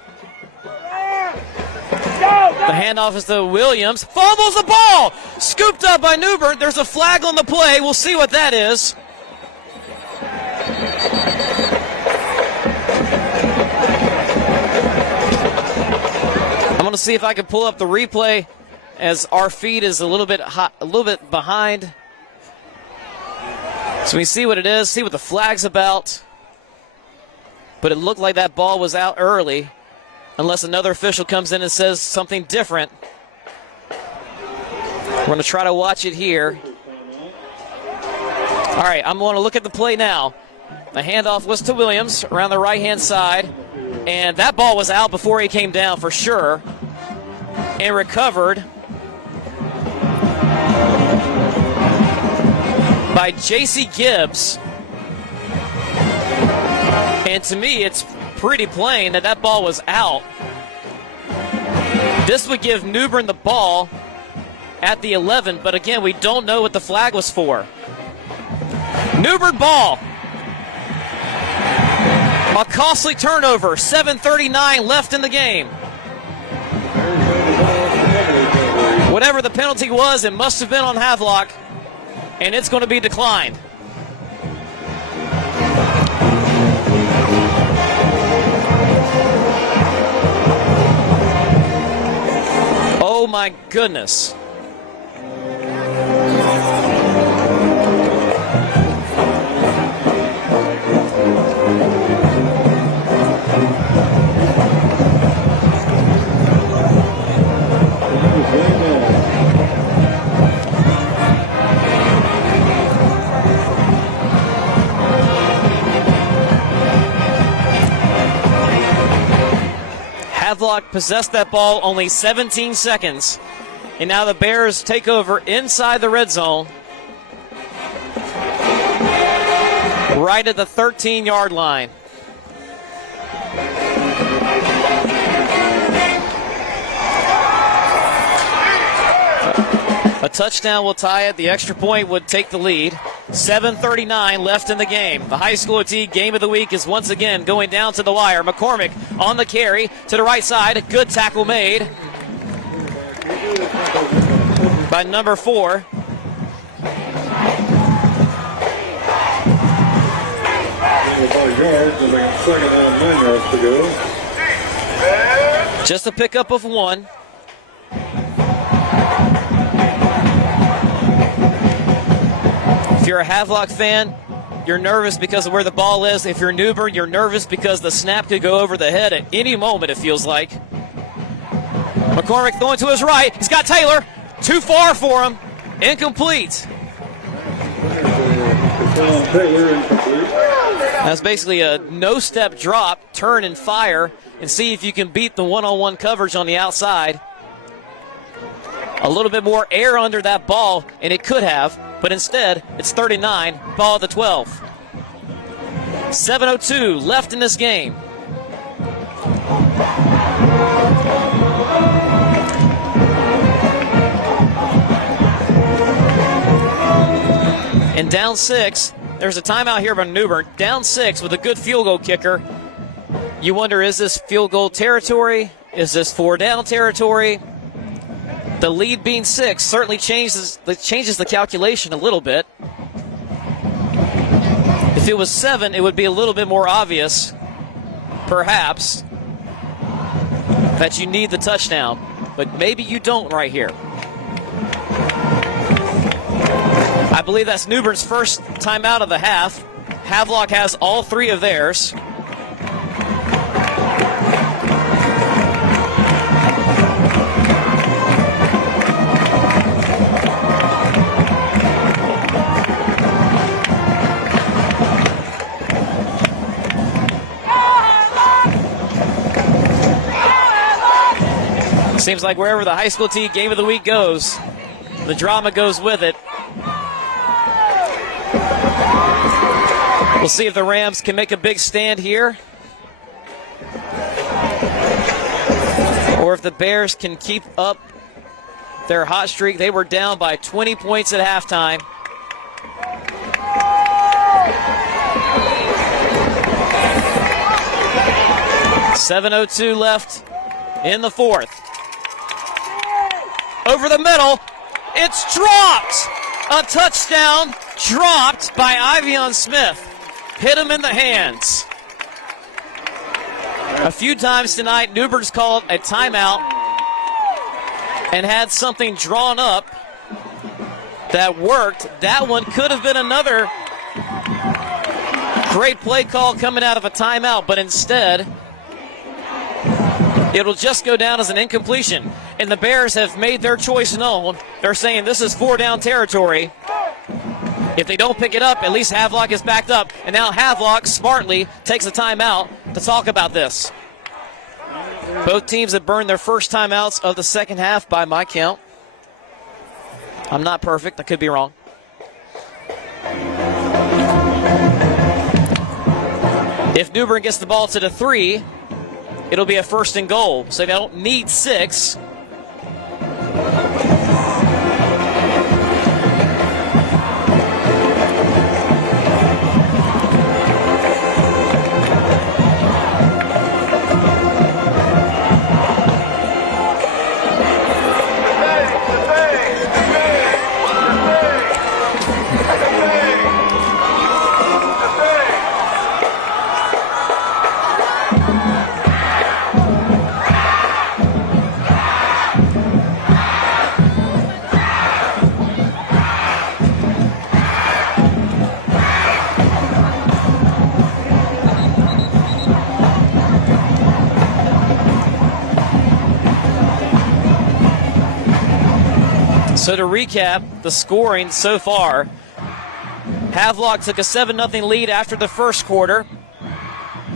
The handoff is to Williams. Fumbles the ball! Scooped up by New Bern. There's a flag on the play. We'll see what that is. I'm going to see if I can pull up the replay as our feed is a little bit behind. So we see what it is, see what the flag's about. but it looked like that ball was out early, unless another official comes in and says something different. We're going to try to watch it here. All right, I'm going to look at the play now. The handoff was to Williams around the right-hand side, and that ball was out before he came down for sure, and recovered by J.C. Gibbs. And to me, it's pretty plain that that ball was out. This would give New Bern the ball at the 11, but again, we don't know what the flag was for. New Bern ball. A costly turnover, 7:39 left in the game. Whatever the penalty was, it must have been on Havelock, and it's going to be declined. Oh my goodness. Havelock possessed that ball only 17 seconds, and now the Bears take over inside the red zone, right at the 13-yard line. A touchdown will tie it. The extra point would take the lead. 7:39 left in the game. The HighSchoolOT Game of the Week is once again going down to the wire. McCormick on the carry to the right side. A good tackle made by number 4. Just a pickup of 1. If you're a Havelock fan, you're nervous because of where the ball is. If you're New Bern, you're nervous because the snap could go over the head at any moment, it feels like. McCormick throwing to his right. He's got Taylor. Too far for him. Incomplete. That's basically a no-step drop, turn and fire, and see if you can beat the one-on-one coverage on the outside. A little bit more air under that ball, and it could have, but instead, it's 39, ball at the 12. 7:02 left in this game. And down 6, there's a timeout here by New Bern. Down 6 with a good field goal kicker. You wonder, is this field goal territory? Is this 4-down territory? The lead being 6 certainly changes the calculation a little bit. If it was 7, it would be a little bit more obvious, perhaps, that you need the touchdown. But maybe you don't right here. I believe that's New Bern's first timeout of the half. Havelock has all 3 of theirs. Seems like wherever the HighSchoolOT Game of the Week goes, the drama goes with it. We'll see if the Rams can make a big stand here, or if the Bears can keep up their hot streak. They were down by 20 points at halftime. $7:02 left in the 4th. Over the middle, it's dropped. A touchdown dropped by Ivion Smith. Hit him in the hands. A few times tonight, New Bern's called a timeout and had something drawn up that worked. That one could have been another Great play call coming out of a timeout, but instead it'll just go down as an incompletion. And the Bears have made their choice known. They're saying this is 4-down territory. If they don't pick it up, at least Havelock is backed up. And now Havelock smartly takes a timeout to talk about this. Both teams have burned their first timeouts of the second half by my count. I'm not perfect. I could be wrong. If New Bern gets the ball to the 3, it'll be a 1st and goal. So they don't need 6. So to recap the scoring so far, Havelock took a 7-0 lead after the first quarter,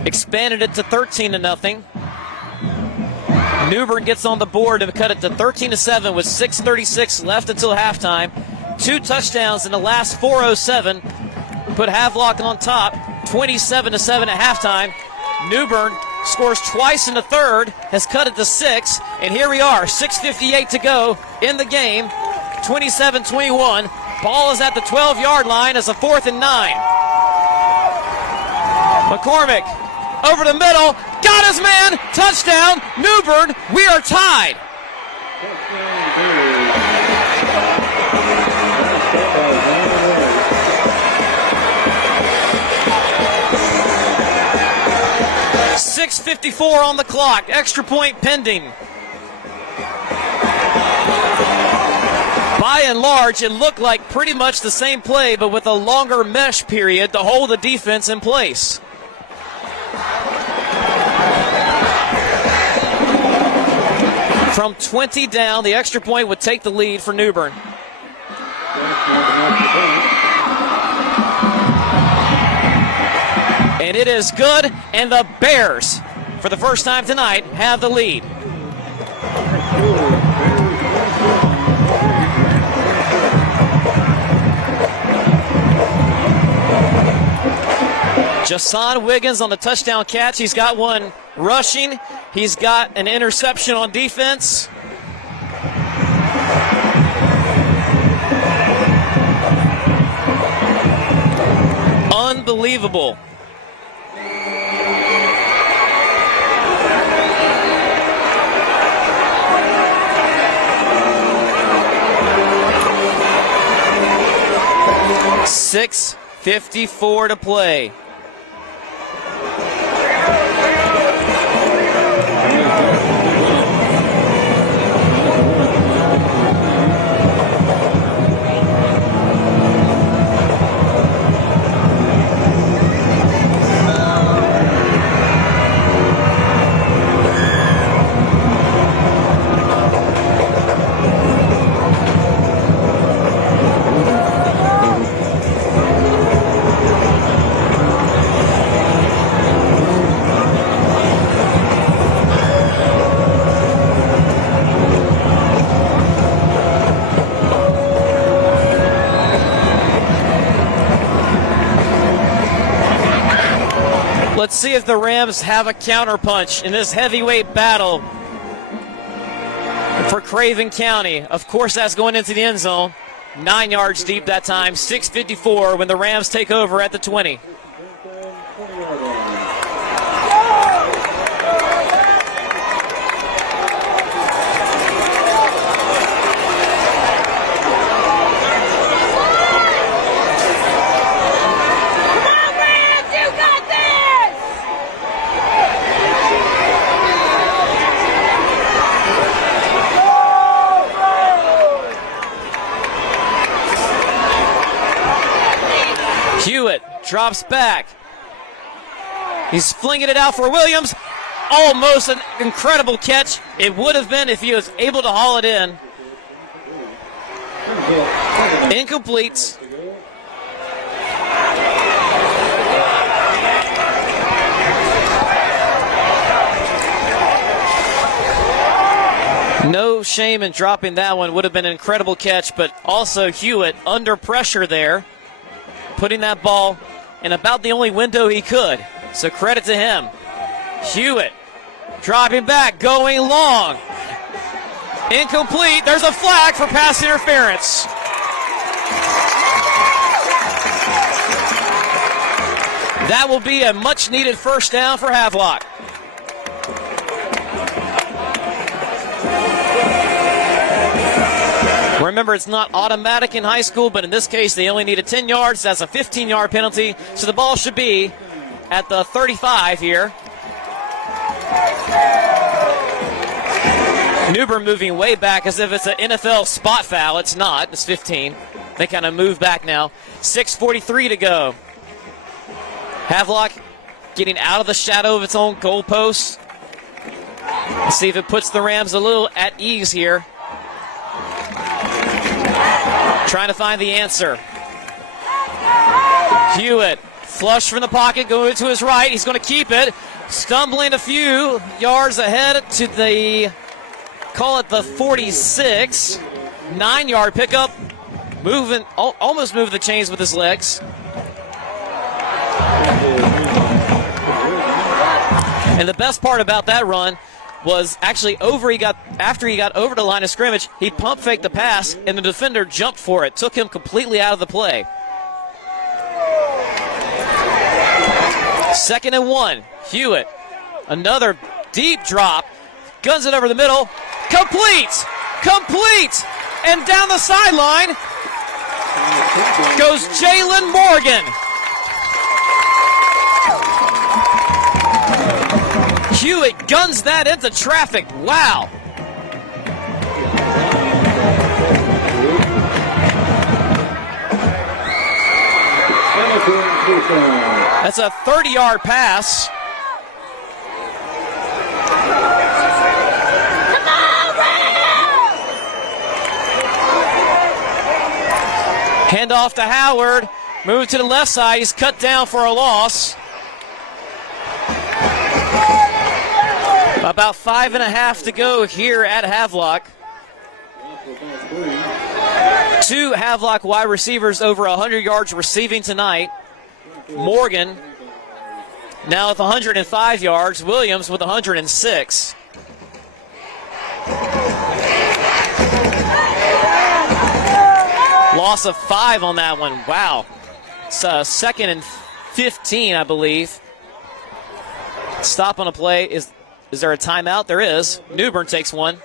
expanded it to 13-0. New Bern gets on the board to cut it to 13-7 with 6:36 left until halftime. 2 touchdowns in the last 4:07 put Havelock on top, 27-7 at halftime. New Bern scores twice in the third, has cut it to 6, and here we are, 6:58 to go in the game. 27-21. Ball is at the 12-yard line as a 4th and 9. McCormick over the middle, got his man, touchdown, New Bern, we are tied. .654 on the clock, extra point pending. By and large, it looked like pretty much the same play, but with a longer mesh period to hold the defense in place. From 20 down, the extra point would take the lead for New Bern. And it is good, and the Bears, for the first time tonight, have the lead. Jason Wiggins on the touchdown catch. He's got one rushing. He's got an interception on defense. Unbelievable. .654 to play. Let's see if the Rams have a counterpunch in this heavyweight battle for Craven County. Of course, that's going into the end zone. 9 yards deep that time. 6:54 when the Rams take over at the 20. Hewitt drops back, He's flinging it out for Williams. Almost an incredible catch. It would have been if he was able to haul it in. Incomplete. No shame in dropping that one. Would have been an incredible catch, but also Hewitt under pressure there, putting that ball in about the only window he could. So credit to him. Hewitt dropping back, going long. Incomplete. There's a flag for pass interference. That will be a much-needed first down for Havelock. Remember, it's not automatic in high school, but in this case, they only needed 10 yards. That's a 15-yard penalty, so the ball should be at the 35 here. Newbern moving way back as if it's an NFL spot foul. It's not. It's 15. They kind of move back now. 6:43 to go. Havelock getting out of the shadow of its own goalpost. Let's see if it puts the Rams a little at ease here. Trying to find the answer. Hewitt, flush from the pocket, going to his right. He's going to keep it. Stumbling a few yards ahead to the, call it the 46. 9-yard pickup. Moving, almost moved the chains with his legs. And the best part about that run was actually after he got over the line of scrimmage, he pump faked the pass, and the defender jumped for it, took him completely out of the play. 2nd and 1. Hewitt, another deep drop, guns it over the middle, complete, and down the sideline goes Jalen Morgan. Hewitt guns that into traffic. Wow. That's a 30-yard pass. Hand off to Howard. Move to the left side. He's cut down for a loss. About 5.5 to go here at Havelock. 2 Havelock wide receivers over 100 yards receiving tonight. Morgan now with 105 yards. Williams with 106. Loss of 5 on that one. Wow. It's 2nd and 15, I believe. Stop on a play. Is there a timeout? There is. Newbern takes one.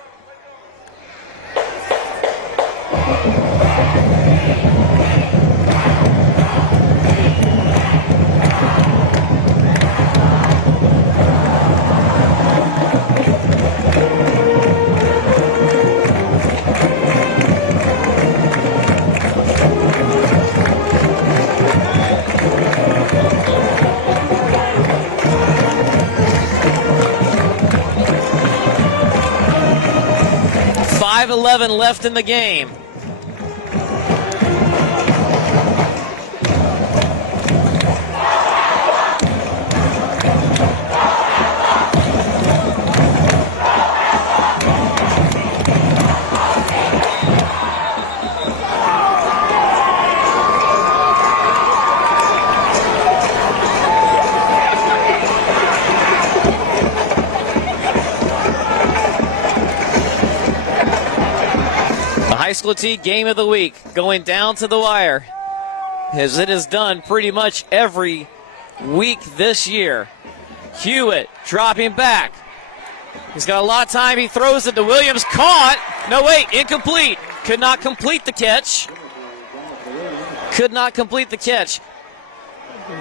.11 left in the game. HighSchoolOT Game of the Week going down to the wire, as it is done pretty much every week this year. Hewitt dropping back. He's got a lot of time. He throws it to Williams. Caught. No, wait. Incomplete. Could not complete the catch. Could not complete the catch.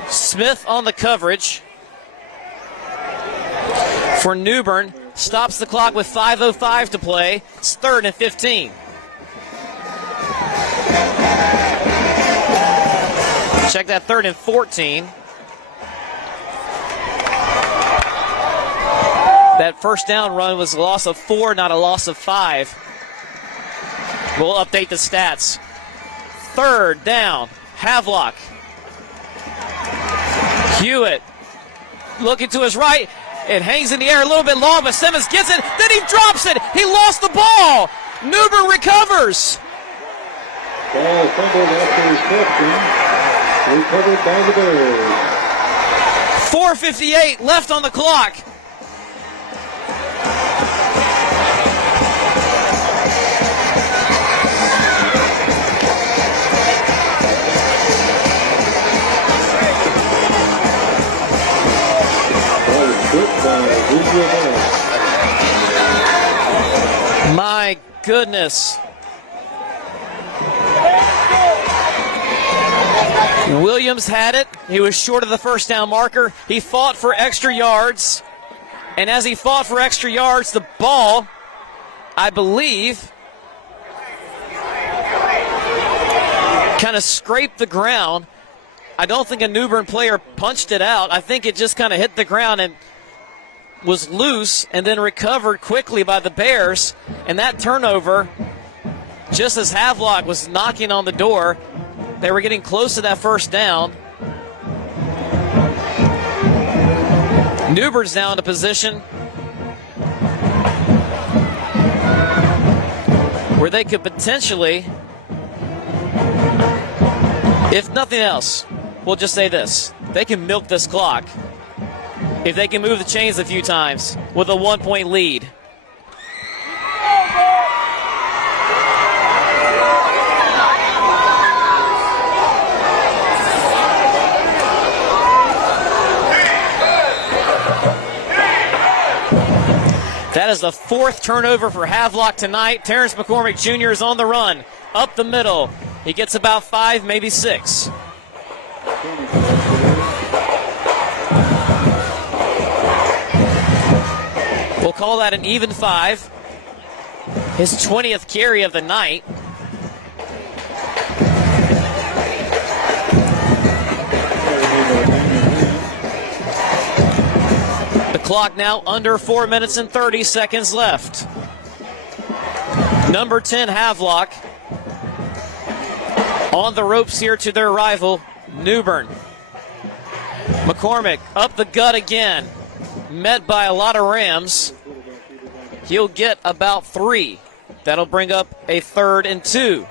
Smith on the coverage for Newbern. Stops the clock with 5:05 to play. It's 3rd and 15. Check that 3rd and 14. That first down run was a loss of 4, not a loss of 5. We'll update the stats. 3rd down, Havelock. Hewitt looking to his right. It hangs in the air a little bit long, but Simmons gets it. Then he drops it. He lost the ball. Newbern recovers. Ball fumbled after reception. Recovered by the Bears. 4:58 left on the clock. My goodness. Williams had it. He was short of the first down marker. He fought for extra yards. And as he fought for extra yards, the ball, I believe, kind of scraped the ground. I don't think a Newbern player punched it out. I think it just kind of hit the ground and was loose and then recovered quickly by the Bears. And that turnover, just as Havelock was knocking on the door, they were getting close to that first down. Newbern's now in a position where they could potentially, if nothing else, we'll just say this, they can milk this clock if they can move the chains a few times with a 1-point lead. That is the 4th turnover for Havelock tonight. Terrence McCormick Jr. is on the run, up the middle. He gets about 5, maybe 6. We'll call that an even 5. His 20th carry of the night. The clock now under 4 minutes and 30 seconds left. Number 10, Havelock, on the ropes here to their rival, Newbern. McCormick up the gut again, met by a lot of Rams. He'll get about 3. That'll bring up a 3rd and 2.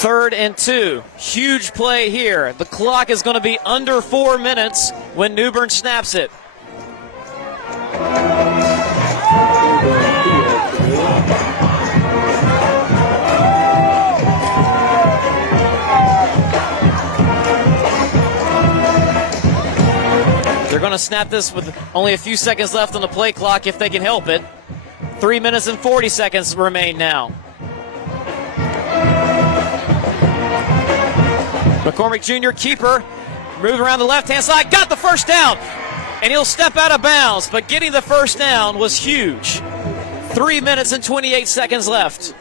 3rd and 2. Huge play here. The clock is going to be under 4 minutes when Newbern snaps it. They're going to snap this with only a few seconds left on the play clock if they can help it. 3 minutes and 40 seconds remain now. McCormick Jr., keeper, moved around the left-hand side, got the first down, and he'll step out of bounds, but getting the first down was huge. 3 minutes and 28 seconds left.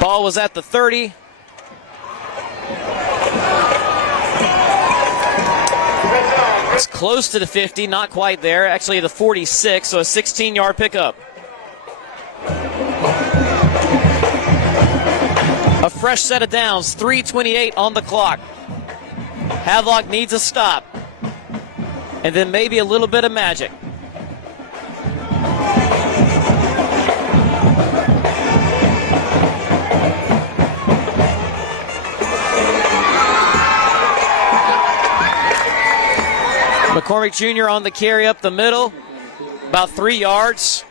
Ball was at the 30. It's close to the 50, not quite there, actually the 46, so a 16-yard pickup. A fresh set of downs, 3:28 on the clock. Havelock needs a stop. And then maybe a little bit of magic. McCormick Jr. on the carry up the middle, about 3 yards.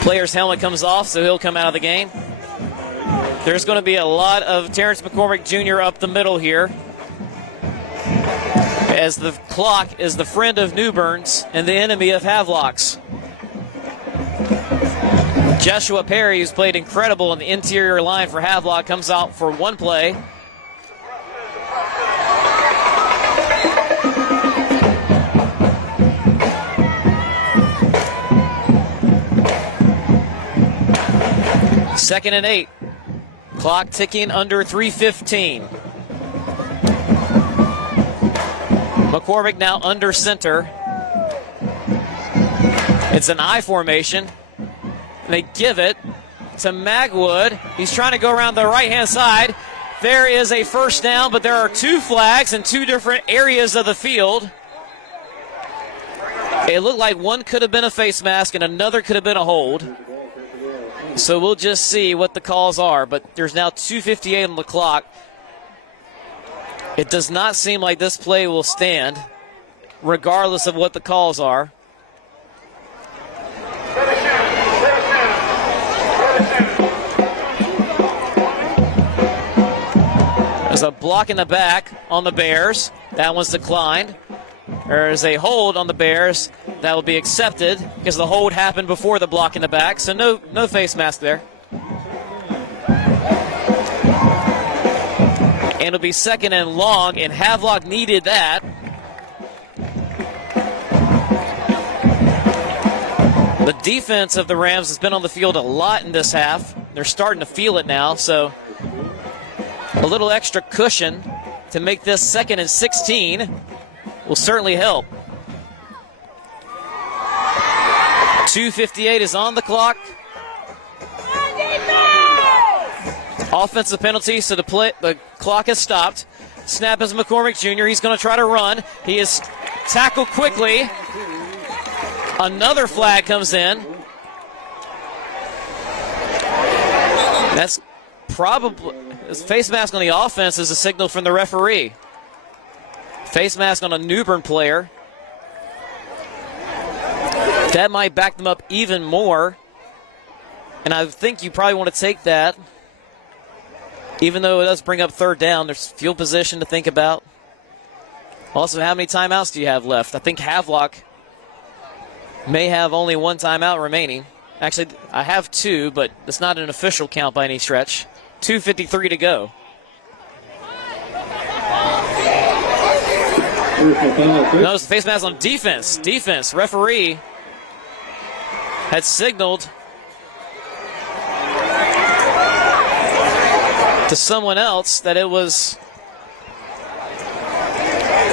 Player's helmet comes off, so he'll come out of the game. There's going to be a lot of Terrence McCormick Jr. up the middle here, as the clock is the friend of Newbern's and the enemy of Havelock's. Joshua Perry, who's played incredible on the interior line for Havelock, comes out for one play. 2nd and 8. Clock ticking under 3:15. McCormick now under center. It's an I formation. They give it to Magwood. He's trying to go around the right-hand side. There is a first down, but there are 2 flags in 2 different areas of the field. It looked like one could have been a face mask and another could have been a hold. So we'll just see what the calls are, but there's now 2:58 on the clock. It does not seem like this play will stand, regardless of what the calls are. There's a block in the back on the Bears. That one's declined. There's a hold on the Bears. That will be accepted because the hold happened before the block in the back, so no face mask there. And it'll be 2nd and long, and Havelock needed that. The defense of the Rams has been on the field a lot in this half. They're starting to feel it now, so a little extra cushion to make this 2nd and 16 will certainly help. 2:58 is on the clock. Offensive penalty, so the clock has stopped. Snap is McCormick Jr. He's going to try to run. He is tackled quickly. Another flag comes in. That's probably his face mask on the offense is a signal from the referee. Face mask on a New Bern player. That might back them up even more. And I think you probably want to take that. Even though it does bring up 3rd down, there's field position to think about. Also, how many timeouts do you have left? I think Havelock may have only 1 timeout remaining. Actually, I have 2, but it's not an official count by any stretch. 2:53 to go. Notice the face mask on defense. Defense. Referee had signaled to someone else that it was.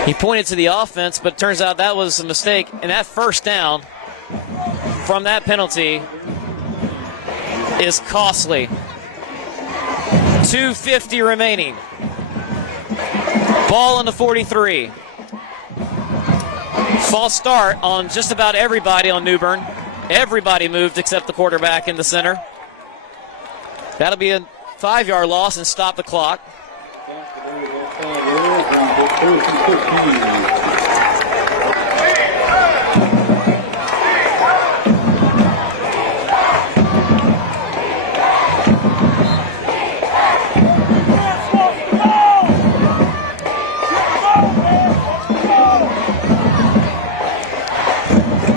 He pointed to the offense, but it turns out that was a mistake. And that first down from that penalty is costly. 2:50 remaining. Ball on the 43. False start on just about everybody on New Bern. Everybody moved except the quarterback in the center. That'll be a 5-yard loss and stop the clock.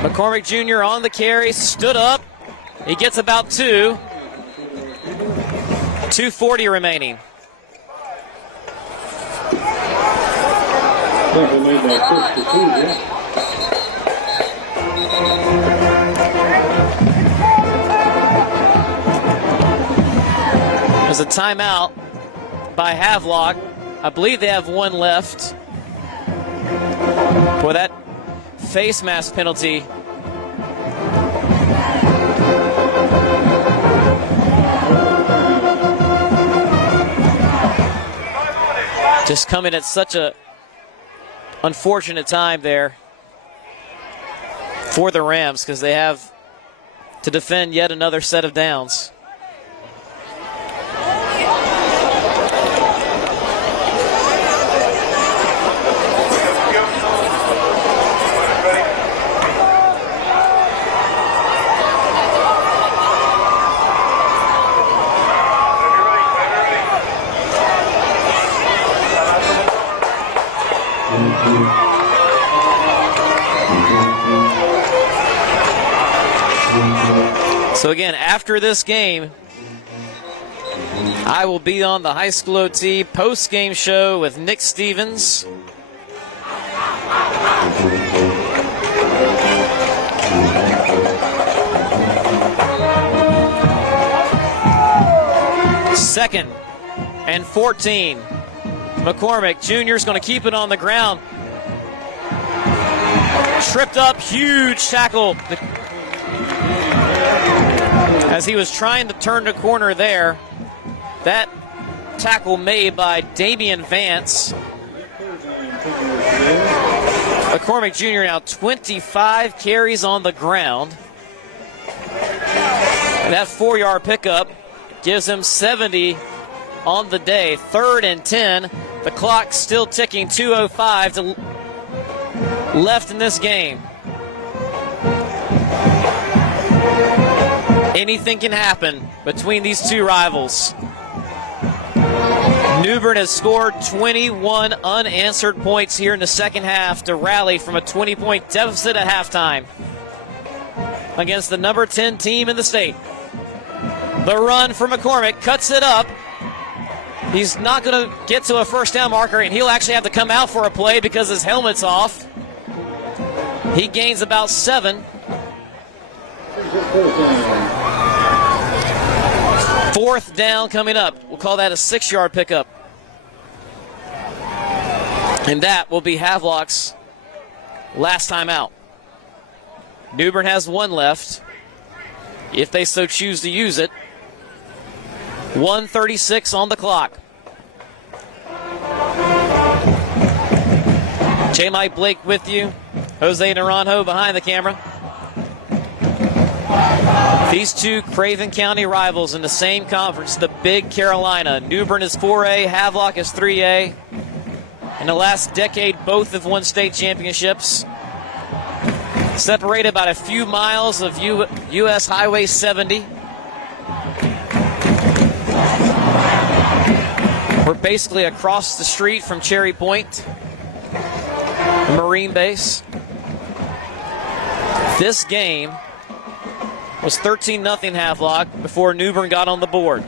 McCormick Jr. on the carry, stood up. He gets about 2. 2:40 remaining. There's a timeout by Havelock. I believe they have 1 left. For that face mask penalty. Just coming at such a unfortunate time there for the Rams because they have to defend yet another set of downs. So again, after this game, I will be on the High School OT post-game show with Nick Stevens. 2nd and 14. McCormick Jr. is going to keep it on the ground. Tripped up, huge tackle as he was trying to turn the corner there. That tackle made by Damian Vance. McCormick Jr. now 25 carries on the ground. And that 4-yard pickup gives him 70 on the day. 3rd and 10. The clock still ticking, 2:05 left in this game. Anything can happen between these two rivals. New Bern has scored 21 unanswered points here in the second half to rally from a 20-point deficit at halftime against the number 10 team in the state. The run for McCormick cuts it up. He's not going to get to a first down marker, and he'll actually have to come out for a play because his helmet's off. He gains about 7. 4th down coming up. We'll call that a 6-yard pickup. And that will be Havelock's last time out. New Bern has 1 left, if they so choose to use it. 1:36 on the clock. J. Mike Blake with you. Jose Naranjo behind the camera. These two Craven County rivals in the same conference, the Big Carolina. New Bern is 4A, Havelock is 3A. In the last decade, both have won state championships. Separated by a few miles of U.S. Highway 70. We're basically across the street from Cherry Point, Marine Base. This game was 13-0 Havelock before New Bern got on the board.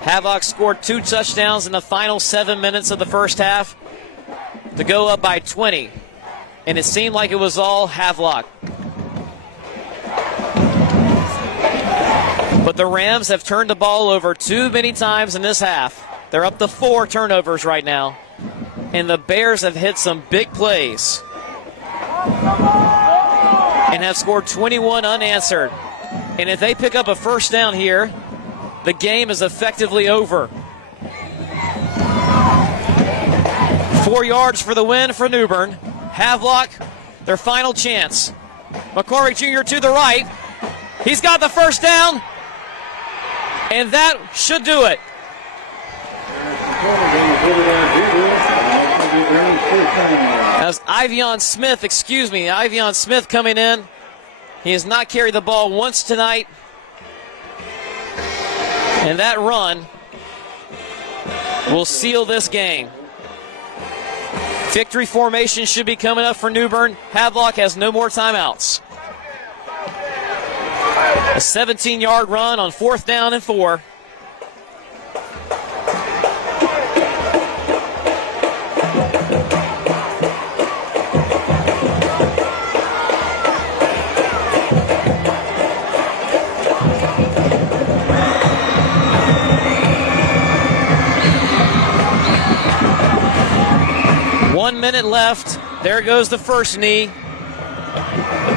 Havelock scored 2 touchdowns in the final 7 minutes of the first half to go up by 20. And it seemed like it was all Havelock. But the Rams have turned the ball over too many times in this half. They're up to 4 turnovers right now. And the Bears have hit some big plays and have scored 21 unanswered. And if they pick up a first down here, the game is effectively over. 4 yards for the win for New Bern. Havelock, their final chance. McCormick Jr. to the right. He's got the first down. And that should do it. As Ivion Smith coming in. He has not carried the ball once tonight. And that run will seal this game. Victory formation should be coming up for New Bern. Havelock has no more timeouts. A 17-yard run on 4th down and 4. One minute left. There goes the first knee.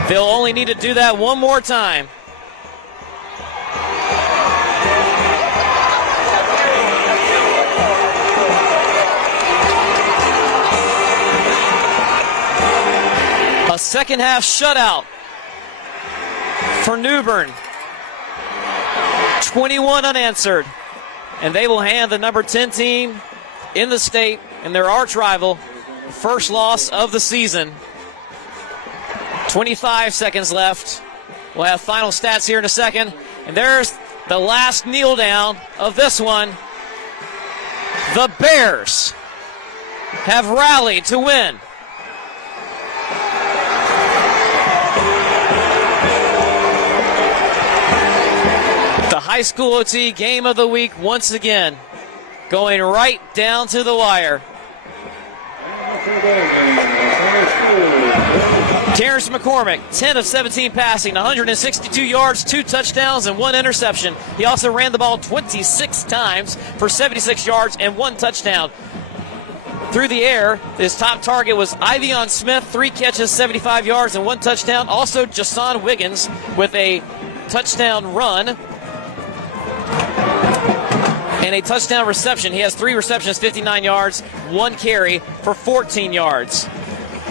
They'll only need to do that one more time. A second half shutout for New Bern. 21 unanswered. And they will hand the number 10 team in the state and their arch rival first loss of the season. 25 seconds left. We'll have final stats here in a second. And there's the last kneel down of this one. The Bears have rallied to win. The high school OT game of the week once again, going right down to the wire. Terrence McCormick, 10 of 17 passing, 162 yards, 2 touchdowns, and 1 interception. He also ran the ball 26 times for 76 yards and 1 touchdown. Through the air, his top target was Ivion Smith, 3 catches, 75 yards, and 1 touchdown. Also, Jason Wiggins with a touchdown run and a touchdown reception. He has 3 receptions, 59 yards, 1 carry for 14 yards.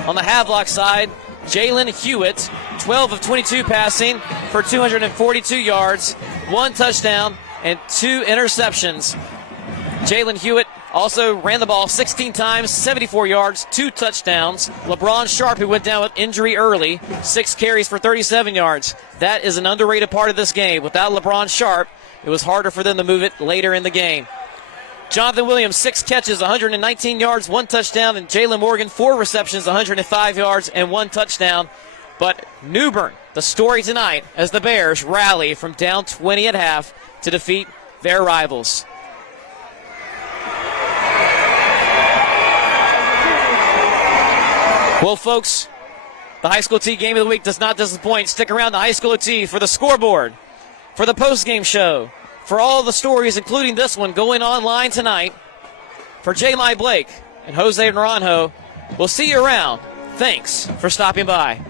On the Havelock side, Jalen Hewitt, 12 of 22 passing for 242 yards, 1 touchdown, and 2 interceptions. Jalen Hewitt also ran the ball 16 times, 74 yards, 2 touchdowns. LeBron Sharp, who went down with injury early, 6 carries for 37 yards. That is an underrated part of this game. Without LeBron Sharp, it was harder for them to move it later in the game. Jonathan Williams, 6 catches, 119 yards, 1 touchdown, and Jalen Morgan, 4 receptions, 105 yards, and 1 touchdown. But New Bern, the story tonight, as the Bears rally from down 20 at half to defeat their rivals. Well, folks, the HighSchoolOT Game of the Week does not disappoint. Stick around to HighSchoolOT for the scoreboard, for the postgame show, for all the stories, including this one, going online tonight. For J. Blake and Jose Naranjo, we'll see you around. Thanks for stopping by.